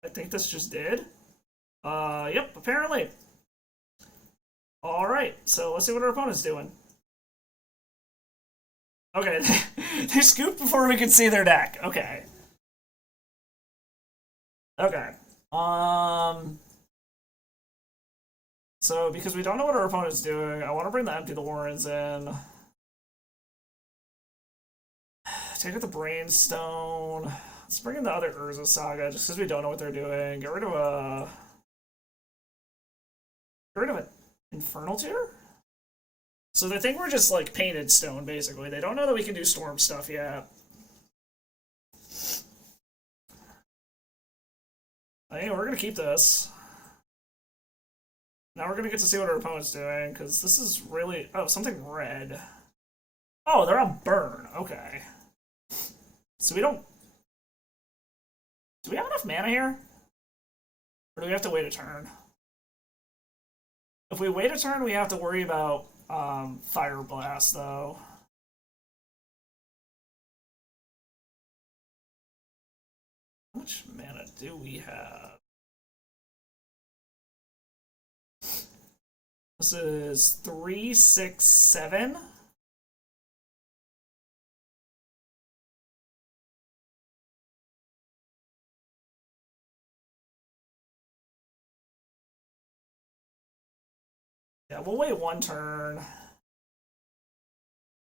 I think this just did. Yep, apparently. Alright, so let's see what our opponent's doing. Okay, they scooped before we could see their deck. Okay. Okay. So, because we don't know what our opponent's doing, I want to bring the Empty the Warrens in. Take out the Brainstone. Let's bring in the other Urza Saga, just because we don't know what they're doing. Get rid of a... Get rid of an Infernal Tear? So they think we're just, like, painted stone, basically. They don't know that we can do storm stuff yet. Anyway, we're gonna keep this. Now we're gonna get to see what our opponent's doing, because this is really... Oh, something red. Oh, they're on burn. Okay. So we don't... Do we have enough mana here? Or do we have to wait a turn? If we wait a turn, we have to worry about Fire Blast, though. How much mana do we have? This is 3, 6, 7. Yeah, we'll wait one turn.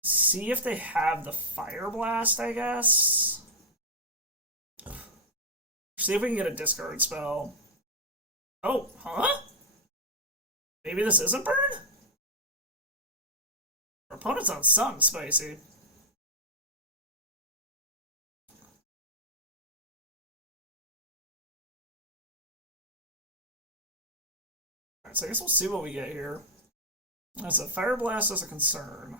See if they have the Fire Blast, I guess. See if we can get a discard spell. Oh, huh? Maybe this isn't burn? Our opponent's on something spicy. Alright, so I guess we'll see what we get here. That's a Fire Blast as a concern.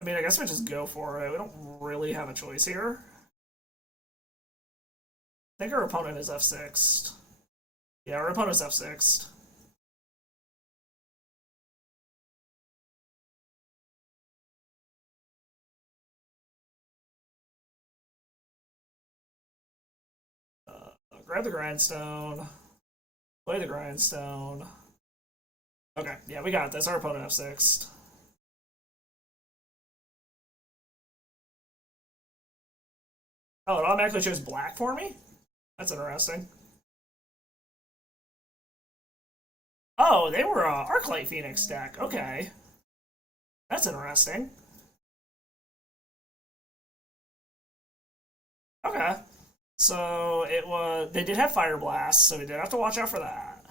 I mean, I guess we just go for it. We don't really have a choice here. I think our opponent is F6'd. Yeah, our opponent's F6'd. Grab the Grindstone. Play the Grindstone. Okay, yeah, we got this. Our opponent F6'd. Oh, it automatically chose black for me? That's interesting. Oh, they were Arclight Phoenix deck. Okay. That's interesting. Okay. So it was they did have Fire Blast, so we did have to watch out for that.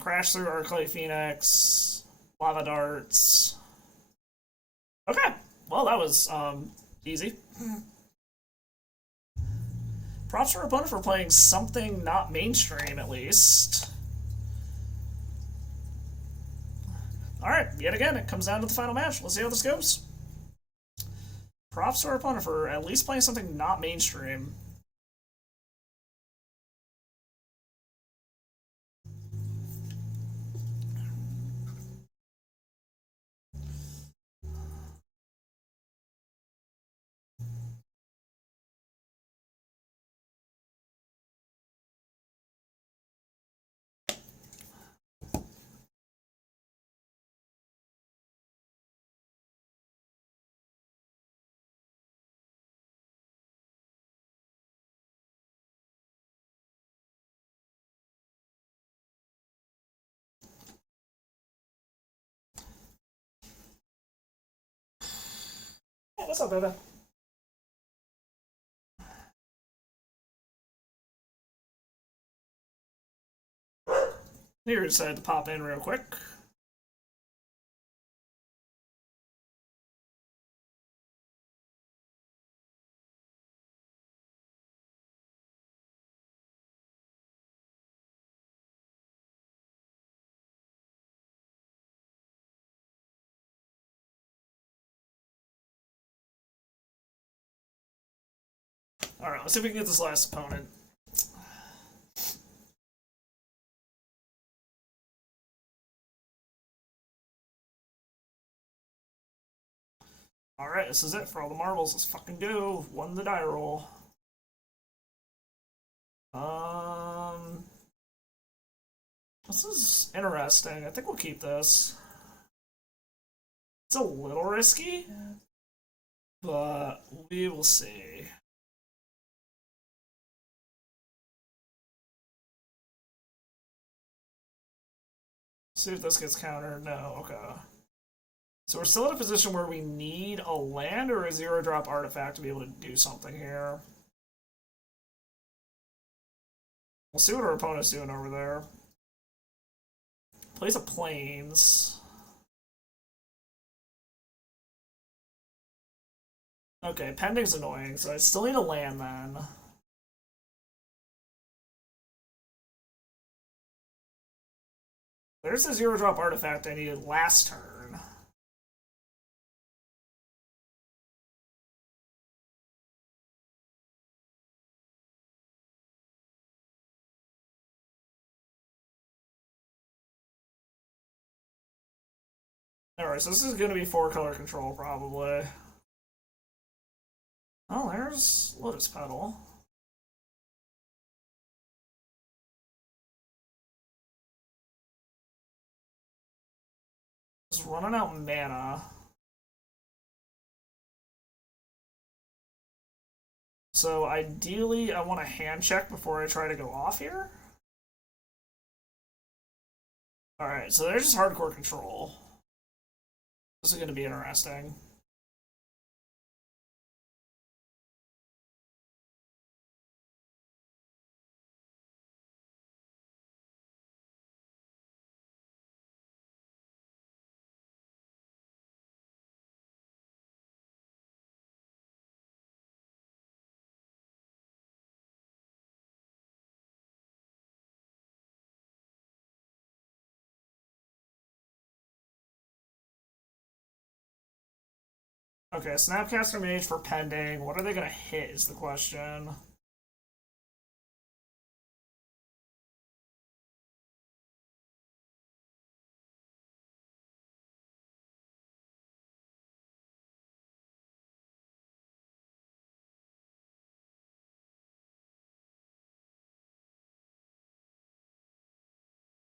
Crash through Arclight Phoenix, Lava Darts. Okay. Well, that was easy. Props to our opponent for playing something not mainstream, at least. Alright, yet again, it comes down to the final match. Let's see how this goes. Props to our opponent for at least playing something not mainstream. Yeah, that's not bad. Here, decided to pop in real quick. Alright, let's see if we can get this last opponent. Alright, this is it for all the marbles. Let's fucking go. Won the die roll. This is interesting. I think we'll keep this. It's a little risky, but we will see. See if this gets countered. No, okay. So we're still in a position where we need a land or a zero drop artifact to be able to do something here. We'll see what our opponent's doing over there. Plays a plains. Okay, pending's annoying, so I still need a land then. There's the zero drop artifact I needed last turn. Alright, so this is going to be 4-color control, probably. Oh, there's Lotus Petal. Just running out mana. So ideally, I want to hand check before I try to go off here. Alright, so there's just hardcore control. This is going to be interesting. Okay, Snapcaster Mage for pending. What are they going to hit is the question.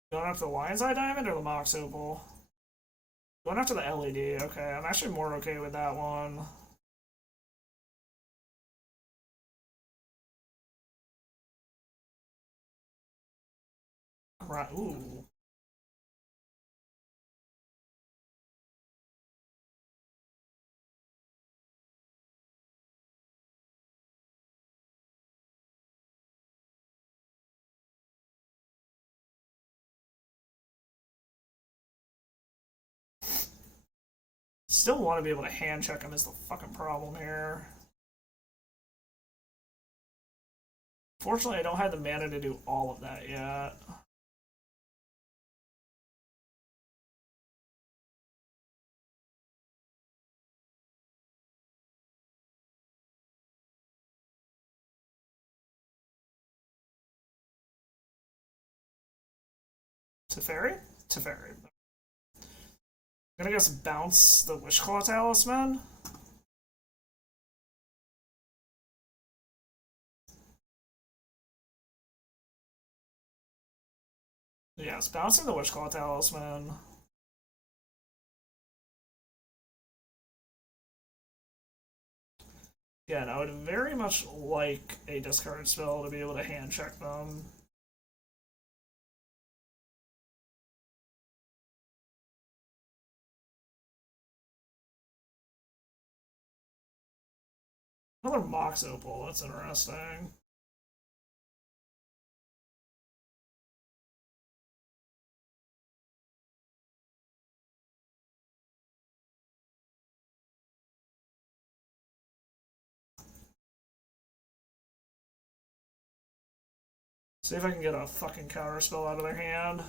Going after the Lion's Eye Diamond or the Mox Opal? Going after the LED. Okay, I'm actually more okay with that one. Right. Ooh. Still want to be able to hand check him is the fucking problem here. Fortunately, I don't have the mana to do all of that yet. Teferi? Teferi. I'm gonna guess bounce the Wishclaw Talisman. Yes, bouncing the Wishclaw Talisman. Yeah, I would very much like a discard spell to be able to hand check them. Another Mox Opal, that's interesting. See if I can get a fucking counter spell out of their hand.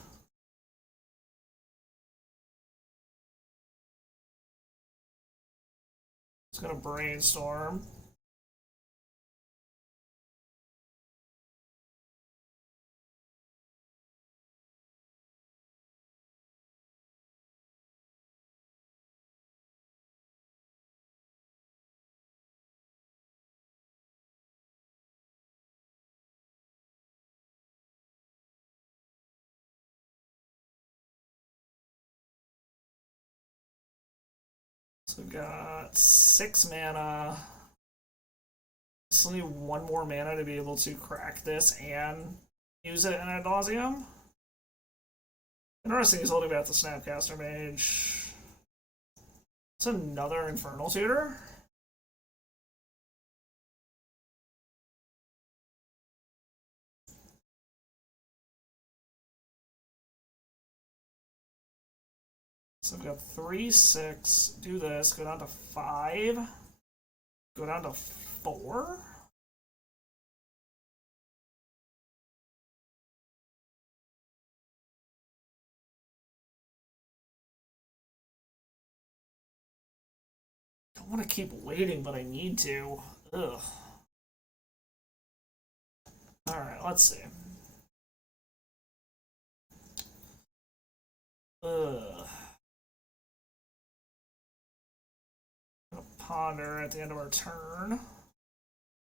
It's gonna brainstorm. So we got 6 mana. Still need 1 more mana to be able to crack this and use it in ad nauseum. Interesting, he's holding back the Snapcaster Mage. It's another Infernal Tutor. So I've got 3, 6. Do this. Go down to 5. Go down to 4. I want to keep waiting, but I need to. Ugh. Alright, let's see. Ugh. Ponder at the end of our turn.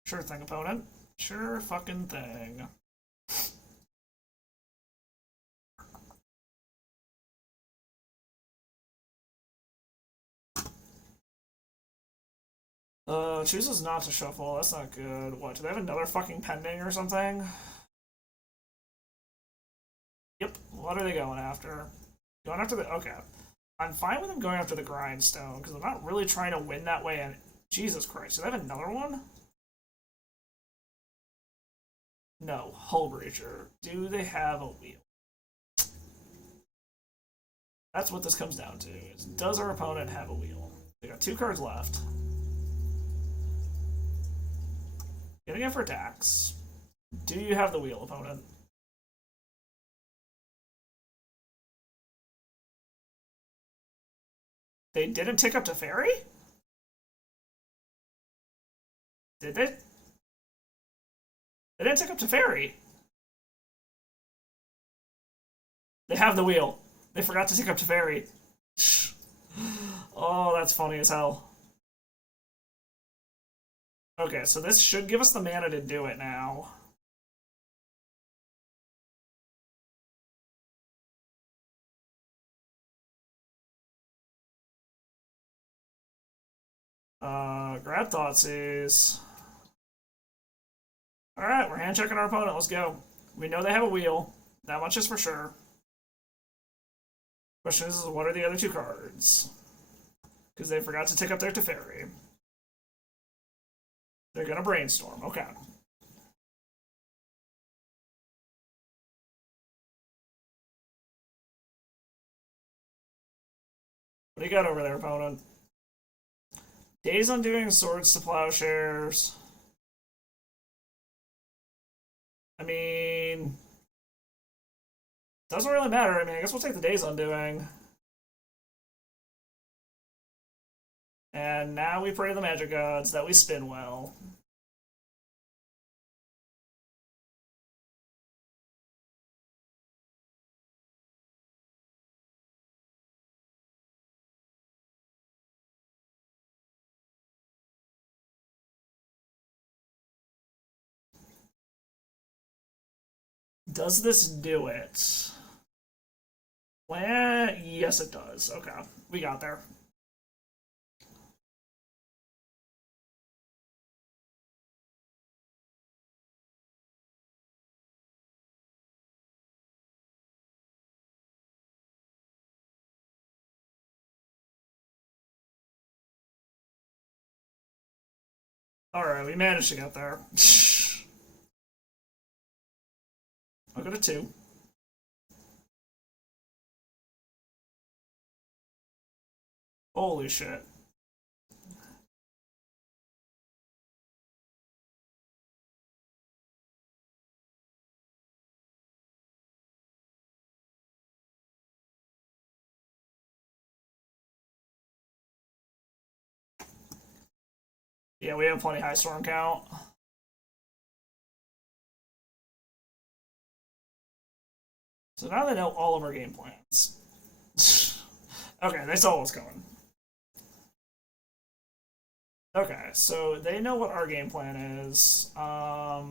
Sure thing, opponent. Sure fucking thing. Chooses not to shuffle. That's not good. What, do they have another fucking pending or something? Yep. What are they going after? Going after the... Okay. I'm fine with them going after the Grindstone, because I'm not really trying to win that way, and... Jesus Christ, do they have another one? No. Hull Breacher. Do they have a wheel? That's what this comes down to, is does our opponent have a wheel? They got 2 cards left. Getting it for attacks. Do you have the wheel, opponent? They didn't tick up to Fairy? Did they? They didn't tick up to Fairy. They have the wheel. They forgot to tick up to Fairy. Oh, that's funny as hell. Okay, so this should give us the mana to do it now. Grab Thoughtseize. Alright, we're hand checking our opponent. Let's go. We know they have a wheel. That much is for sure. Question is, what are the other 2 cards? Because they forgot to tick up their Teferi. They're gonna brainstorm. Okay. What do you got over there, opponent? Days Undoing, Swords to Plowshares. I mean, doesn't really matter. I mean, I guess we'll take the Days Undoing. And now we pray to the magic gods that we spin well. Does this do it? Well, yes, it does. Okay, we got there. Alright, we managed to get there. I'll go to 2. Holy shit. Yeah, we have plenty high storm count. So now they know all of our game plans. Okay, they saw what's coming. Okay, so they know what our game plan is. But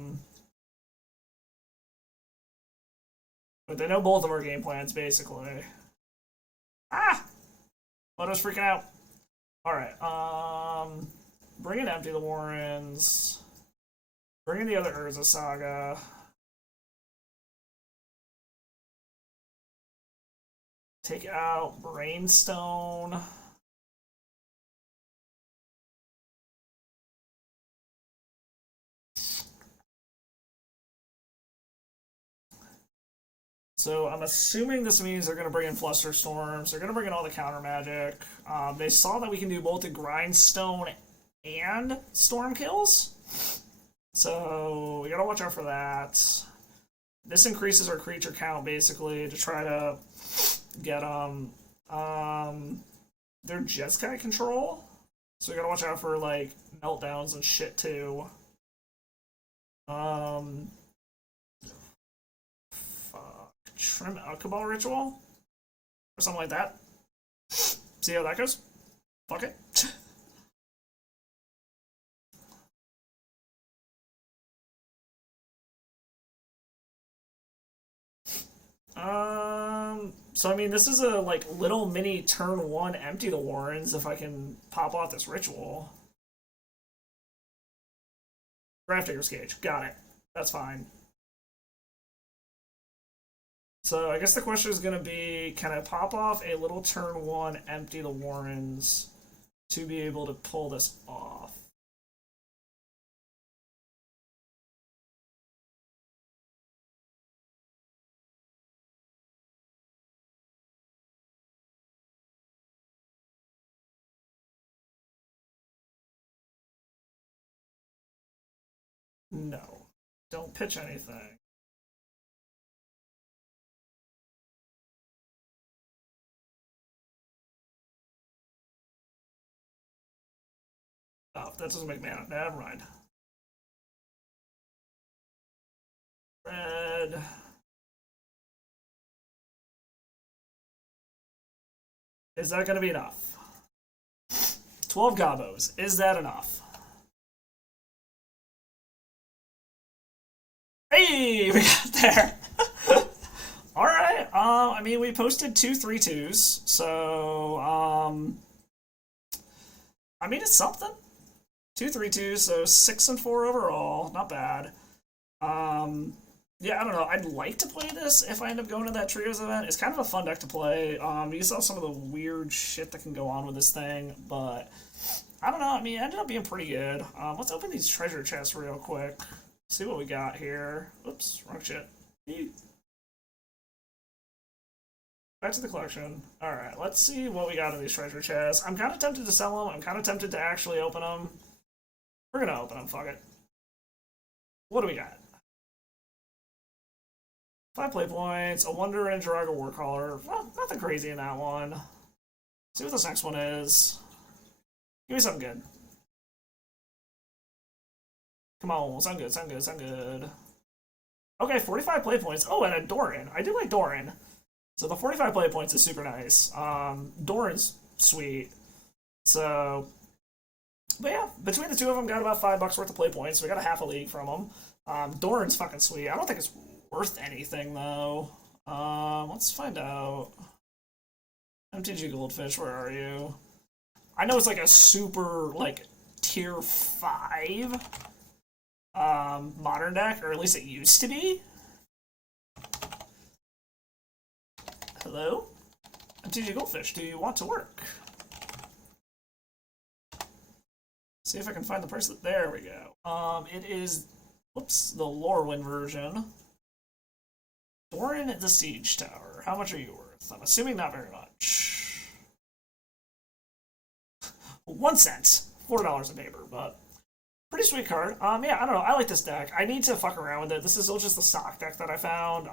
they know both of our game plans, basically. Ah! Loto's freaking out. Alright, bring in Empty the Warrens. Bring in the other Urza Saga. Take out Brainstone. So I'm assuming this means they're going to bring in Flusterstorms. They're going to bring in all the counter magic. They saw that we can do both the Grindstone and Storm kills. So we got to watch out for that. This increases our creature count, basically, to try to get their Jeskai control. So we got to watch out for, like, meltdowns and shit, too. Trim Alkabal Ritual? Or something like that. See how that goes? Fuck it. So I mean, this is a, like, little mini turn 1 Empty the Warrens if I can pop off this ritual. Gravedigger's Cage. Got it. That's fine. So I guess the question is going to be, can I pop off a little turn 1 Empty the Warrens to be able to pull this off? No. Don't pitch anything. Oh, that doesn't make mana. Never mind. Red. Is that going to be enough? 12 Gobos. Is that enough? Hey, we got there. All right. I mean, we posted 2 3-2s, so I mean, it's something. 2 3-2s, so 6 and 4 overall. Not bad. Yeah, I don't know. I'd like to play this if I end up going to that Trios event. It's kind of a fun deck to play. You saw some of the weird shit that can go on with this thing, but I don't know. I mean, it ended up being pretty good. Let's open these treasure chests real quick. See what we got here. Oops, wrong shit. Back to the collection. Alright, let's see what we got in these treasure chests. I'm kind of tempted to sell them. I'm kind of tempted to actually open them. We're gonna open them, fuck it. What do we got? 5 play points, a Wonder, and a Drago Warcaller. Well, nothing crazy in that one. See what this next one is. Give me something good. Come on, sound good, sound good, sound good. Okay, 45 play points. Oh, and a Doran. I do like Doran. So the 45 play points is super nice. Doran's sweet. So, but yeah, between the two of them, got about $5 worth of play points. So we got a half a league from them. Doran's fucking sweet. I don't think it's worth anything though. Let's find out. MTG Goldfish, where are you? I know it's like a super like tier 5 modern deck, or at least it used to be. Hello? MTG Goldfish, do you want to work? See if I can find the person. There we go. It is, whoops, the Lorwyn version. Doran the Siege Tower. How much are you worth? I'm assuming not very much. 1 cent. $4 a paper, but pretty sweet card. Yeah, I don't know. I like this deck. I need to fuck around with it. This is still just the stock deck that I found.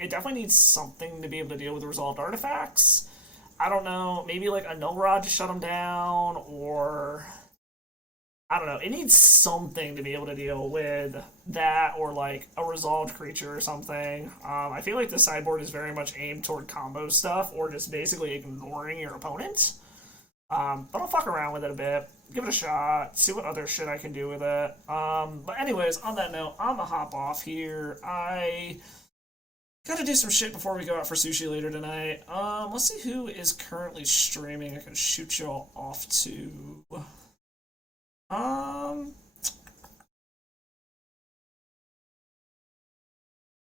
It definitely needs something to be able to deal with the resolved artifacts. I don't know. Maybe like a Null Rod to shut them down, or I don't know. It needs something to be able to deal with that, or like a resolved creature or something. I feel like the sideboard is very much aimed toward combo stuff, or just basically ignoring your opponent. But I'll fuck around with it a bit, give it a shot, see what other shit I can do with it. But anyways, on that note, I'm gonna hop off here. I gotta do some shit before we go out for sushi later tonight. Let's see who is currently streaming I can shoot y'all off to.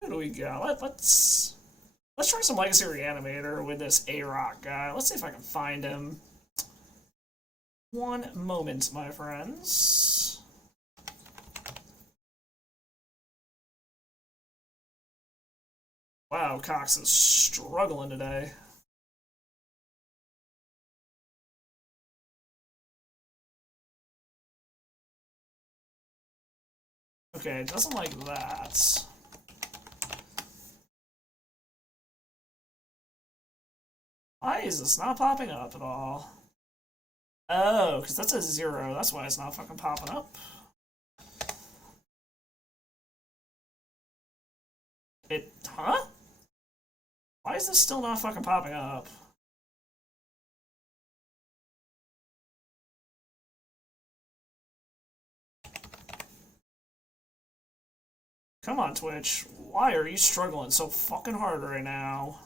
Who do we got? Let's try some Legacy Reanimator with this A-Rock guy. Let's see if I can find him. One moment, my friends. Wow, Cox is struggling today. Okay, it doesn't like that. Why is this not popping up at all? Oh, because that's a 0. That's why it's not fucking popping up. Huh? Why is this still not fucking popping up? Come on, Twitch. Why are you struggling so fucking hard right now?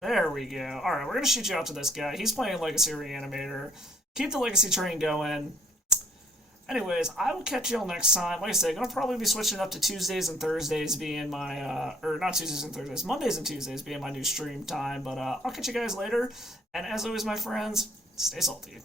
There we go. Alright, we're gonna shoot you out to this guy. He's playing Legacy Reanimator. Keep the Legacy train going. Anyways, I will catch y'all next time. Like I said, I'm gonna probably be switching up to Tuesdays and Thursdays being my, or not Tuesdays and Thursdays, Mondays and Tuesdays being my new stream time. But I'll catch you guys later. And as always, my friends, stay salty.